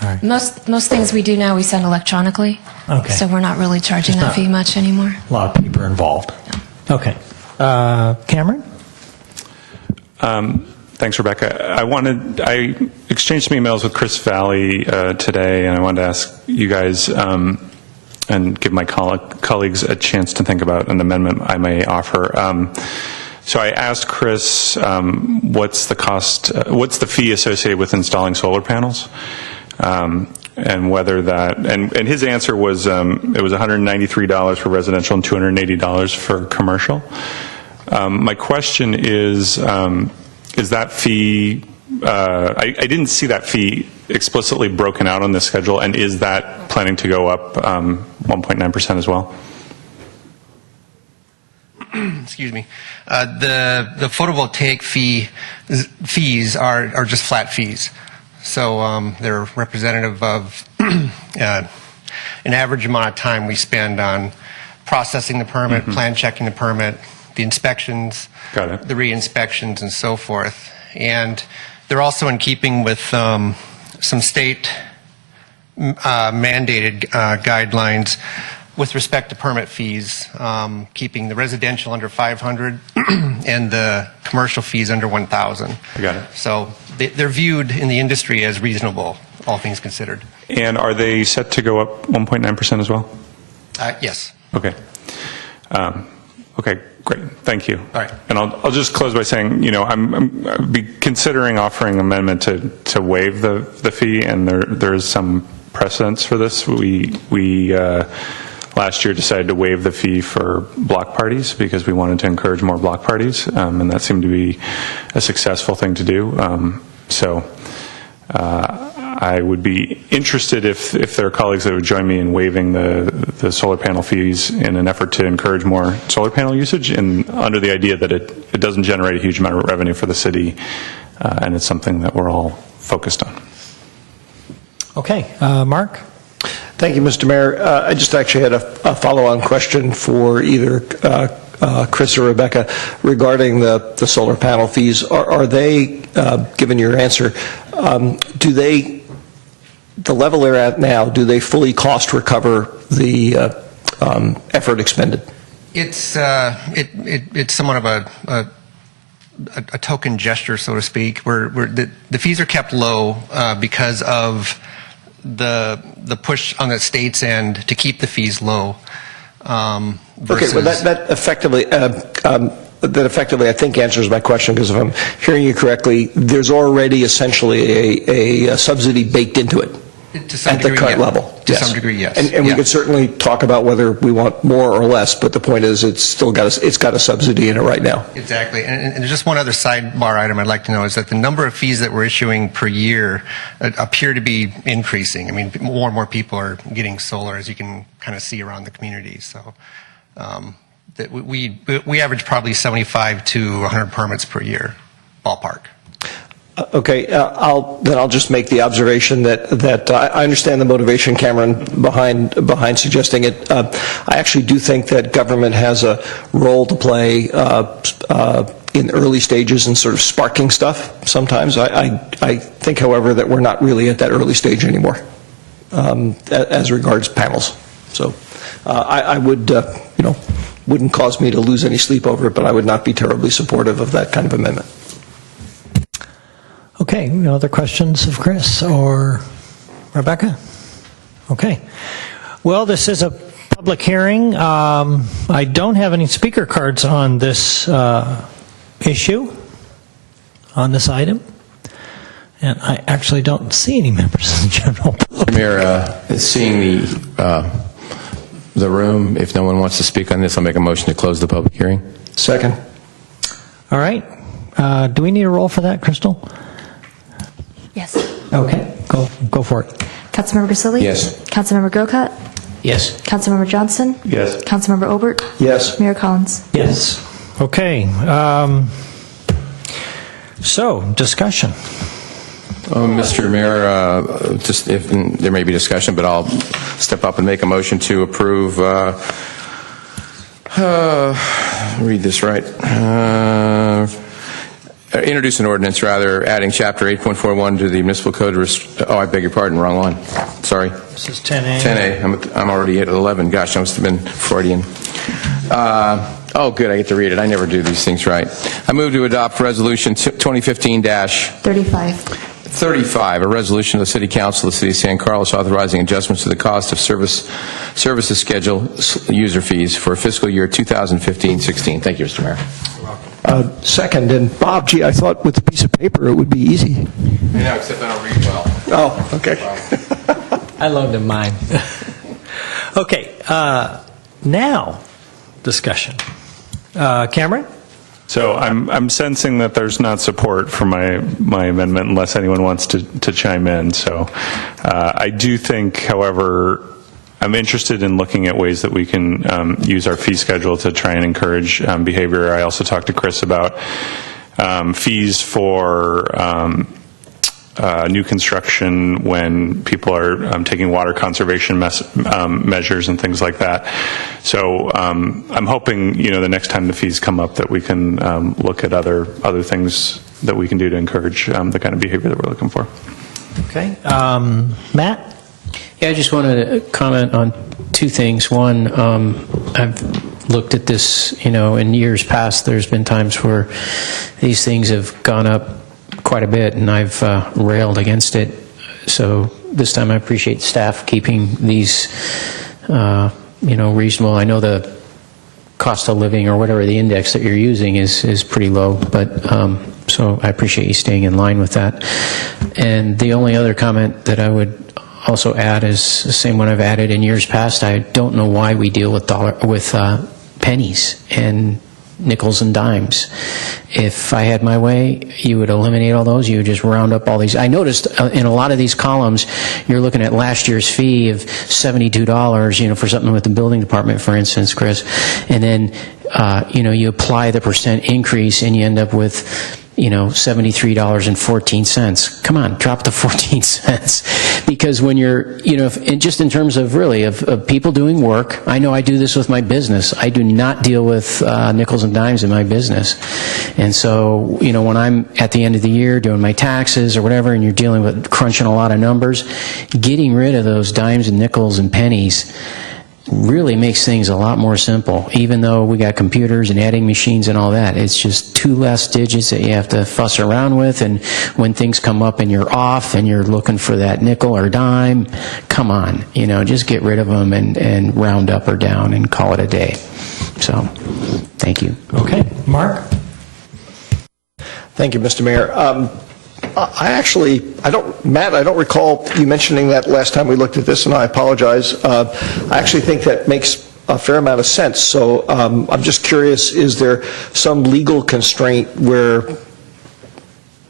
All right. Most things we do now, we send electronically. Okay. So we're not really charging that fee much anymore. A lot of people are involved. No. Okay. Cameron? Thanks, Rebecca. I exchanged some emails with Chris Valley today, and I wanted to ask you guys and give my colleagues a chance to think about an amendment I may offer. So I asked Chris, what's the fee associated with installing solar panels? And whether that, and his answer was it was $193 for residential and $280 for commercial. My question is that fee, I didn't see that fee explicitly broken out on the schedule, and is that planning to go up 1.9% as well? Excuse me. The photovoltaic fees are just flat fees. So they're representative of an average amount of time we spend on processing the permit, plan checking the permit, the inspections, the re-inspections, and so forth. And they're also in keeping with some state mandated guidelines with respect to permit fees, keeping the residential under 500 and the commercial fees under 1,000. I got it. So they're viewed in the industry as reasonable, all things considered. And are they set to go up 1.9% as well? Yes. Okay. Okay, great. Thank you. All right. And I'll just close by saying, I'd be considering offering amendment to waive the fee, and there is some precedence for this. We last year decided to waive the fee for block parties because we wanted to encourage more block parties, and that seemed to be a successful thing to do. I would be interested if there are colleagues that would join me in waiving the solar panel fees in an effort to encourage more solar panel usage, and under the idea that it doesn't generate a huge amount of revenue for the city, and it's something that we're all focused on. Okay, Mark? Thank you, Mr. Mayor. I just actually had a follow-on question for either Chris or Rebecca regarding the solar panel fees. Are they, given your answer, the level they're at now, do they fully cost recover the effort expended? It's somewhat of a token gesture, so to speak. The fees are kept low because of the push on the state's end to keep the fees low. Okay, well that effectively I think answers my question, because if I'm hearing you correctly, there's already essentially a subsidy baked into it. To some at degree, the current yeah. level. To some degree, yes. And we Yeah. could certainly talk about whether we want more or less, but the point is it's got a subsidy in it right now. Exactly. And just one other sidebar item I'd like to know is that the number of fees that we're issuing per year appear to be increasing. I mean, more and more people are getting solar, as you can kind of see around the community. So that we average probably 75 to 100 permits per year, ballpark. Okay, I'll just make the observation that I understand the motivation, Cameron, behind suggesting it. I actually do think that government has a role to play in early stages and sort of sparking stuff sometimes. I think, however, that we're not really at that early stage anymore as regards panels. So I would, wouldn't cause me to lose any sleep over it, but I would not be terribly supportive of that kind of amendment. Okay, no other questions of Chris or Rebecca? Okay. Well, this is a public hearing. I don't have any speaker cards on this issue, on this item, and I actually don't see any members of the general public. Mayor, seeing the room, if no one wants to speak on this, I'll make a motion to close the public hearing. Second. All right. Do we need a roll for that, Crystal? Yes. Okay, go for it. Councilmember Grisilli? Yes. Councilmember Grocott? Yes. Councilmember Johnson? Yes. Councilmember Obert? Yes. Mayor Collins? Yes. Okay. So, discussion. Mr. Mayor, just if there may be discussion, but I'll step up and make a motion to approve. Read this right. Introduce an ordinance, rather, adding Chapter 8.41 to the Municipal Code. I beg your pardon, wrong line. Sorry. This is 10A. 10A. I'm already at 11. Gosh, I must have been Freudian. Oh, good. I get to read it. I never do these things right. I move to adopt Resolution 2015-35, a resolution of the City Council of the City of San Carlos authorizing adjustments to the cost of services schedule user fees for fiscal year 2015-16. Thank you, Mr. Mayor. Second, and Bob, gee, I thought with a piece of paper it would be easy. Yeah, except I don't read well. Oh, okay. I loaned him mine. Okay, now discussion. Cameron? So I'm sensing that there's not support for my amendment unless anyone wants to chime in. So I do think, however, I'm interested in looking at ways that we can use our fee schedule to try and encourage behavior. I also talked to Chris about fees for new construction when people are taking water conservation measures and things like that. So I'm hoping, the next time the fees come up that we can look at other things that we can do to encourage the kind of behavior that we're looking for. Okay. Matt? Yeah, I just wanted to comment on two things. One, I've looked at this, in years past, there's been times where these things have gone up quite a bit, and I've railed against it. So this time I appreciate staff keeping these, reasonable. I know the cost of living or whatever the index that you're using is pretty low. But so I appreciate you staying in line with that. And the only other comment that I would also add is the same one I've added in years past. I don't know why we deal with pennies and nickels and dimes. If I had my way, you would eliminate all those. You would just round up all these. I noticed in a lot of these columns, you're looking at last year's fee of $72, for something with the building department, for instance, Chris. And then, you apply the percent increase and you end up with, $73.14. Come on, drop the 14 cents. Because when you're, just in terms of really of people doing work, I know I do this with my business. I do not deal with nickels and dimes in my business. And so, when I'm at the end of the year doing my taxes or whatever, and you're dealing with crunching a lot of numbers, getting rid of those dimes and nickels and pennies really makes things a lot more simple. Even though we got computers and adding machines and all that, it's just 2 less digits that you have to fuss around with. And when things come up and you're off and you're looking for that nickel or dime, come on, just get rid of them and round up or down and call it a day. So, thank you. Okay, Mark? Thank you, Mr. Mayor. I don't recall you mentioning that last time we looked at this, and I apologize. I actually think that makes a fair amount of sense. So I'm just curious, is there some legal constraint where,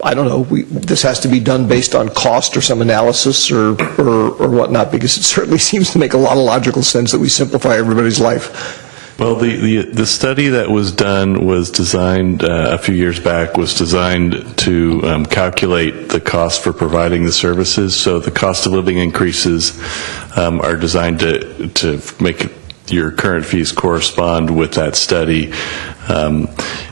I don't know, this has to be done based on cost or some analysis or whatnot? Because it certainly seems to make a lot of logical sense that we simplify everybody's life. Well, the study that was done was designed a few years back, was designed to calculate the cost for providing the services. So the cost of living increases are designed to make your current fees correspond with that study.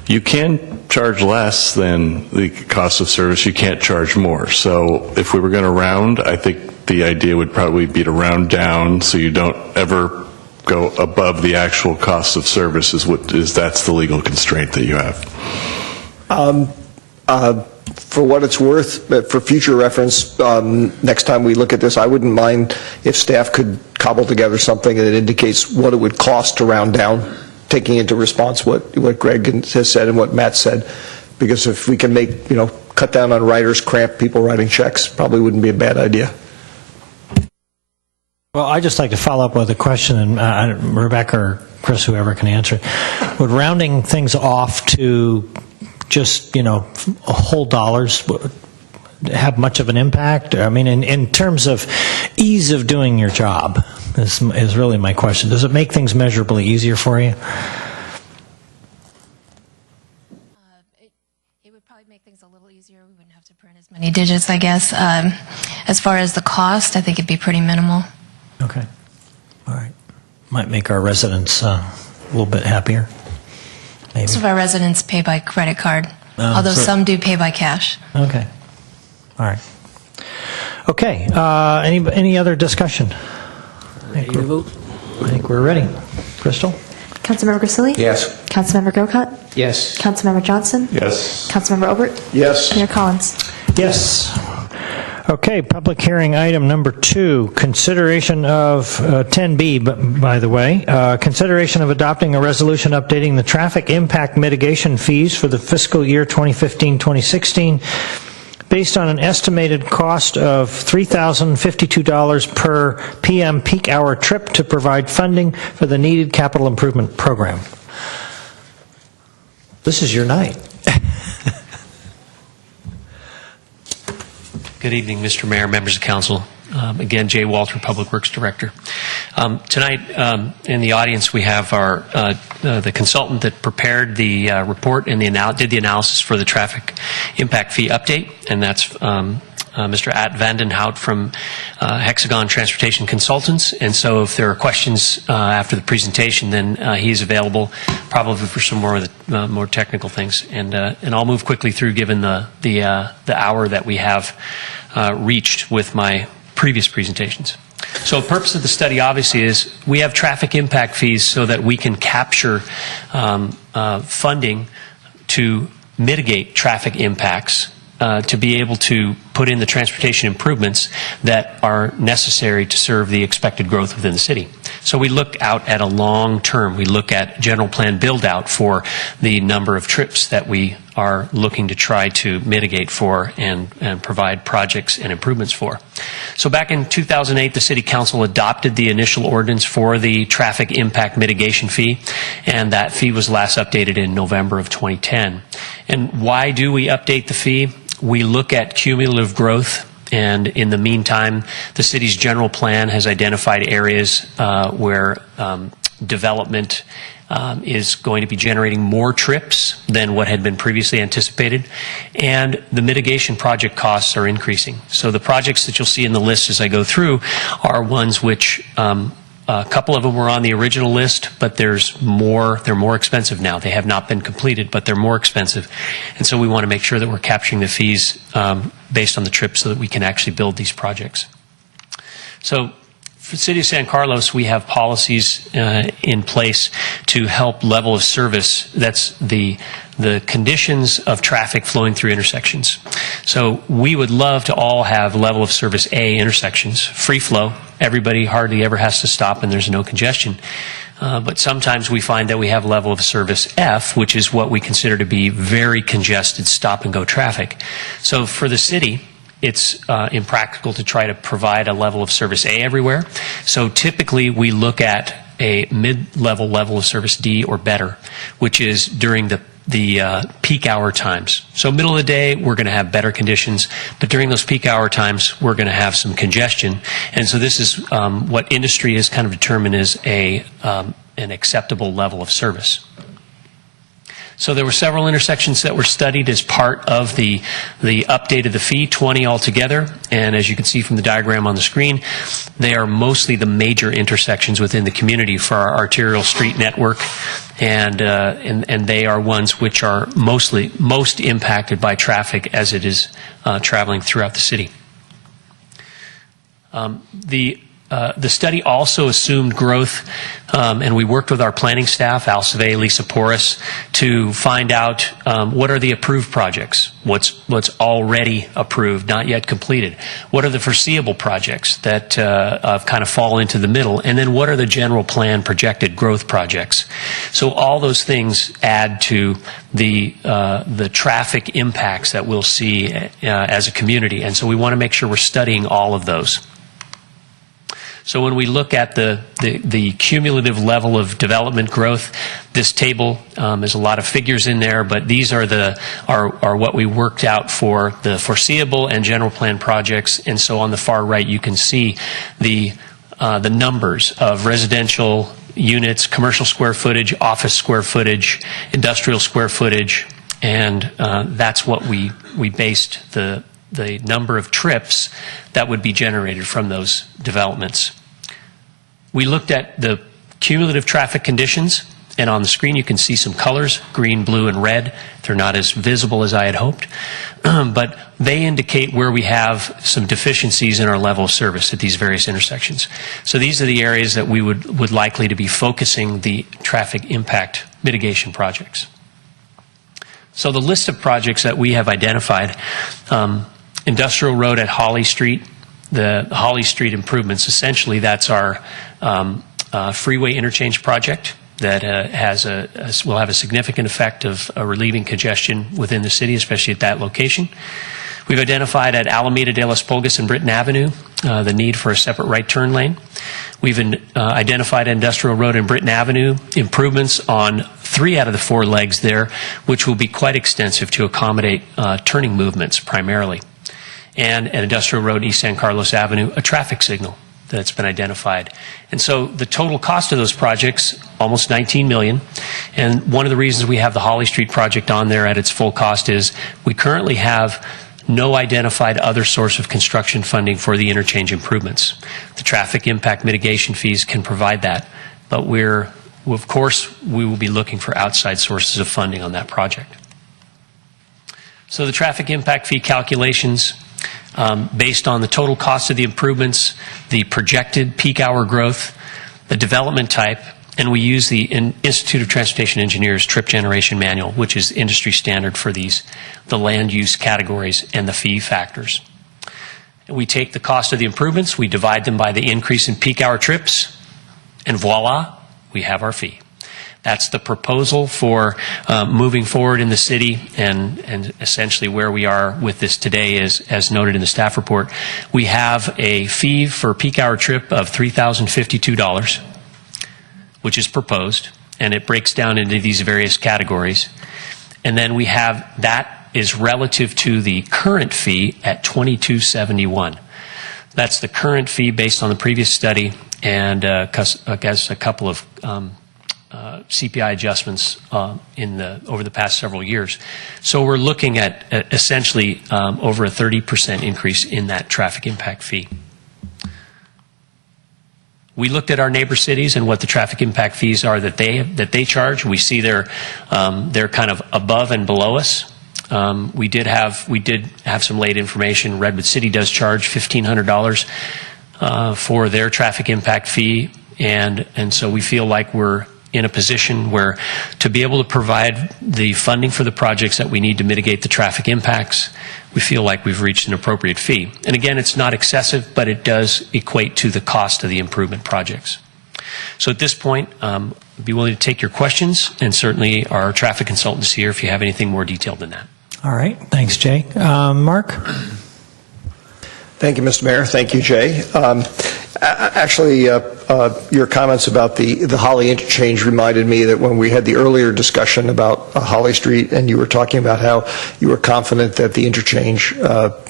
You can charge less than the cost of service. You can't charge more. So if we were going to round, I think the idea would probably be to round down so you don't ever go above the actual cost of service. That's the legal constraint that you have. For what it's worth, for future reference, next time we look at this, I wouldn't mind if staff could cobble together something that indicates what it would cost to round down, taking into response what Greg has said and what Matt said. Because if we can cut down on writers' cramp, people writing checks, probably wouldn't be a bad idea. Well, I'd just like to follow up with a question, and Rebecca or Chris, whoever can answer. Would rounding things off to just, whole dollars have much of an impact? I mean, in terms of ease of doing your job is really my question. Does it make things measurably easier for you? It would probably make things a little easier. We wouldn't have to print as many digits, I guess. As far as the cost, I think it'd be pretty minimal. Okay. All right. Might make our residents a little bit happier. Maybe. Most of our residents pay by credit card, although some do pay by cash. Okay. All right. Okay. Any other discussion? Ready to vote? I think we're ready. Crystal? Councilmember Grisilli? Yes. Councilmember Grocott? Yes. Councilmember Johnson? Yes. Councilmember Obert? Yes. Mayor Collins? Yes. Okay, public hearing item number 2, consideration of 10B, by the way, consideration of adopting a resolution updating the traffic impact mitigation fees for the fiscal year 2015-2016 based on an estimated cost of $3,052 per PM peak hour trip to provide funding for the needed capital improvement program. This is your night. Good evening, Mr. Mayor, members of council. Again, Jay Walter, Public Works Director. Tonight, in the audience, we have the consultant that prepared the report and did the analysis for the traffic impact fee update, and that's Mr. At Vandenhout from Hexagon Transportation Consultants. And so if there are questions after the presentation, then he's available probably for some more technical things. And I'll move quickly through given the hour that we have reached with my previous presentations. So the purpose of the study obviously is we have traffic impact fees so that we can capture funding to mitigate traffic impacts to be able to put in the transportation improvements that are necessary to serve the expected growth within the city. So we look out at a long term. We look at general plan build out for the number of trips that we are looking to try to mitigate for and provide projects and improvements for. So back in 2008, the City Council adopted the initial ordinance for the traffic impact mitigation fee, and that fee was last updated in November of 2010. And why do we update the fee? We look at cumulative growth, and in the meantime, the city's general plan has identified areas where development is going to be generating more trips than what had been previously anticipated, and the mitigation project costs are increasing. So the projects that you'll see in the list as I go through are ones which a couple of them were on the original list, but they're more expensive now. They have not been completed, but they're more expensive. And so we want to make sure that we're capturing the fees based on the trip so that we can actually build these projects. So for the City of San Carlos, we have policies in place to help level of service. That's the conditions of traffic flowing through intersections. So we would love to all have level of service A intersections, free flow. Everybody hardly ever has to stop and there's no congestion. But sometimes we find that we have level of service F, which is what we consider to be very congested stop and go traffic. So for the city, it's impractical to try to provide a level of service A everywhere. So typically we look at a mid-level level of service D or better, which is during the peak hour times. So middle of the day, we're going to have better conditions, but during those peak hour times, we're going to have some congestion. And so this is what industry has kind of determined is an acceptable level of service. So there were several intersections that were studied as part of the update of the fee, 20 altogether. And as you can see from the diagram on the screen, they are mostly the major intersections within the community for our arterial street network. And they are ones which are most impacted by traffic as it is traveling throughout the city. The study also assumed growth, and we worked with our planning staff, Al Savay, Lisa Porras, to find out what are the approved projects, what's already approved, not yet completed, what are the foreseeable projects that kind of fall into the middle, and then what are the general plan projected growth projects. So all those things add to the traffic impacts that we'll see as a community, and so we want to make sure we're studying all of those. So when we look at the cumulative level of development growth, this table, there's a lot of figures in there, but these are what we worked out for the foreseeable and general plan projects. And so on the far right, you can see the numbers of residential units, commercial square footage, office square footage, industrial square footage, and that's what we based the number of trips that would be generated from those developments. We looked at the cumulative traffic conditions, and on the screen you can see some colors, green, blue, and red. They're not as visible as I had hoped, but they indicate where we have some deficiencies in our level of service at these various intersections. So these are the areas that we would likely to be focusing the traffic impact mitigation projects. So the list of projects that we have identified, Industrial Road at Holly Street, the Holly Street improvements, essentially that's our freeway interchange project that will have a significant effect of relieving congestion within the city, especially at that location. We've identified at Alameda de las Pulgas and Britton Avenue the need for a separate right turn lane. We've identified Industrial Road and Britton Avenue improvements on 3 out of the 4 legs there, which will be quite extensive to accommodate turning movements primarily. And at Industrial Road, East San Carlos Avenue, a traffic signal that's been identified. And so the total cost of those projects, almost $19 million. And one of the reasons we have the Holly Street project on there at its full cost is we currently have no identified other source of construction funding for the interchange improvements. The traffic impact mitigation fees can provide that, but of course, we will be looking for outside sources of funding on that project. So the traffic impact fee calculations, based on the total cost of the improvements, the projected peak hour growth, the development type, And we use the Institute of Transportation Engineers trip generation manual, which is industry standard for the land use categories and the fee factors. And we take the cost of the improvements, we divide them by the increase in peak hour trips, and voila, we have our fee. That's the proposal for moving forward in the city, and essentially where we are with this today is, as noted in the staff report, we have a fee for peak hour trip of $3,052, which is proposed, and it breaks down into these various categories. And then we have, that is relative to the current fee at $22.71. That's the current fee based on the previous study, and I guess a couple of CPI adjustments over the past several years. So we're looking at essentially over a 30% increase in that traffic impact fee. We looked at our neighbor cities and what the traffic impact fees are that they charge. We see they're kind of above and below us. We did have some late information. Redwood City does charge $1,500 for their traffic impact fee, and so we feel like we're in a position where to be able to provide the funding for the projects that we need to mitigate the traffic impacts, we feel like we've reached an appropriate fee. And again, it's not excessive, but it does equate to the cost of the improvement projects. So at this point, I'd be willing to take your questions, and certainly our traffic consultants here if you have anything more detailed than that. All right. Thanks, Jay. Mark? Thank you, Mr. Mayor. Thank you, Jay. Actually, your comments about the Holly interchange reminded me that when we had the earlier discussion about Holly Street, and you were talking about how you were confident that the interchange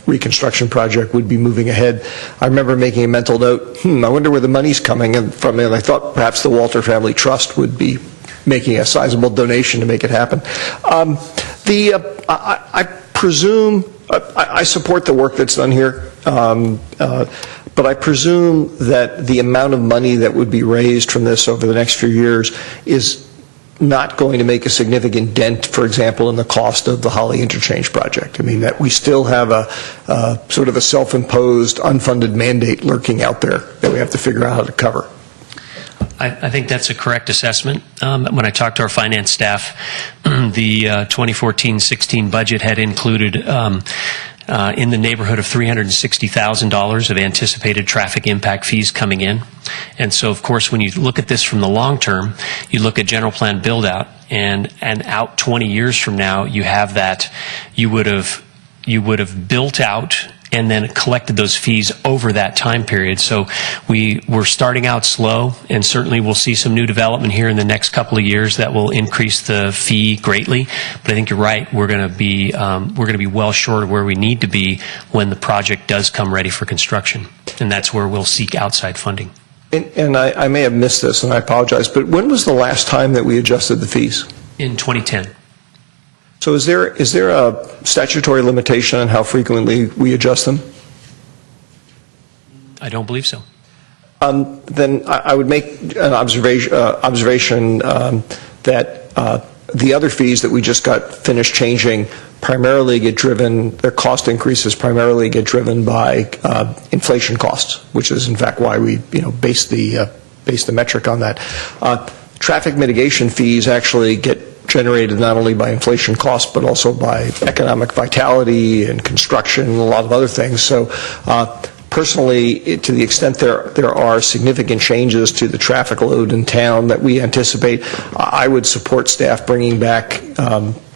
reconstruction project would be moving ahead, I remember making a mental note, I wonder where the money's coming from, and I thought perhaps the Walter Family Trust would be making a sizable donation to make it happen. I presume, I support the work that's done here, but I presume that the amount of money that would be raised from this over the next few years is not going to make a significant dent, for example, in the cost of the Holly Interchange project. I mean, that we still have a sort of a self-imposed unfunded mandate lurking out there that we have to figure out how to cover. I think that's a correct assessment. When I talked to our finance staff, the 2014-16 budget had included in the neighborhood of $360,000 of anticipated traffic impact fees coming in. And so, of course, when you look at this from the long term, you look at general plan build out, and out 20 years from now, you have that, you would have built out and then collected those fees over that time period. So we're starting out slow, and certainly we'll see some new development here in the next couple of years that will increase the fee greatly. But I think you're right. We're going to be well short of where we need to be when the project does come ready for construction, and that's where we'll seek outside funding. And I may have missed this, and I apologize, but when was the last time that we adjusted the fees? In 2010. So is there a statutory limitation on how frequently we adjust them? I don't believe so. Then I would make an observation that the other fees that we just got finished changing primarily get driven, their cost increases primarily get driven by inflation costs, which is in fact why we base the metric on that. Traffic mitigation fees actually get generated not only by inflation costs but also by economic vitality and construction and a lot of other things. So personally, to the extent there are significant changes to the traffic load in town that we anticipate, I would support staff bringing back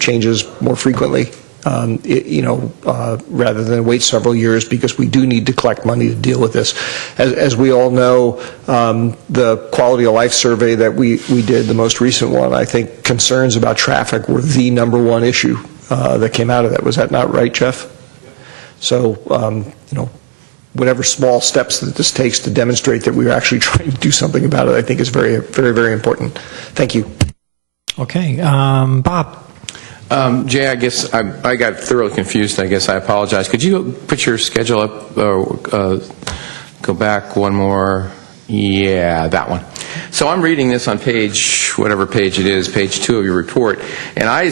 changes more frequently, rather than wait several years, because we do need to collect money to deal with this. As we all know, the quality of life survey that we did, the most recent one, I think concerns about traffic were the #1 issue that came out of that. Was that not right, Jeff? So, whatever small steps that this takes to demonstrate that we're actually trying to do something about it, I think is very, very, very important. Thank you. Okay. Bob. Jay, I guess I got thoroughly confused. I guess I apologize. Could you put your schedule up, or go back one more? Yeah, that one. So I'm reading this on page, whatever page it is, page 2 of your report, and I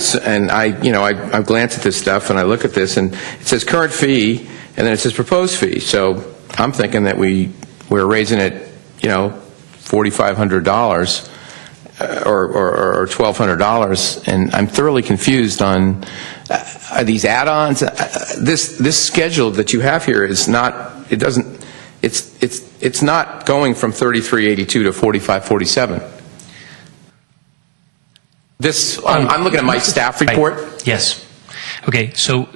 glance at this stuff and I look at this, and it says current fee, and then it says proposed fee. So I'm thinking that we're raising it, $4,500. or $1,200, and I'm thoroughly confused on are these add-ons. This schedule that you have here is not. It doesn't. It's not going from 3382 to 4547. This. I'm looking at my staff report. Right. Yes. Okay. So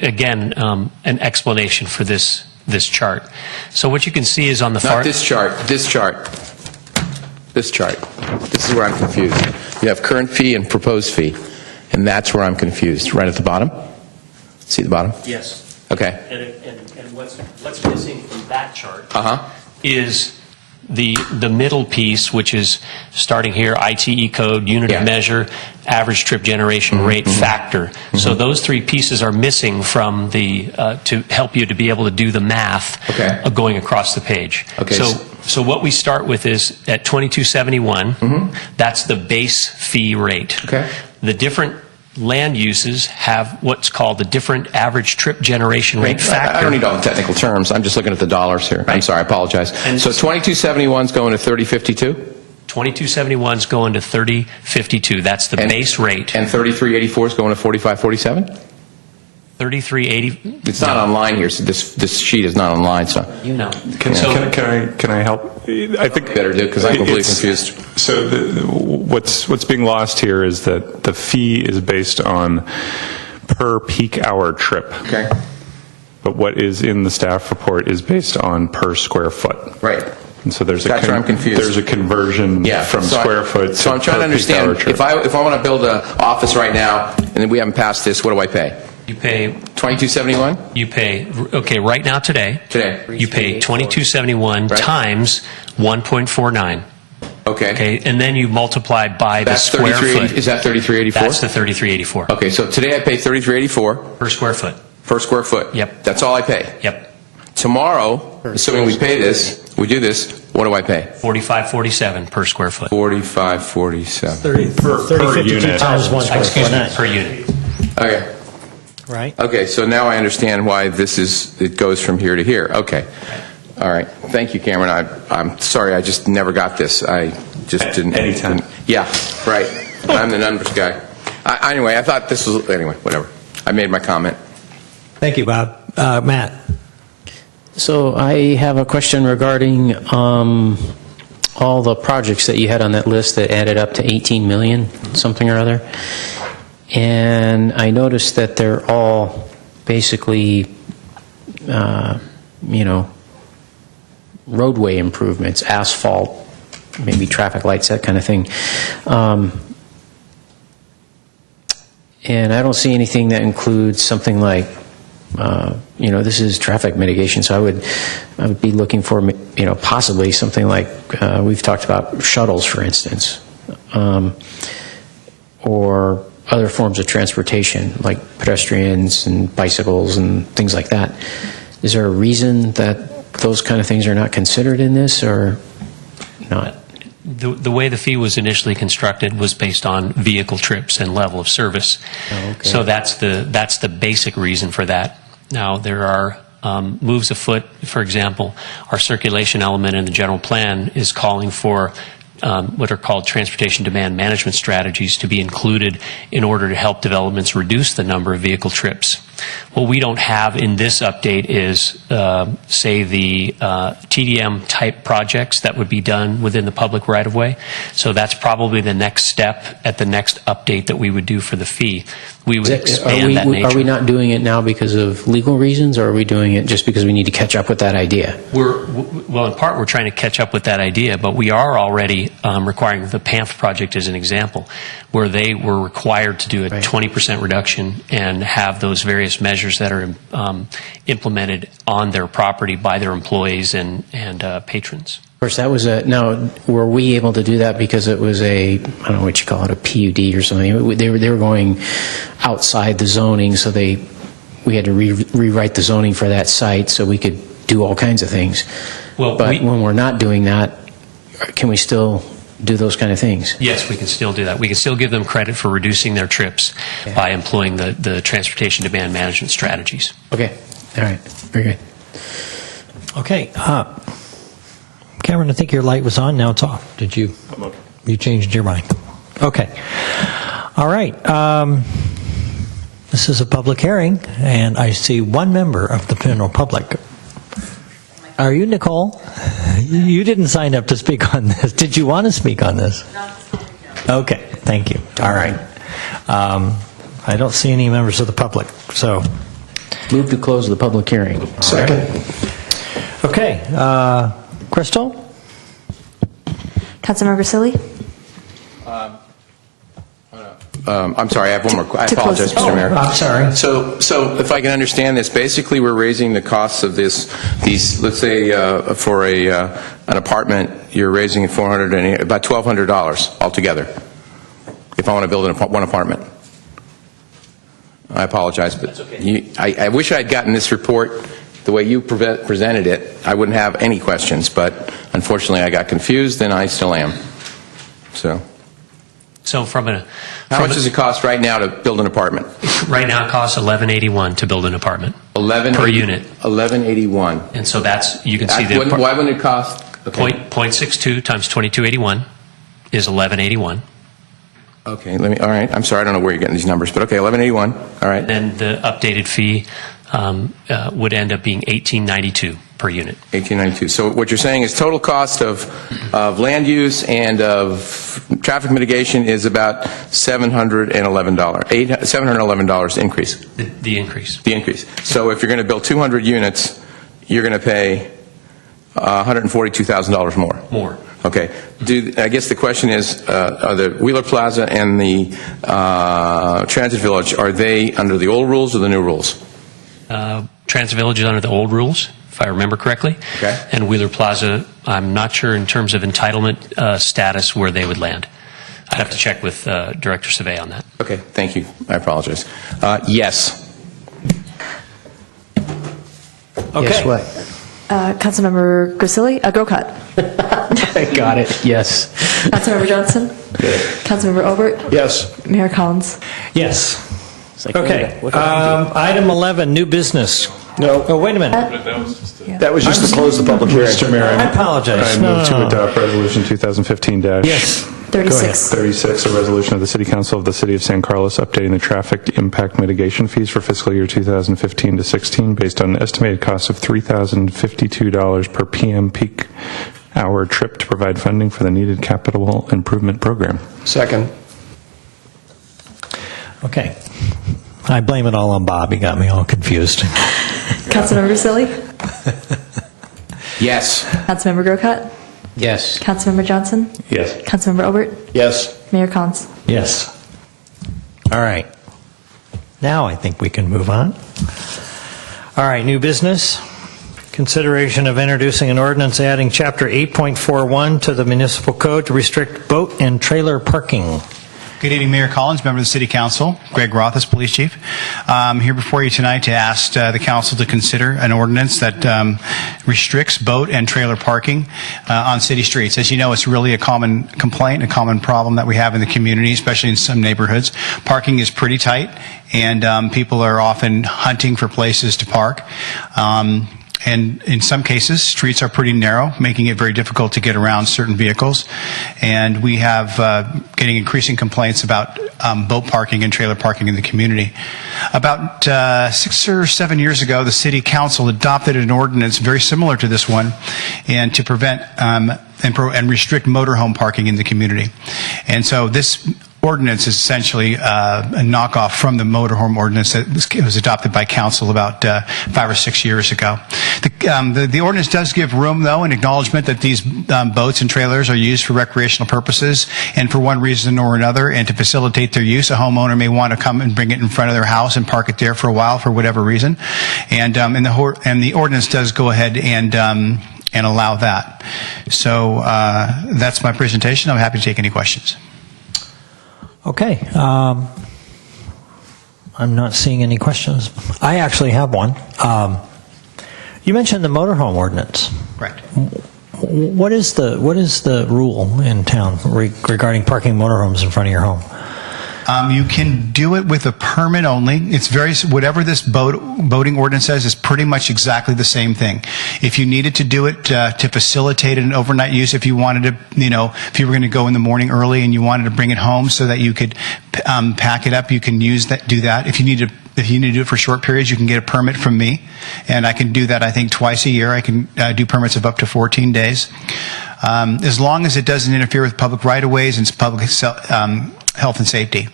again, an explanation for this chart. So what you can see is on the far. Not this chart. This chart. This chart. This is where I'm confused. You have current fee and proposed fee, and that's where I'm confused. Right at the bottom. See the bottom? Yes. Okay. And what's missing from that chart is the middle piece, which is starting here, ITE code, unit of measure, average trip generation rate, factor. So those three pieces are missing from the to help you to be able to do the math going across the page. Okay. So what we start with is at 2271. That's the base fee rate. Okay. The different land uses have what's called the different average trip generation rate factor. I don't need all the technical terms. I'm just looking at the dollars here. I'm sorry, I apologize. And so 2271 is going to 3052? 2271 is going to 3052. That's the base rate. And 3384 is going to 4547? 3380. It's not online here, so this sheet is not online. So no. Can I help? I think better do because I'm completely confused. So what's being lost here is that the fee is based on per peak hour trip. Okay. But what is in the staff report is based on per square foot. Right. And so there's That's where I'm confused. There's a conversion from square foot to So I'm trying to understand, if I want to build an office right now, and then we haven't passed this, what do I pay? You pay 2271. You pay right now today. You pay 2271 times 1.49. Okay, and then you multiply by the square foot. Is that 3384? That's the 3384. Okay, so today I pay 3384 per square foot. Per square foot. Yep. That's all I pay. Yep. Tomorrow, assuming we pay this, we do this, what do I pay? 4547 per square foot. 4547. 3052 times 1.49. Excuse me, per unit. Okay. Right. Okay, so now I understand why it goes from here to here. Okay. All right. Thank you, Cameron. I'm sorry, I just never got this. I just didn't. Anytime. Yeah, right. I'm the numbers guy. Anyway, I thought this was, anyway, whatever. I made my comment. Thank you, Bob. Matt. So I have a question regarding all the projects that you had on that list that added up to 18 million, something or other. And I noticed that they're all basically, roadway improvements, asphalt, maybe traffic lights, that kind of thing. And I don't see anything that includes something like, this is traffic mitigation, so I would be looking for, possibly something like, we've talked about shuttles, for instance, or other forms of transportation, like pedestrians and bicycles and things like that. Is there a reason that those kind of things are not considered in this, or not? The way the fee was initially constructed was based on vehicle trips and level of service. Oh, okay. So that's the basic reason for that. Now, there are moves afoot. For example, our circulation element in the general plan is calling for what are called transportation demand management strategies to be included in order to help developments reduce the number of vehicle trips. What we don't have in this update is, say, the TDM type projects that would be done within the public right-of-way. So that's probably the next step at the next update that we would do for the fee. We would expand that nature. Are we not doing it now because of legal reasons, or are we doing it just because we need to catch up with that idea? Well, in part, we're trying to catch up with that idea, but we are already requiring the PAMF project as an example, where they were required to do a 20% reduction and have those various measures that are implemented on their property by their employees and patrons. Of course, that was now, were we able to do that because it was I don't know what you call it, a PUD or something? They were going outside the zoning, so we had to rewrite the zoning for that site so we could do all kinds of things. Well, but when we're not doing that, can we still do those kind of things? Yes, we can still do that. We can still give them credit for reducing their trips by employing the transportation demand management strategies. Okay. All right. Very good. Okay. Cameron, I think your light was on. Now it's off. Did you? You changed your mind. Okay. All right. This is a public hearing, and I see one member of the general public. Are you Nicole? You didn't sign up to speak on this. Did you want to speak on this? Okay. Thank you. All right. I don't see any members of the public, so. Move to close the public hearing. Second. Okay. Crystal? Councilmember Grisilli? I'm sorry, I have one more. I To close apologize, the- Mr. Mayor. I'm sorry. So if I can understand this, basically we're raising the costs of these. Let's say for an apartment, you're raising it about $1,200 altogether. If I want to build one apartment, I apologize, but I wish I had gotten this report the way you presented it. I wouldn't have any questions, but unfortunately, I got confused, and I still am. So how much does it cost right now to build an apartment? Right now, it costs $11.81 to build an apartment. Per unit. $11.81. And so that's, you can see the... Why wouldn't it cost? Okay. 0.62 times 2281 is $11.81. Okay, all right, I'm sorry, I don't know where you're getting these numbers, but okay, $11.81, all right. Then the updated fee would end up being $18.92 per unit. $18.92. So what you're saying is total cost of land use and of traffic mitigation is about $711 increase. The increase. The increase. So if you're going to build 200 units, you're going to pay $142,000 more. More. Okay. I guess the question is, are the Wheeler Plaza and the Transit Village, are they under the old rules or the new rules? Transit Village is under the old rules, if I remember correctly. Okay. And Wheeler Plaza, I'm not sure in terms of entitlement status where they would land. I'd have to check with Director Savay on that. Okay, thank you. I apologize. Yes. Okay. Yes, what? Councilmember Grisilli? Grocott? I got it. Yes. Councilmember Johnson? Councilmember Obert? Yes. Mayor Collins? Yes. Like, Okay. what did I do? Item 11, new business. No. Oh, wait a minute. That was just to close the public hearing. Mr. Mayor, I apologize. I move to adopt Resolution 2015-36, Yes. 36. a resolution of the City Council of the City of San Carlos updating the traffic impact mitigation fees for fiscal year 2015 to 16 based on an estimated cost of $3,052 per PM peak hour trip to provide funding for the needed capital improvement program. Second. Okay. I blame it all on Bob. He got me all confused. Councilmember Grisilli? Yes. Councilmember Grocott? Yes. Councilmember Johnson? Yes. Councilmember Obert? Yes. Mayor Collins? Yes. All right. Now I think we can move on. All right, new business. Consideration of introducing an ordinance adding Chapter 8.41 to the Municipal Code to restrict boat and trailer parking. Good evening, Mayor Collins, member of the City Council, Greg Rothis, Police Chief. I'm here before you tonight to ask the Council to consider an ordinance that restricts boat and trailer parking on city streets. As you know, it's really a common complaint, a common problem that we have in the community, especially in some neighborhoods. Parking is pretty tight, and people are often hunting for places to park. And in some cases, streets are pretty narrow, making it very difficult to get around certain vehicles. And we have getting increasing complaints about boat parking and trailer parking in the community. About 6 or 7 years ago, the City Council adopted an ordinance very similar to this one, and to prevent and restrict motorhome parking in the community. And so this ordinance is essentially a knockoff from the motorhome ordinance that was adopted by council about 5 or 6 years ago. The ordinance does give room, though, and acknowledgement that these boats and trailers are used for recreational purposes, and for one reason or another, and to facilitate their use, a homeowner may want to come and bring it in front of their house and park it there for a while for whatever reason. And the ordinance does go ahead and allow that. So that's my presentation. I'm happy to take any questions. Okay. I'm not seeing any questions. I actually have one. You mentioned the motorhome ordinance. Correct. What is the rule in town regarding parking motorhomes in front of your home? You can do it with a permit only. It's whatever this boating ordinance says is pretty much exactly the same thing. If you needed to do it to facilitate an overnight use, if you wanted to, if you were going to go in the morning early and you wanted to bring it home so that you could pack it up, you can do that. If you need to do it for short periods, you can get a permit from me, and I can do that, I think, twice a year. I can do permits of up to 14 days. As long as it doesn't interfere with public right-of-ways and public health and safety.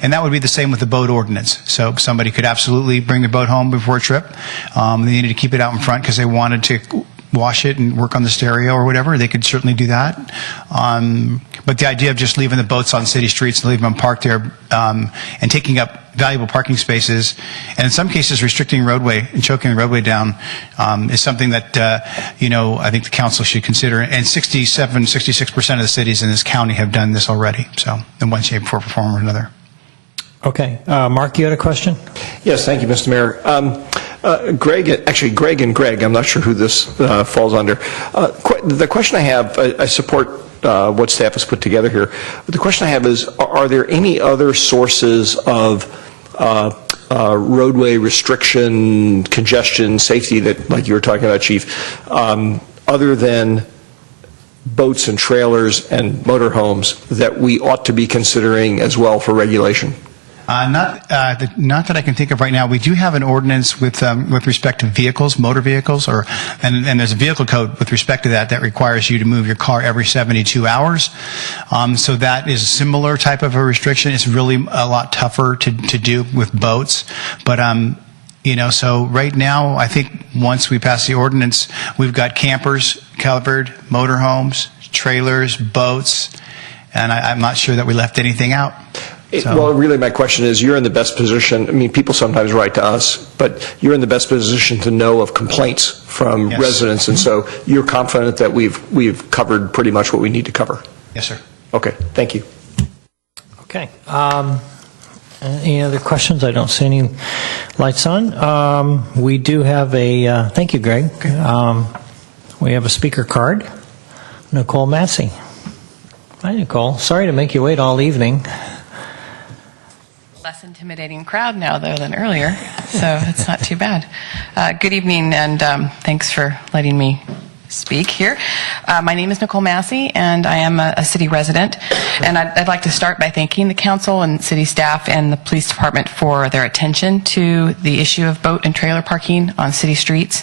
And that would be the same with the boat ordinance. So somebody could absolutely bring their boat home before a trip. They needed to keep it out in front because they wanted to wash it and work on the stereo or whatever. They could certainly do that. But the idea of just leaving the boats on city streets and leaving them parked there and taking up valuable parking spaces, and in some cases restricting roadway and choking the roadway down is something that, I think the council should consider. And 66% of the cities in this county have done this already, so in one shape, form, or another. Okay. Mark, you had a question? Yes, thank you, Mr. Mayor. Greg and Greg, I'm not sure who this falls under. The question I have, I support what staff has put together here, but the question I have is, are there any other sources of roadway restriction, congestion, safety that, like you were talking about, Chief, other than boats and trailers and motorhomes that we ought to be considering as well for regulation? Not that I can think of right now. We do have an ordinance with respect to vehicles, motor vehicles, and there's a vehicle code with respect to that requires you to move your car every 72 hours. So that is a similar type of a restriction. It's really a lot tougher to do with boats, but so right now, I think once we pass the ordinance, we've got campers covered, motorhomes, trailers, boats, and I'm not sure that we left anything out. Well, really, my question is, you're in the best position. I mean, people sometimes write to us, but you're in the best position to know of complaints from residents, and so you're confident that we've covered pretty much what we need to cover. Yes, sir. Okay, thank you. Okay. Any other questions? I don't see any lights on. We do have a, thank you, Greg. We have a speaker card. Nicole Massey. Hi, Nicole. Sorry to make you wait all evening. Less intimidating crowd now, though, than earlier, so it's not too bad. Good evening, and thanks for letting me speak here. My name is Nicole Massey, and I am a city resident, and I'd like to start by thanking the council and city staff and the police department for their attention to the issue of boat and trailer parking on city streets.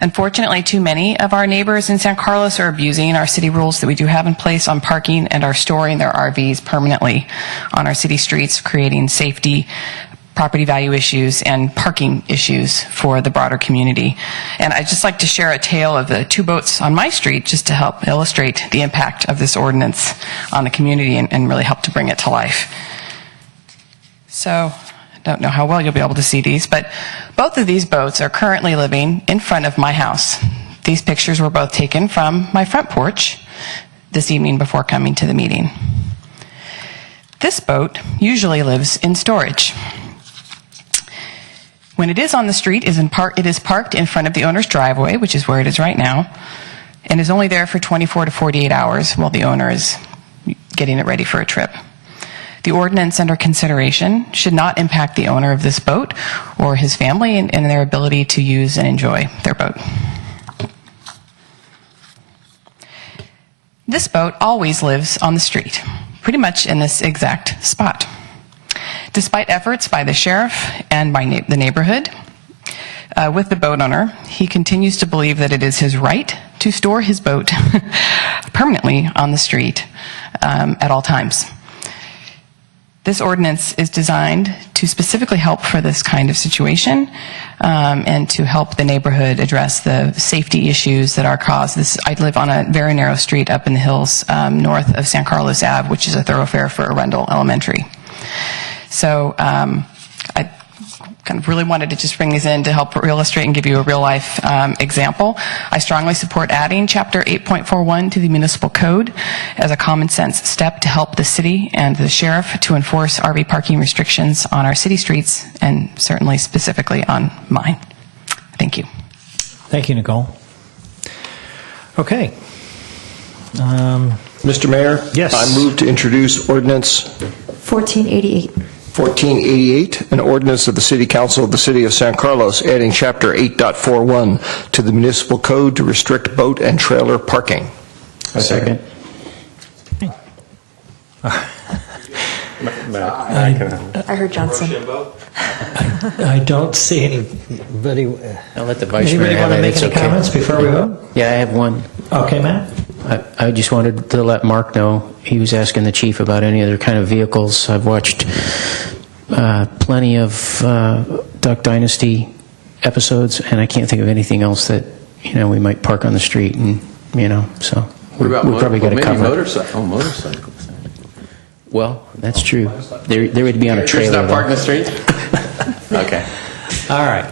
Unfortunately, too many of our neighbors in San Carlos are abusing our city rules that we do have in place on parking and are storing their RVs permanently on our city streets, creating safety, property value issues, and parking issues for the broader community. And I'd just like to share a tale of the two boats on my street just to help illustrate the impact of this ordinance on the community and really help to bring it to life. So, I don't know how well you'll be able to see these, but both of these boats are currently living in front of my house. These pictures were both taken from my front porch this evening before coming to the meeting. This boat usually lives in storage. When it is on the street, it is parked in front of the owner's driveway, which is where it is right now, and is only there for 24 to 48 hours while the owner is getting it ready for a trip. The ordinance under consideration should not impact the owner of this boat or his family and their ability to use and enjoy their boat. This boat always lives on the street, pretty much in this exact spot. Despite efforts by the sheriff and by the neighborhood, with the boat owner, he continues to believe that it is his right to store his boat permanently on the street at all times. This ordinance is designed to specifically help for this kind of situation and to help the neighborhood address the safety issues that are caused. I live on a very narrow street up in the hills north of San Carlos Ave, which is a thoroughfare for Arundel Elementary. So I kind of really wanted to just bring these in to help illustrate and give you a real-life example. I strongly support adding Chapter 8.41 to the municipal code as a common-sense step to help the city and the sheriff to enforce RV parking restrictions on our city streets, and certainly specifically on mine. Thank you. Thank you, Nicole. Okay. Mr. Mayor? Yes. I move to introduce ordinance 1488. 1488, an ordinance of the City Council of the City of San Carlos adding Chapter 8.41 to the municipal code to restrict boat and trailer parking. A second. I heard Johnson. I don't see anybody. I'll let the vice mayor Anybody have want to it. make It's any okay. comments before we vote? Yeah, I have one. Okay, Matt? I just wanted to let Mark know, he was asking the chief about any other kind of vehicles. I've watched plenty of Duck Dynasty episodes, and I can't think of anything else that, we might park on the street, and, so What about we probably got to maybe cover it. motorcycles? Well, that's true. They would be on a Just trailer. not park in the street? Okay. All right.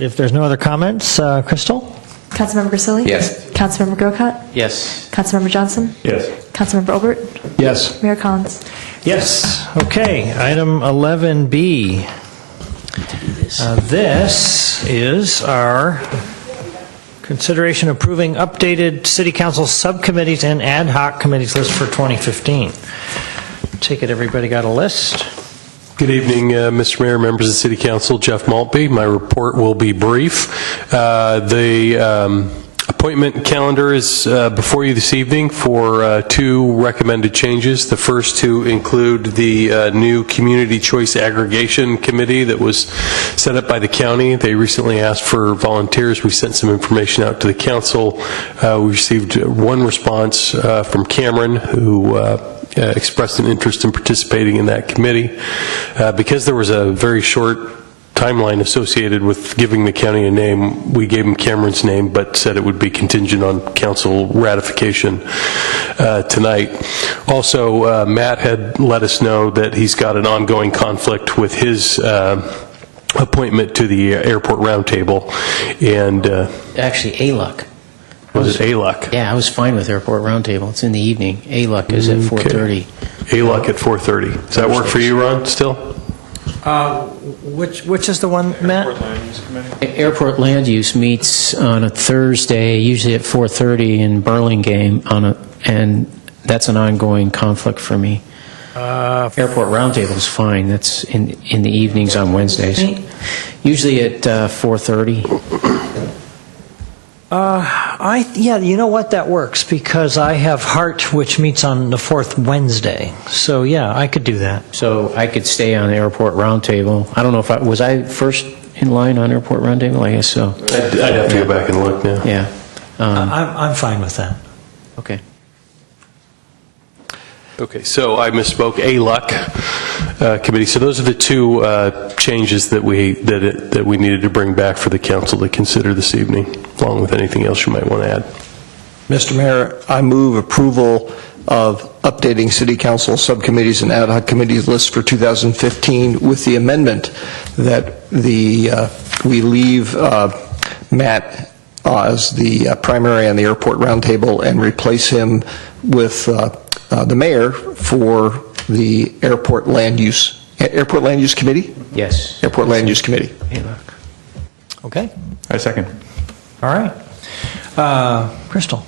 If there's no other comments, Crystal? Councilmember Grisilli? Yes. Councilmember Grocott? Yes. Councilmember Johnson? Yes. Councilmember Obert? Yes. Mayor Collins? Yes. Okay, item 11B. This is our consideration approving updated city council subcommittees and ad hoc committees list for 2015. Take it everybody got a list? Good evening, Mr. Mayor, members of the City Council. Jeff Maltby. My report will be brief. The appointment calendar is before you this evening for two recommended changes. The first to include the new Community Choice Aggregation Committee that was set up by the county. They recently asked for volunteers. We sent some information out to the council. We received one response from Cameron, who expressed an interest in participating in that committee. Because there was a very short timeline associated with giving the county a name, we gave him Cameron's name, but said it would be contingent on council ratification tonight. Also, Matt had let us know that he's got an ongoing conflict with his appointment to the Airport Roundtable, and Actually, ALUC. was it ALUC? Yeah, I was fine with Airport Roundtable. It's in the evening. ALUC is at 4:30. ALUC at 4:30. Does that work for you, Ron, still? Which is the one, Matt? Airport Land Use meets on a Thursday, usually at 4:30 in Burlingame, and that's an ongoing conflict for me. Airport Roundtable is fine. That's in the evenings on Wednesdays. Usually at 4:30. Yeah, you know what, that works, because I have Heart, which meets on the fourth Wednesday. So, yeah, I could do that. So I could stay on the Airport Roundtable. I don't know if was I first in line on Airport Roundtable? I guess so. I'd have to go back and look now. Yeah. I'm fine with that. Okay. Okay, so I misspoke. ALUC committee. So those are the two changes that we needed to bring back for the council to consider this evening, along with anything else you might want to add. Mr. Mayor, I move approval of updating City Council subcommittees and ad hoc committees list for 2015 with the amendment that we leave Matt as the primary on the Airport Roundtable and replace him with the mayor for the Airport Land Use Committee? Yes. Airport Land Use Committee. Okay. I second. All right. Crystal?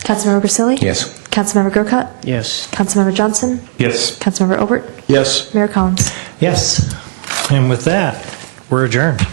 Councilmember Grisilli? Yes. Councilmember Grocott? Yes. Councilmember Johnson? Yes. Councilmember Obert? Yes. Mayor Collins? Yes. And with that, we're adjourned.